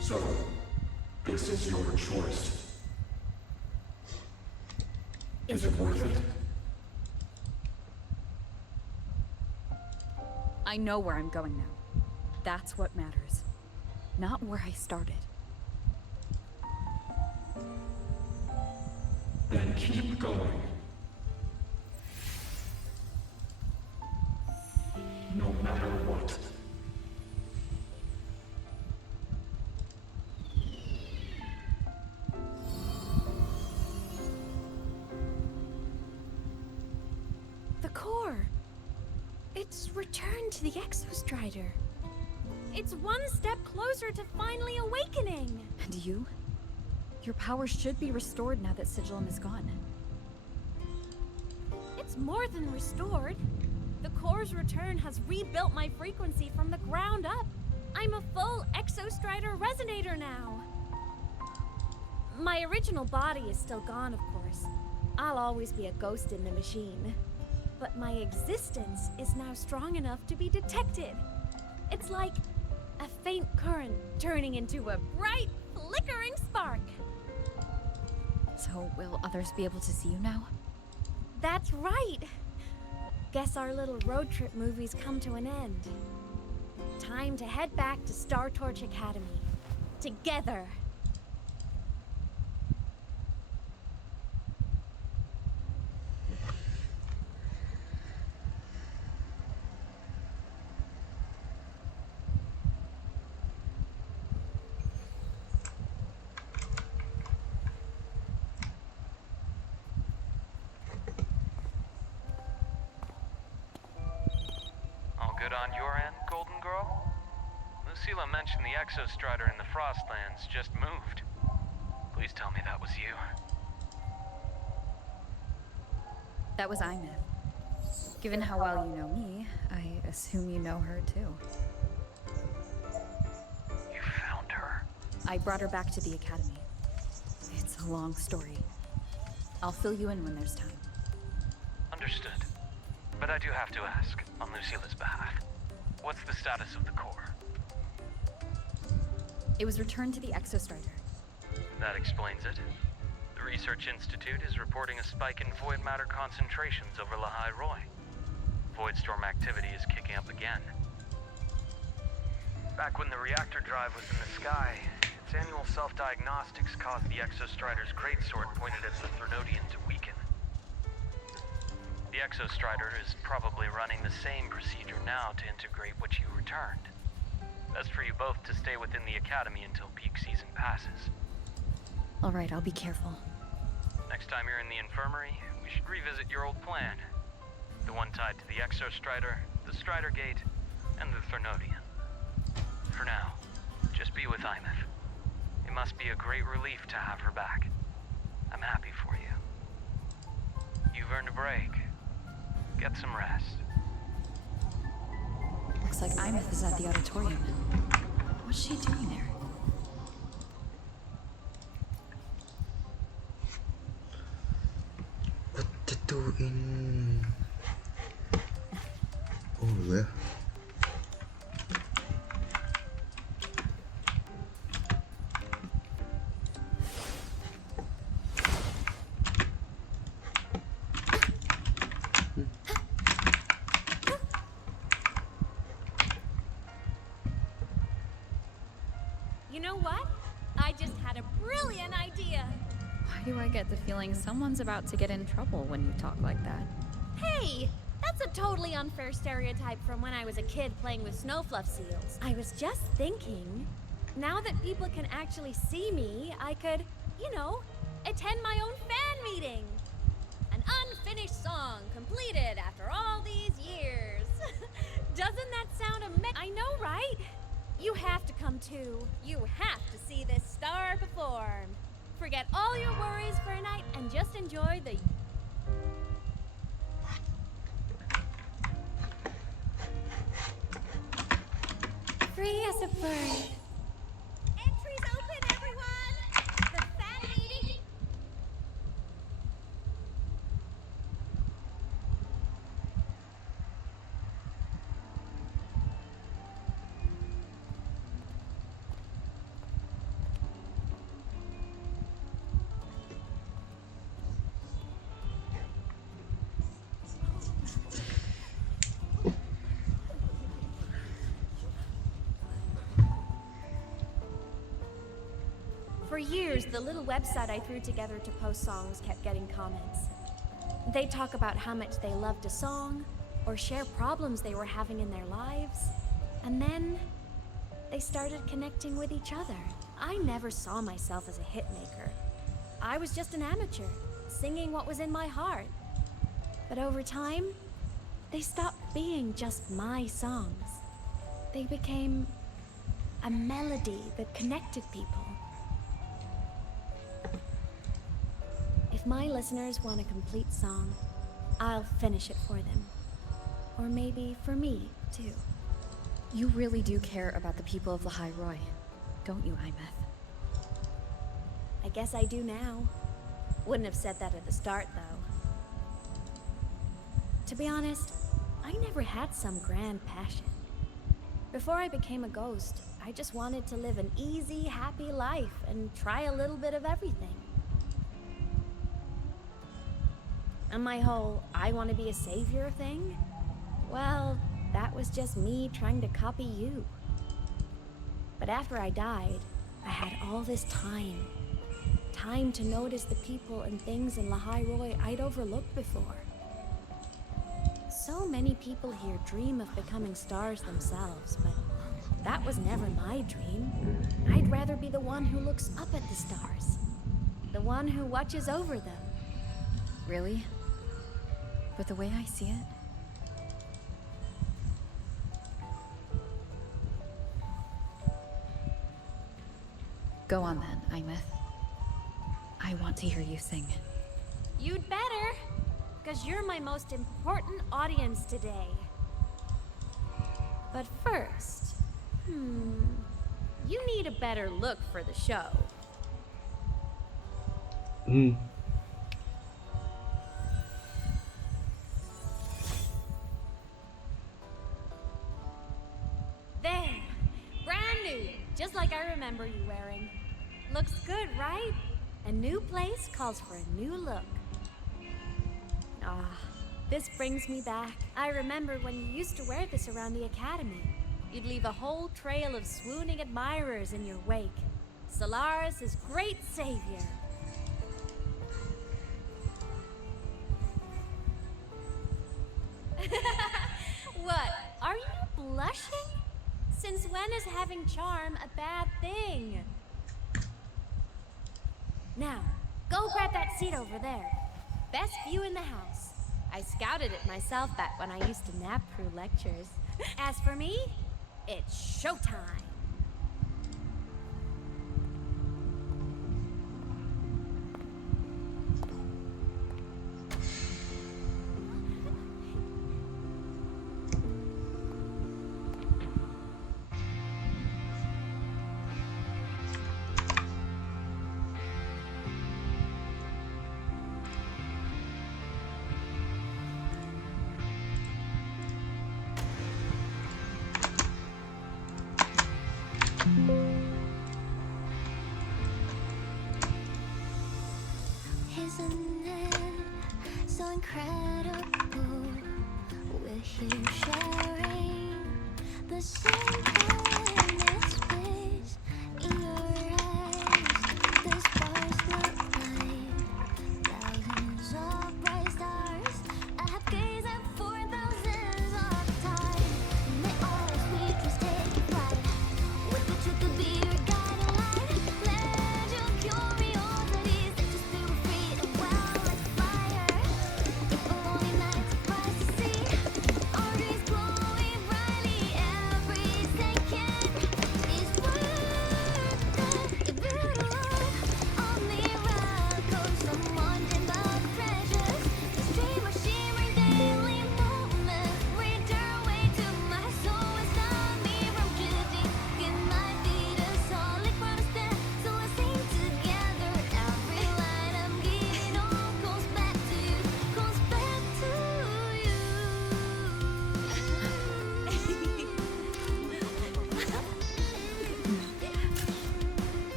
So, this is your choice. Is it worth it? I know where I'm going now. That's what matters. Not where I started. Then keep going. No matter what. The core. It's returned to the Exostrider. It's one step closer to finally awakening. And you? Your power should be restored now that Sigillum is gone. It's more than restored. The core's return has rebuilt my frequency from the ground up. I'm a full Exostrider resonator now. My original body is still gone, of course. I'll always be a ghost in the machine. But my existence is now strong enough to be detected. It's like a faint current turning into a bright, flickering spark. So, will others be able to see you now? That's right. Guess our little road trip movie's come to an end. Time to head back to Star Torch Academy. Together. Good on your end, Golden Girl? Lucilla mentioned the Exostrider in the Frostlands just moved. Please tell me that was you. That was Imeth. Given how well you know me, I assume you know her too. You found her? I brought her back to the Academy. It's a long story. I'll fill you in when there's time. Understood. But I do have to ask, on Lucilla's behalf, what's the status of the core? It was returned to the Exostrider. That explains it. The Research Institute is reporting a spike in void matter concentrations over Lahai Roy. Voidstorm activity is kicking up again. Back when the reactor drive was in the sky, its annual self-diagnostics caused the Exostrider's greatsword pointed at the Threnodian to weaken. The Exostrider is probably running the same procedure now to integrate what you returned. Best for you both to stay within the Academy until peak season passes. All right, I'll be careful. Next time you're in the infirmary, we should revisit your old plan. The one tied to the Exostrider, the Strider Gate, and the Threnodian. For now, just be with Imeth. It must be a great relief to have her back. I'm happy for you. You've earned a break. Get some rest. Looks like Imeth is at the auditorium. What's she doing there? What to do in... Oh, yeah. get the feeling someone's about to get in trouble when you talk like that. Hey! That's a totally unfair stereotype from when I was a kid playing with snowfluff seals. I was just thinking, now that people can actually see me, I could, you know, attend my own fan meeting. An unfinished song completed after all these years. Doesn't that sound amazing? I know, right? You have to come too. You have to see this star perform. Forget all your worries for a night and just enjoy the... Free as a bird. Entries open, everyone! The fan meeting... For years, the little website I threw together to post songs kept getting comments. They'd talk about how much they loved a song, or share problems they were having in their lives. And then, they started connecting with each other. I never saw myself as a hitmaker. I was just an amateur, singing what was in my heart. But over time, they stopped being just my songs. They became a melody that connected people. If my listeners want a complete song, I'll finish it for them. Or maybe for me, too. You really do care about the people of Lahai Roi, don't you, Imeth? I guess I do now. Wouldn't have said that at the start, though. To be honest, I never had some grand passion. Before I became a ghost, I just wanted to live an easy, happy life and try a little bit of everything. And my whole I want to be a savior thing? Well, that was just me trying to copy you. But after I died, I had all this time. Time to notice the people and things in Lahai Roi I'd overlooked before. So many people here dream of becoming stars themselves, but that was never my dream. I'd rather be the one who looks up at the stars. The one who watches over them. Really? But the way I see it... Go on then, Imeth. I want to hear you sing. You'd better, because you're my most important audience today. But first, you need a better look for the show. There, brand new, just like I remember you wearing. Looks good, right? A new place calls for a new look. Ah, this brings me back. I remember when you used to wear this around the academy. You'd leave a whole trail of swooning admirers in your wake. Solaris' great savior. What? Are you blushing? Since when is having charm a bad thing? Now, go grab that seat over there. Best view in the house. I scouted it myself back when I used to nap through lectures. As for me, it's showtime. Isn't it so incredible? We're here sharing the same time and space. In your eyes, the sparks not light.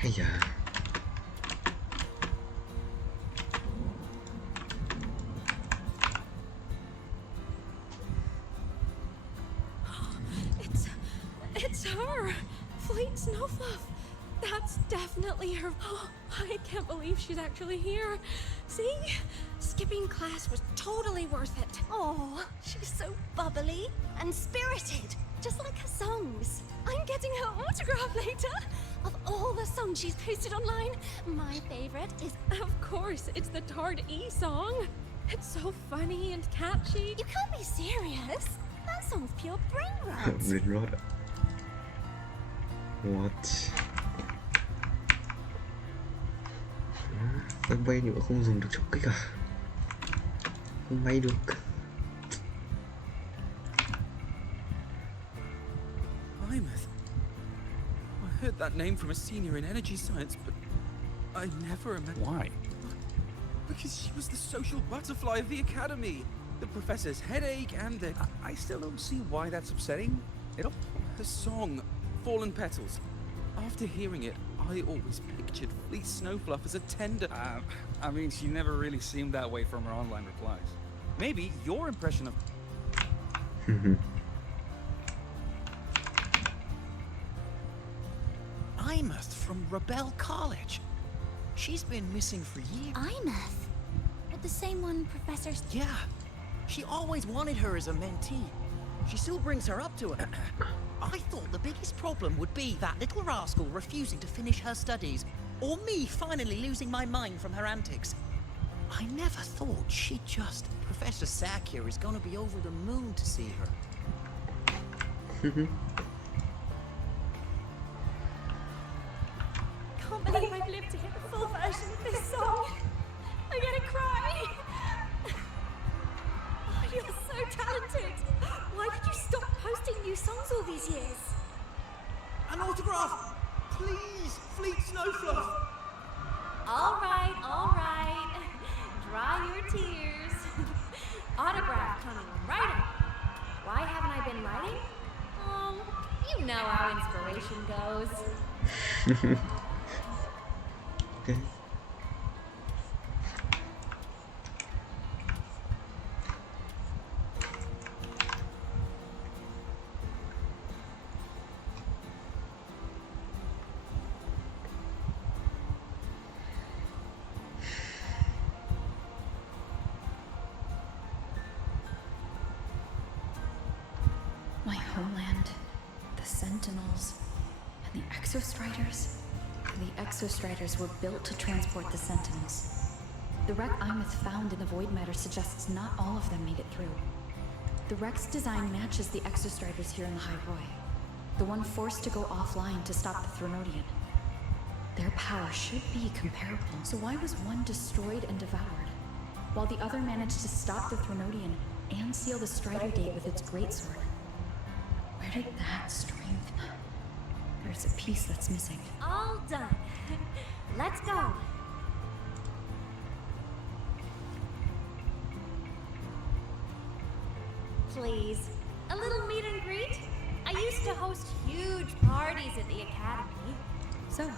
Hay da. It's her! Fleet Snowfluff! That's definitely her. Oh, I can't believe she's actually here. See? Skipping class was totally worth it. Oh, she's so bubbly and spirited, just like her songs. I'm getting her autograph later. Of all the songs she's posted online, my favorite is, of course, it's the Tard E song. It's so funny and catchy. You can't be serious. That song's pure brain rot. Brain rot. What? Đang bay nhưng mà không dùng được trọng kích à? Không bay được. Plymouth. I heard that name from a senior in energy science, but I never imagined. Why? Because she was the social butterfly of the academy. The professor's headache and the... I still don't see why that's upsetting. Her song, Fallen Petals. After hearing it, I always pictured Fleet Snowfluff as a tender... I mean, she never really seemed that way from her online replies. Maybe your impression of... Imeth from Rebel College. She's been missing for years. Imeth? But the same one Professor... Yeah. She always wanted her as a mentee. She still brings her up to it. I thought the biggest problem would be that little rascal refusing to finish her studies, or me finally losing my mind from her antics. I never thought she'd just... Professor Sack here is gonna be over the moon to see her. Can't believe I've lived to hear the full version of this song. I'm gonna cry. Oh, you're so talented. Why did you stop posting new songs all these years? An autograph! Please, Fleet Snowfluff! All right. Dry your tears. Autograph coming right up. Why haven't I been writing? You know how inspiration goes. Okay. My homeland, the Sentinels, and the Exostriders. The Exostriders were built to transport the Sentinels. The wreck Imeth found in the void matter suggests not all of them made it through. The wreck's design matches the Exostriders here in the High Roy, the one forced to go offline to stop the Threnodian. Their power should be comparable, so why was one destroyed and devoured, while the other managed to stop the Threnodian and seal the Strider Gate with its greatsword? Where did that strength... There's a piece that's missing. All done. Let's go. Please, a little meet and greet? I used to host huge parties at the academy. So,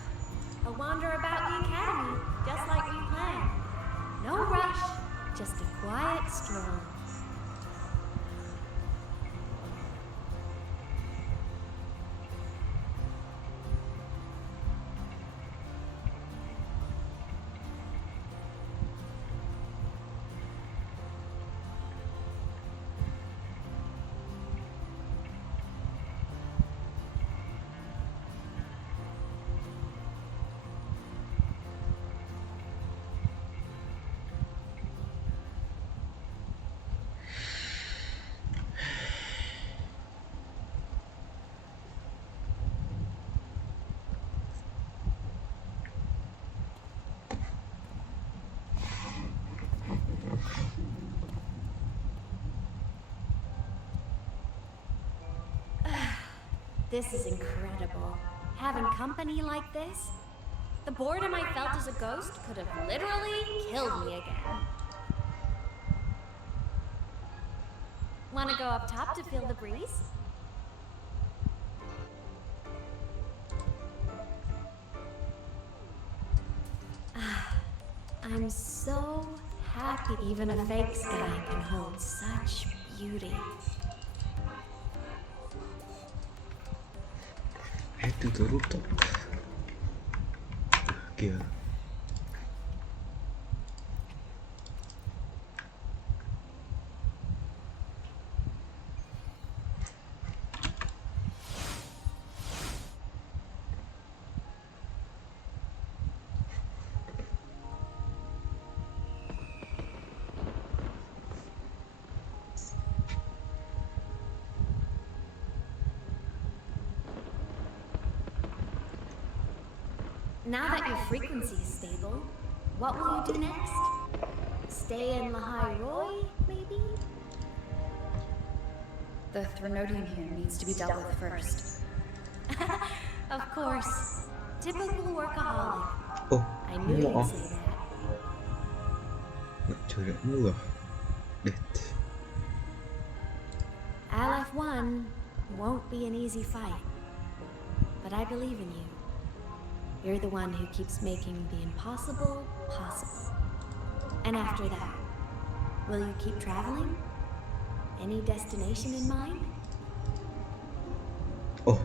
a wander about the academy, just like we planned. No rush, just a quiet stroll. This is incredible. Having company like this? The boredom I felt as a ghost could have literally killed me again. Wanna go up top to feel the breeze? I'm so happy even a fake sky can hold such beauty. Head to the rooftop. Kìa. Now that your frequency is stable, what will you do next? Stay in Lahai Roy, maybe? The Threnodian here needs to be dealt with first. Of course. Typical workaholic. Ồ, I knew mưa. you'd say that. Mặt trời lại mưa. Đẹp. LF1 won't be an easy fight. But I believe in you. You're the one who keeps making the impossible possible. And after that, will you keep traveling? Any destination in mind? Ồ.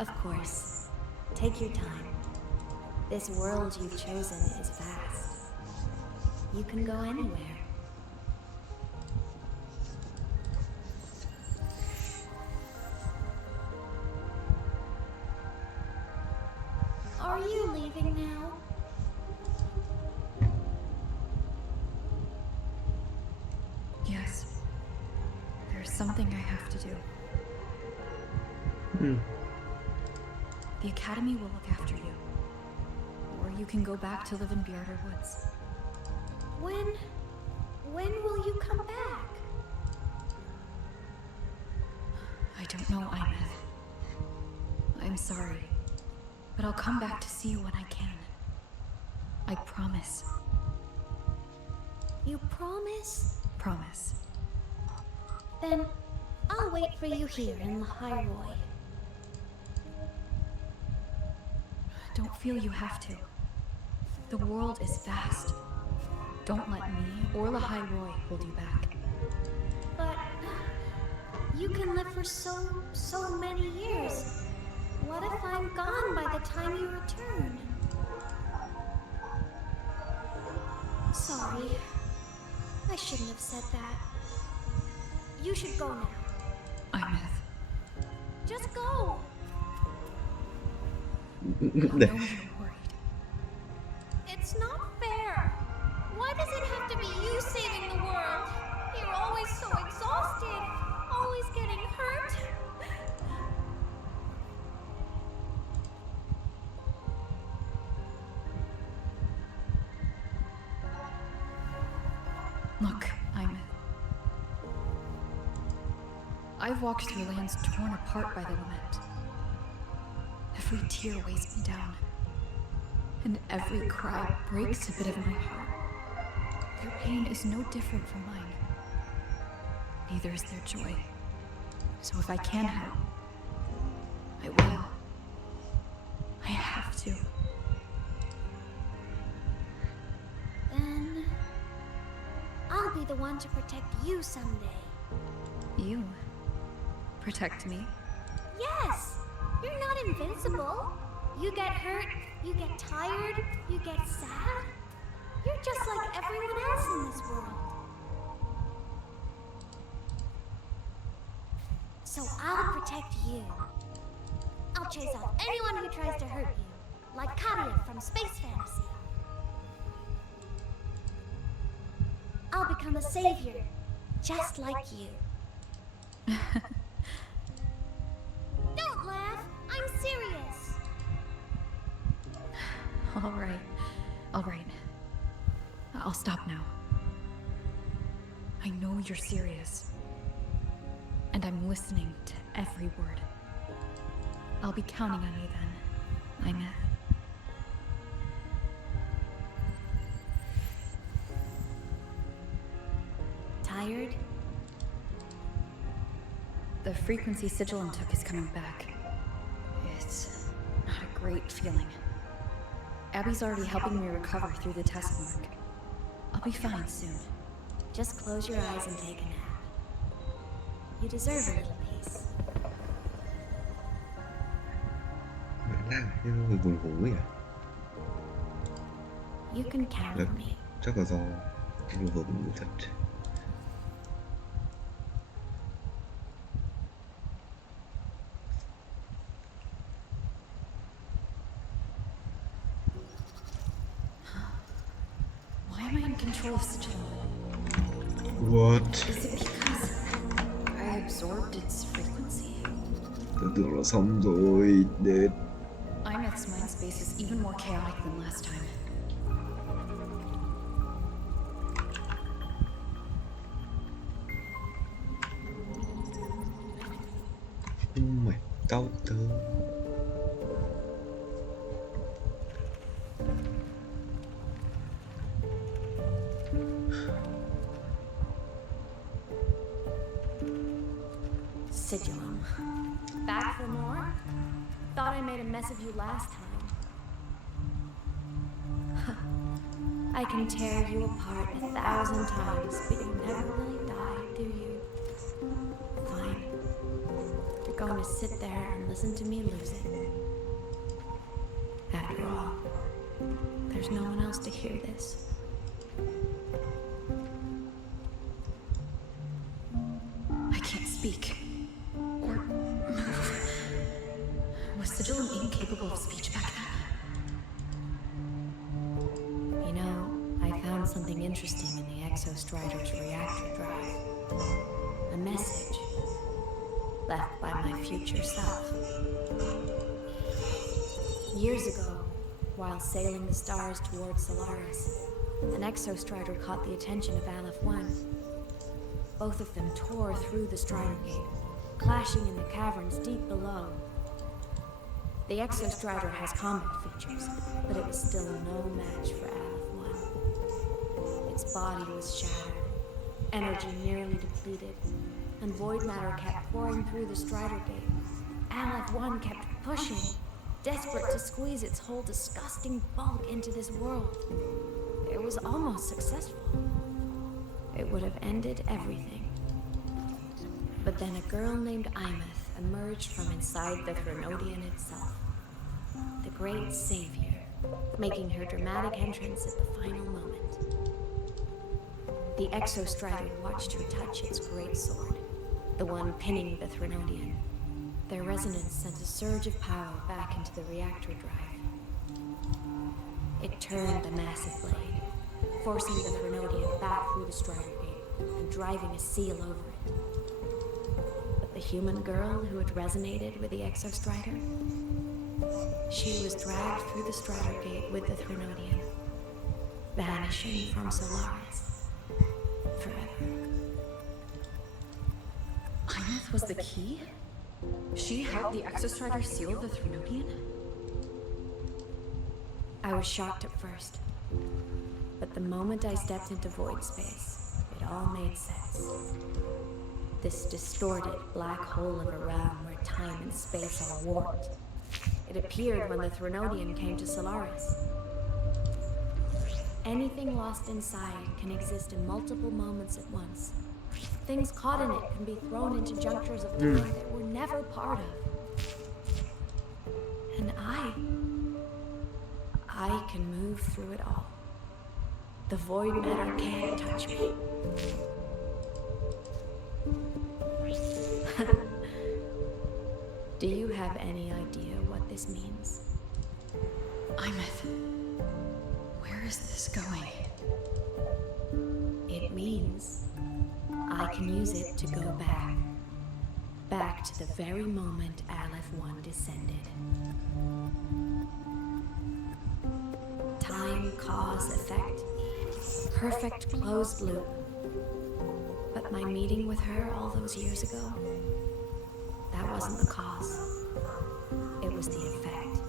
Of course. Take your time. This world you've chosen is vast. You can go anywhere. Are you leaving now? Yes. There's something I have to do. The Academy will look after you. Or you can go back to live in Bjarder Woods. When will you come back? I don't know, Imeth. I'm sorry. But I'll come back to see you when I can. I promise. You promise? Promise. Then I'll wait for you here in Lahai Roy. Don't feel you have to. The world is vast. Don't let me or Lahai Roy hold you back. But you can live for so many years. What if I'm gone by the time you return? Sorry. I shouldn't have said that. You should go now. Imeth. Just go! I know you're worried. It's not fair. Why does it have to be you saving the world? You're always so exhausted. Always getting hurt. Look, I've walked through lands torn apart by the lament. Every tear weighs me down, and every cry breaks a bit of my heart. Their pain is no different from mine. Neither is their joy. So if I can help, I will. I have to. Then I'll be the one to protect you someday. You? Protect me? Yes! You're not invincible. You get hurt, you get tired, you get sad. You're just like everyone else in this world. So I'll protect you. I'll chase off anyone who tries to hurt you, like Katia from Space Fantasy. I'll become a savior, just like you. Don't laugh! I'm serious! All right. I'll stop now. I know you're serious. And I'm listening to every word. I'll be counting on you then, Imeth. Tired? The frequency Sigilum took is coming back. It's not a great feeling. Abby's already helping me recover through the test mark. I'll be fine soon. Just close your eyes and take a nap. You deserve a little peace. Làm như người buồn ngủ ấy à? You can count on me. Chắc là do anh vừa buồn ngủ thật. Why am I in control of Sigilum? What? Is it because I absorbed its frequency? Tưởng tượng là xong rồi. Dead. Imeth's mind space is even more chaotic than last time. Mày đau thương. Sigilum. Back for more? Thought I made a mess of you last time. I can tear you apart 1,000 times, but you never really die, do you? Fine. You're going to sit there and listen to me lose it. After all, there's no one else to hear this. I can't speak. Or move. Was Sigilum incapable of speech back then? You know, I found something interesting in the Exostrider's reactor drive. A message left by my future self. Years ago, while sailing the stars towards Solaris, an Exostrider caught the attention of Aleph 1. Both of them tore through the Strider Gate, clashing in the caverns deep below. The Exostrider has combat features, but it was still no match for Aleph 1. Its body was shattered, energy nearly depleted, and void matter kept pouring through the Strider Gate. Aleph 1 kept pushing, desperate to squeeze its whole disgusting bulk into this world. It was almost successful. It would have ended everything. But then a girl named Imeth emerged from inside the Threnodian itself. The great savior, making her dramatic entrance at the final moment. The Exostrider watched her touch its great sword, the one pinning the Threnodian. Their resonance sent a surge of power back into the reactor drive. It turned the massive blade, forcing the Threnodian back through the Strider Gate and driving a seal over it. But the human girl who had resonated with the Exostrider, she was dragged through the Strider Gate with the Threnodian, vanishing from Solaris forever. Imeth was the key? She helped the Exostrider seal the Threnodian? I was shocked at first, but the moment I stepped into void space, it all made sense. This distorted black hole of a realm where time and space are warped. It appeared when the Threnodian came to Solaris. Anything lost inside can exist in multiple moments at once. Things caught in it can be thrown into junctures of time that we're never part of. And I can move through it all. The void matter can't touch me. Do you have any idea what this means? Imeth, where is this going? It means I can use it to go back. Back to the very moment Aleph 1 descended. Time, cause, effect. Perfect closed loop. But my meeting with her all those years ago, that wasn't the cause. It was the effect.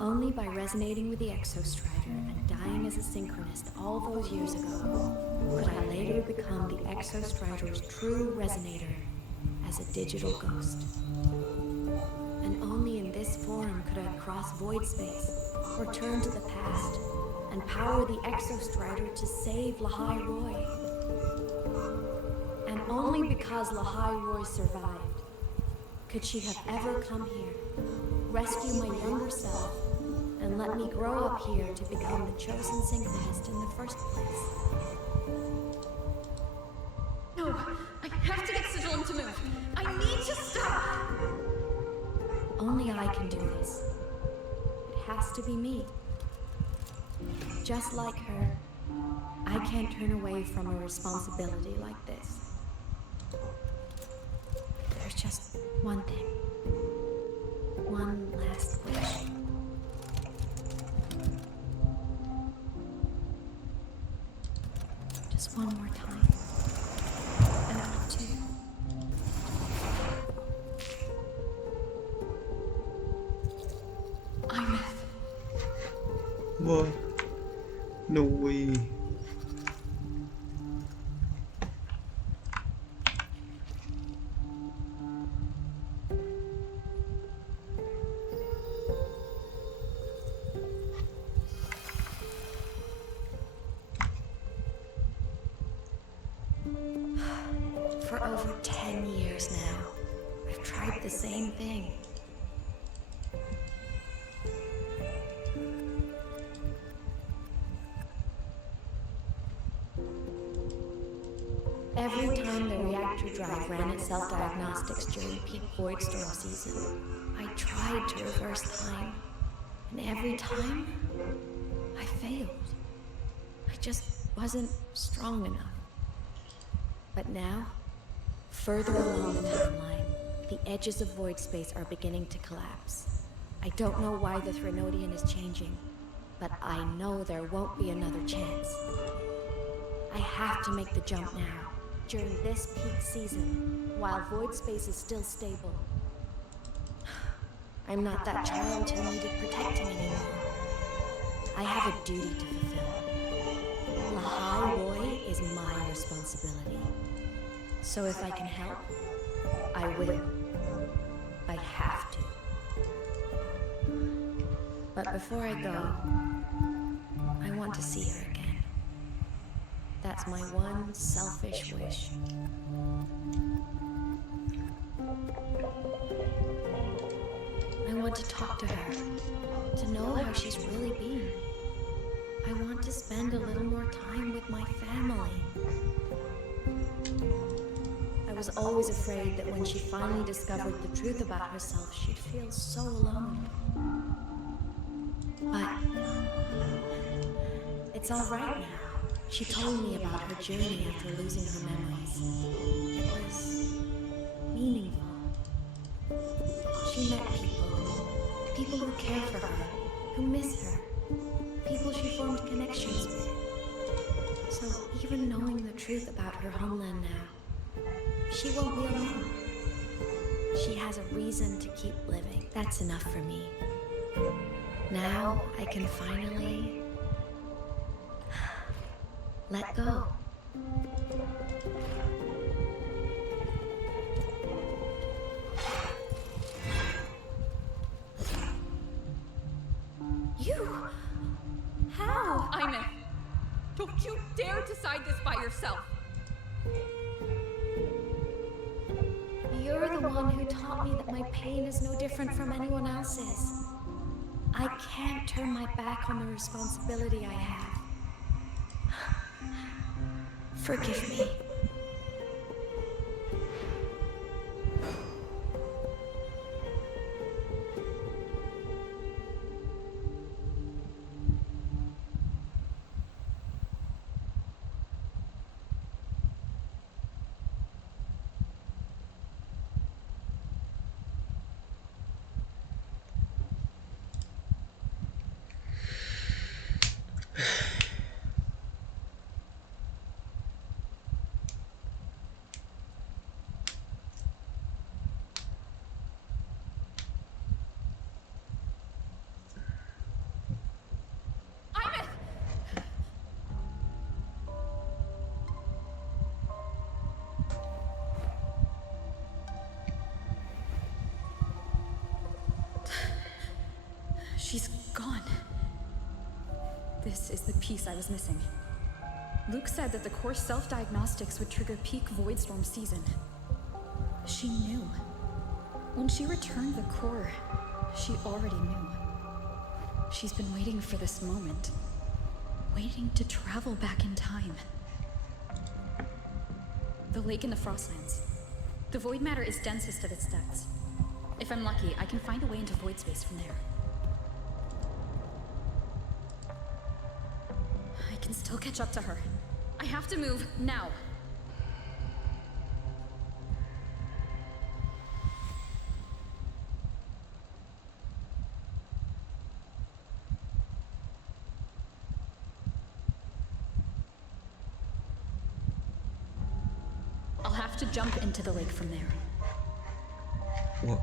Only by resonating with the Exostrider and dying as a synchronist all those years ago, could I later become the Exostrider's true resonator as a digital ghost. And only in this form could I cross void space, return to the past, and power the Exostrider to save Lahai Roy. And only because Lahai Roy survived could she have ever come here, rescue my younger self, and let me grow up here to become the chosen synchronist in the first place. No, I have to get Sigillum to move. I need to stop. Only I can do this. It has to be me. Just like her, I can't turn away from a responsibility like this. There's just one thing. One last wish. Just one more time. I want to. What? No way. For over 10 years now, I've tried the same thing. Every time the reactor drive ran its self-diagnostics during peak void storm season, I tried to reverse time. And every time, I failed. I just wasn't strong enough. But now, further along the timeline, the edges of void space are beginning to collapse. I don't know why the Threnodian is changing, but I know there won't be another chance. I have to make the jump now, during this peak season, while void space is still stable. I'm not that child who needed protecting anymore. I have a duty to fulfill. Lahai Roy is my responsibility. So if I can help, I will. I have to. But before I go, I want to see her again. That's my one selfish wish. I want to talk to her, to know how she's really been. I want to spend a little more time with my family. I was always afraid that when she finally discovered the truth about herself, she'd feel so alone. But it's all right now. She told me about her journey after losing her memories. It was meaningful. She met people who care for her, who miss her, people she formed connections with. So even knowing the truth about her homeland now, she won't be alone. She has a reason to keep living. That's enough for me. Now I can finally let go. You? How? Aimeth, don't you dare decide this by yourself. You're the one who taught me that my pain is no different from anyone else's. I can't turn my back on the responsibility I have. Forgive me. She's gone. This is the piece I was missing. Luke said that the core self-diagnostics would trigger peak Voidstorm season. She knew. When she returned the core, she already knew. She's been waiting for this moment. Waiting to travel back in time. The lake in the Frostlands. The void matter is densest of its depths. If I'm lucky, I can find a way into void space from there. I can still catch up to her. I have to move now. I'll have to jump into the lake from there. What?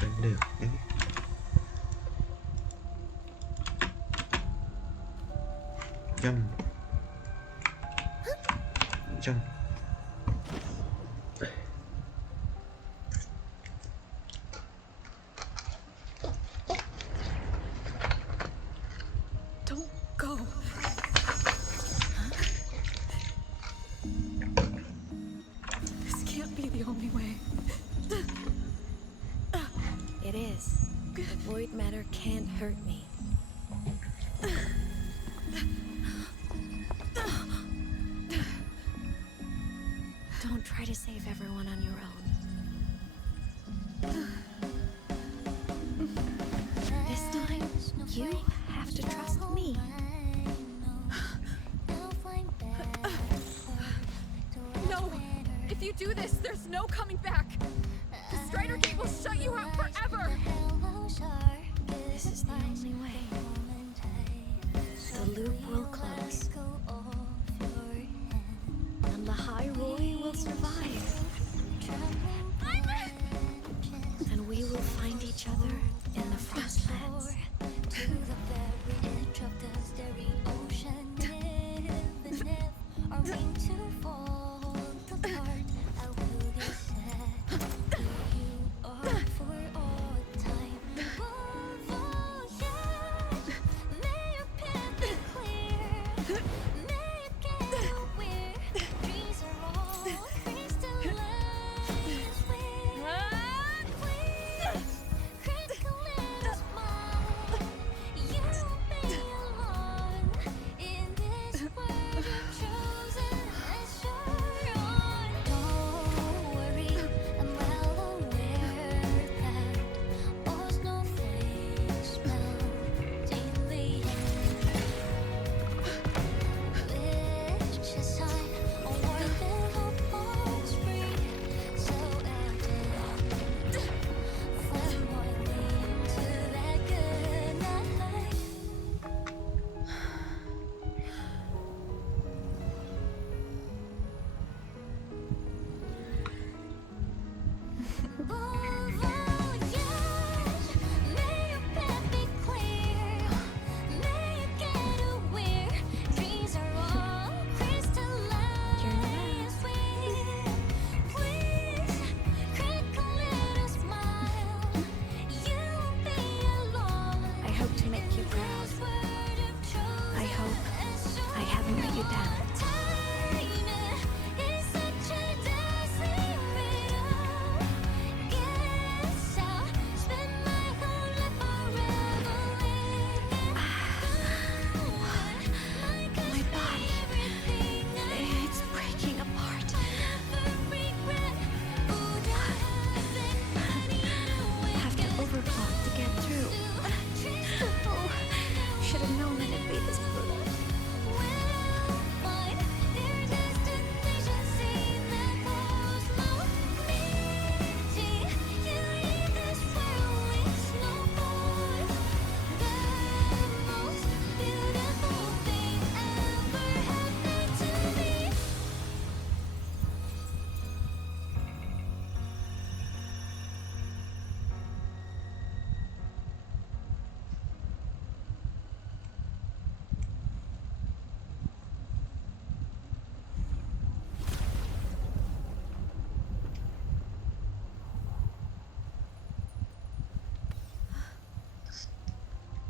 Don't do. Jump. Jump. Don't go. This can't be the only way. It is. The void matter can't hurt me. Don't try to save everyone on your own. This time, you have to trust me. No! If you do this, there's no coming back! The Strider Gate will shut you out forever! This is the only way. The loop will close. And the High Roy will survive. And we will find each other in the Frostlands.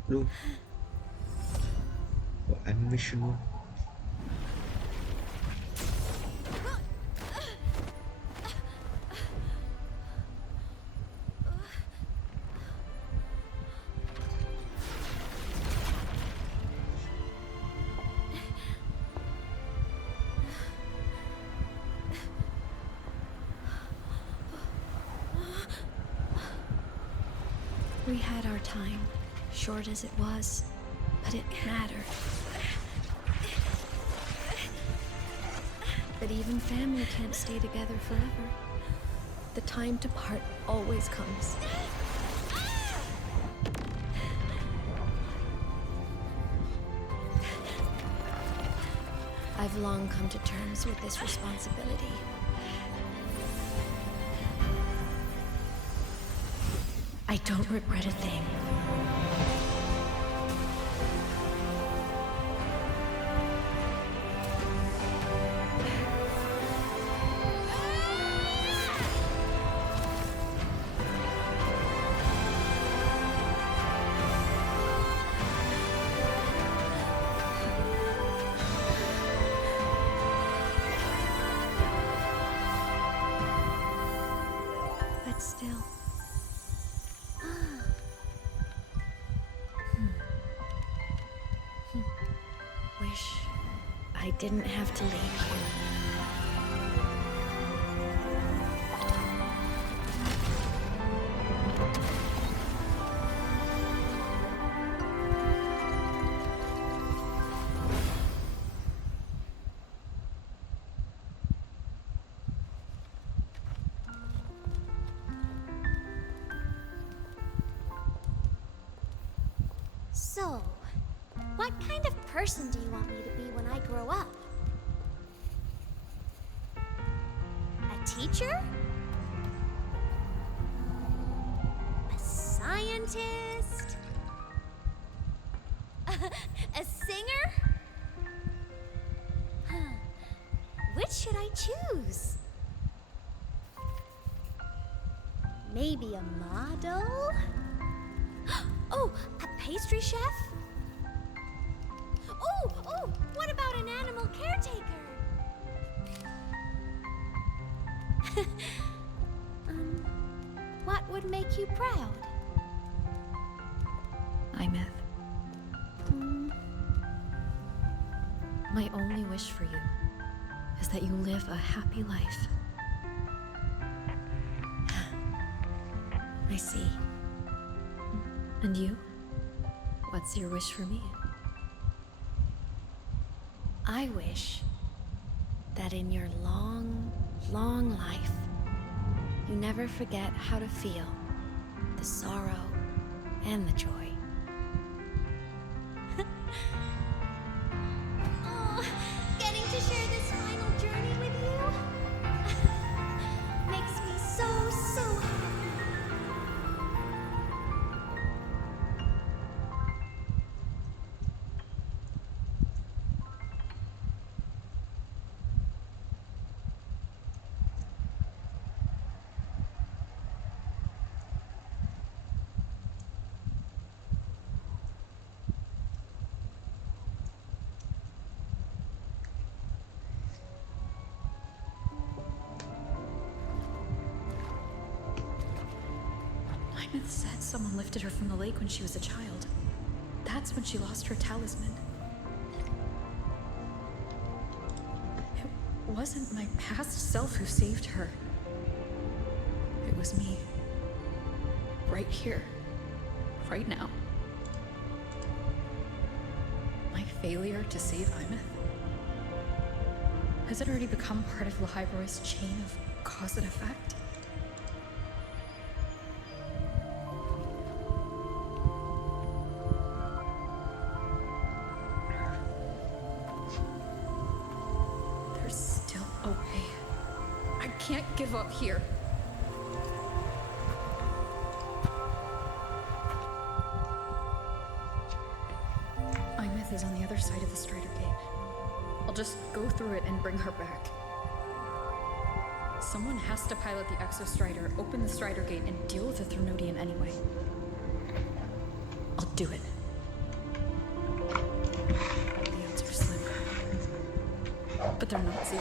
luôn. Animation luôn. We had our time, short as it was, but it mattered. But even family can't stay together forever. The time to part always comes. I've long come to terms with this responsibility. I don't regret a thing. But still. Wish I didn't have to leave you. So, what kind of person do you want me to be when I grow up? A teacher? A scientist? A singer? Which should I choose? Maybe a model? Oh, a pastry chef? Oh, what about an animal caretaker? What would make you proud? Imeth. My only wish for you is that you live a happy life. I see. And you? What's your wish for me? I wish that in your long, long life, you never forget how to feel the sorrow and the joy. Oh, getting to share this final journey with you makes me so happy. Imeth said someone lifted her from the lake when she was a child. That's when she lost her talisman. It wasn't my past self who saved her. It was me. Right here. Right now. My failure to save Imeth? Has it already become part of Lahibroy's chain of cause and effect? There's still a way. I can't give up here. Imeth is on the other side of the Strider Gate. I'll just go through it and bring her back. Someone has to pilot the Exostrider, open the Strider Gate, and deal with the Threnodian anyway. I'll do it. seal.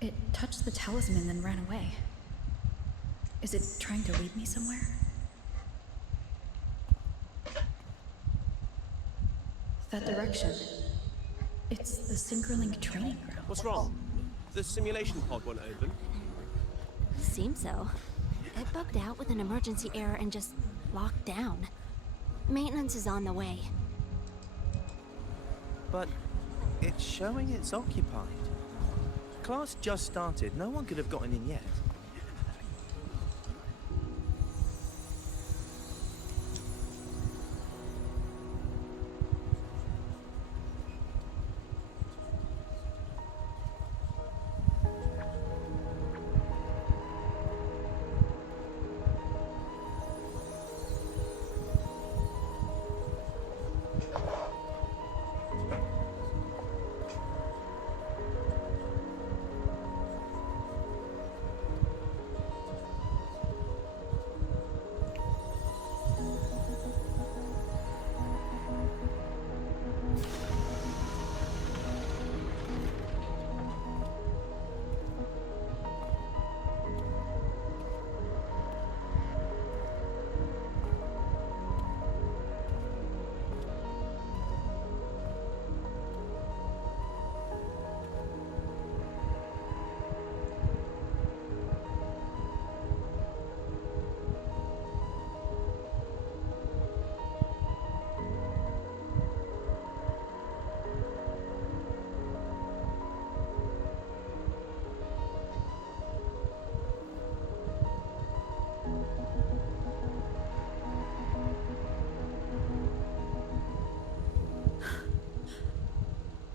It touched the talisman, then ran away. Is it trying to lead me somewhere? That direction. It's the Synchronlink training ground. What's wrong? The simulation pod won't open? Seems so. It bugged out with an emergency error and just locked down. Maintenance is on the way. But it's showing it's occupied. Class just started. No one could have gotten in yet.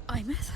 Imeth?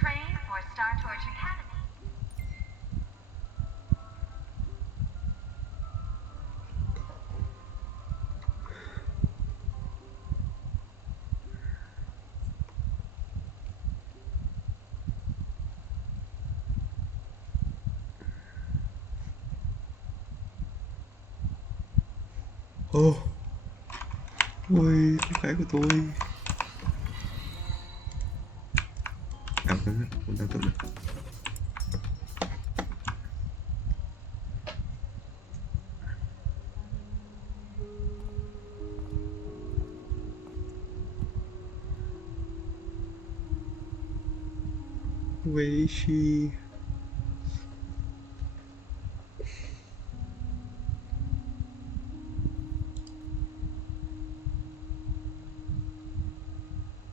Train for Star Torch Academy. Ôi, con gái của tôi. Không đang tự lực. Where is she?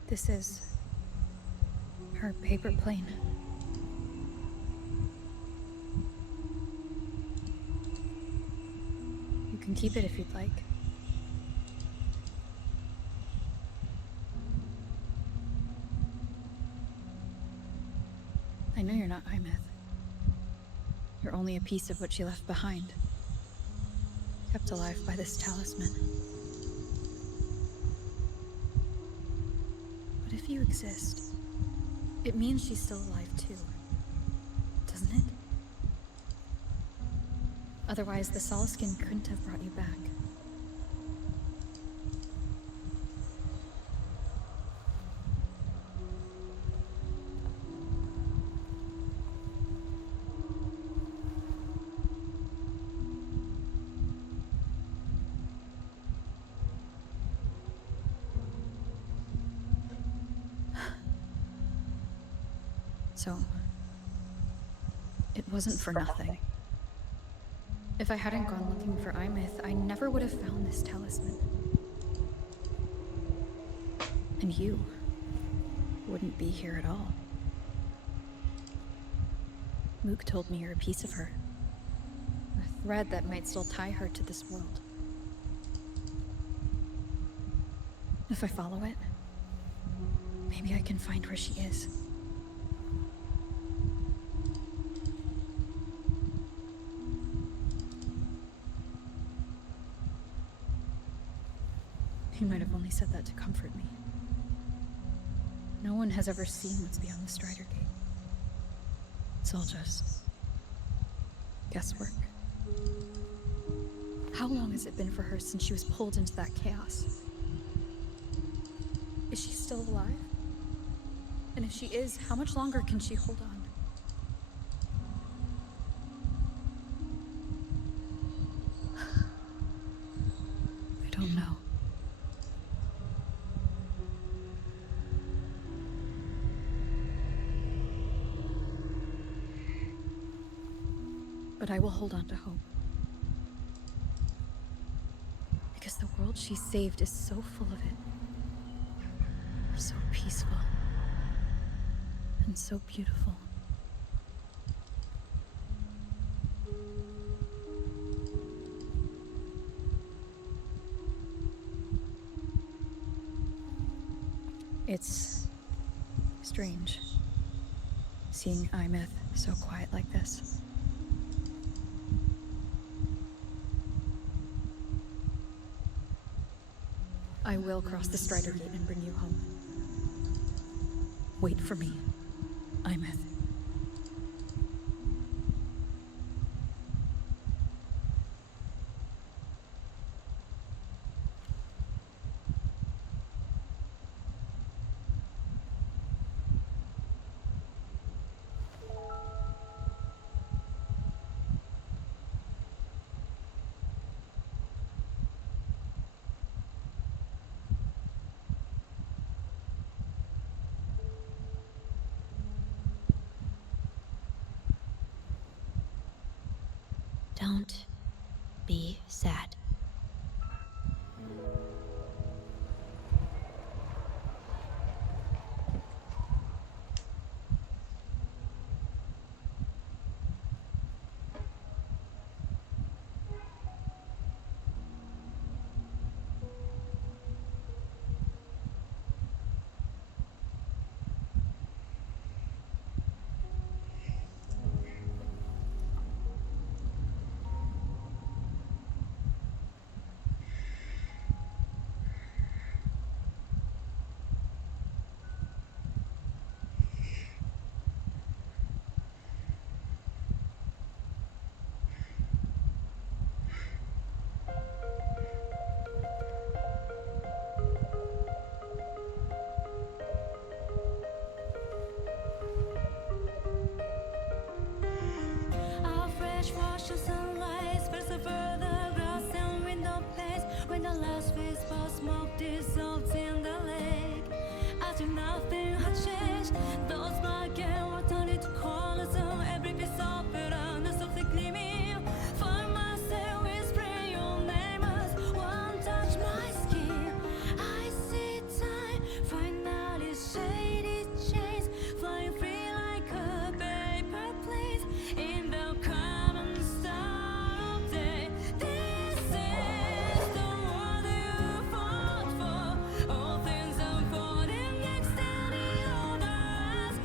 This is her paper plane. You can keep it if you'd like. I know you're not Imeth. You're only a piece of what she left behind, kept alive by this talisman. What if you exist? It means she's still alive too, doesn't it? Otherwise, the Solaskin couldn't have brought you back. So, it wasn't for nothing. If I hadn't gone looking for Imith, I never would have found this talisman. And you wouldn't be here at all. Mook told me you're a piece of her. A thread that might still tie her to this world. If I follow it, maybe I can find where she is. He might have only said that to comfort me. No one has ever seen what's beyond the Strider Gate. It's all just guesswork. How long has it been for her since she was pulled into that chaos? Is she still alive? And if she is, how much longer can she hold on? I don't know. But I will hold on to hope. Because the world she saved is so full of it. So peaceful. And so beautiful. It's strange, seeing Imith so quiet like this. I will cross the Strider Gate and bring you home. Wait for me, Imith. Don't be sad. When the last whisper of smoke dissolves in the lake, as if nothing had changed, those black and water into colors of every piece of it under softly gleaming. Find myself whispering your name as one touch my skin. I see time finally shaded chains, flying free like a paper plane in the common star of day. This is the world you fought for. All things unfolding, extending all the rest.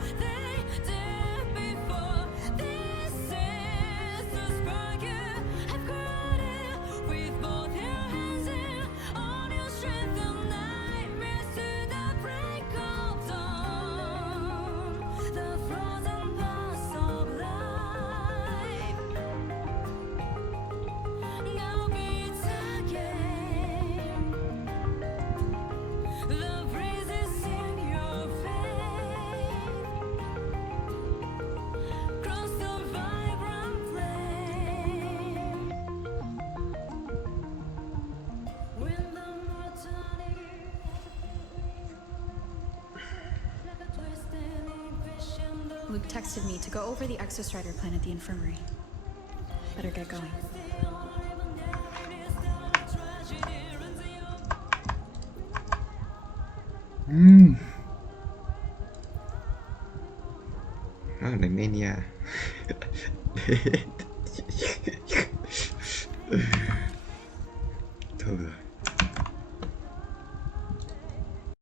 Luke texted me to go over the Exostrider plan at the infirmary. Better get going. Này Mania.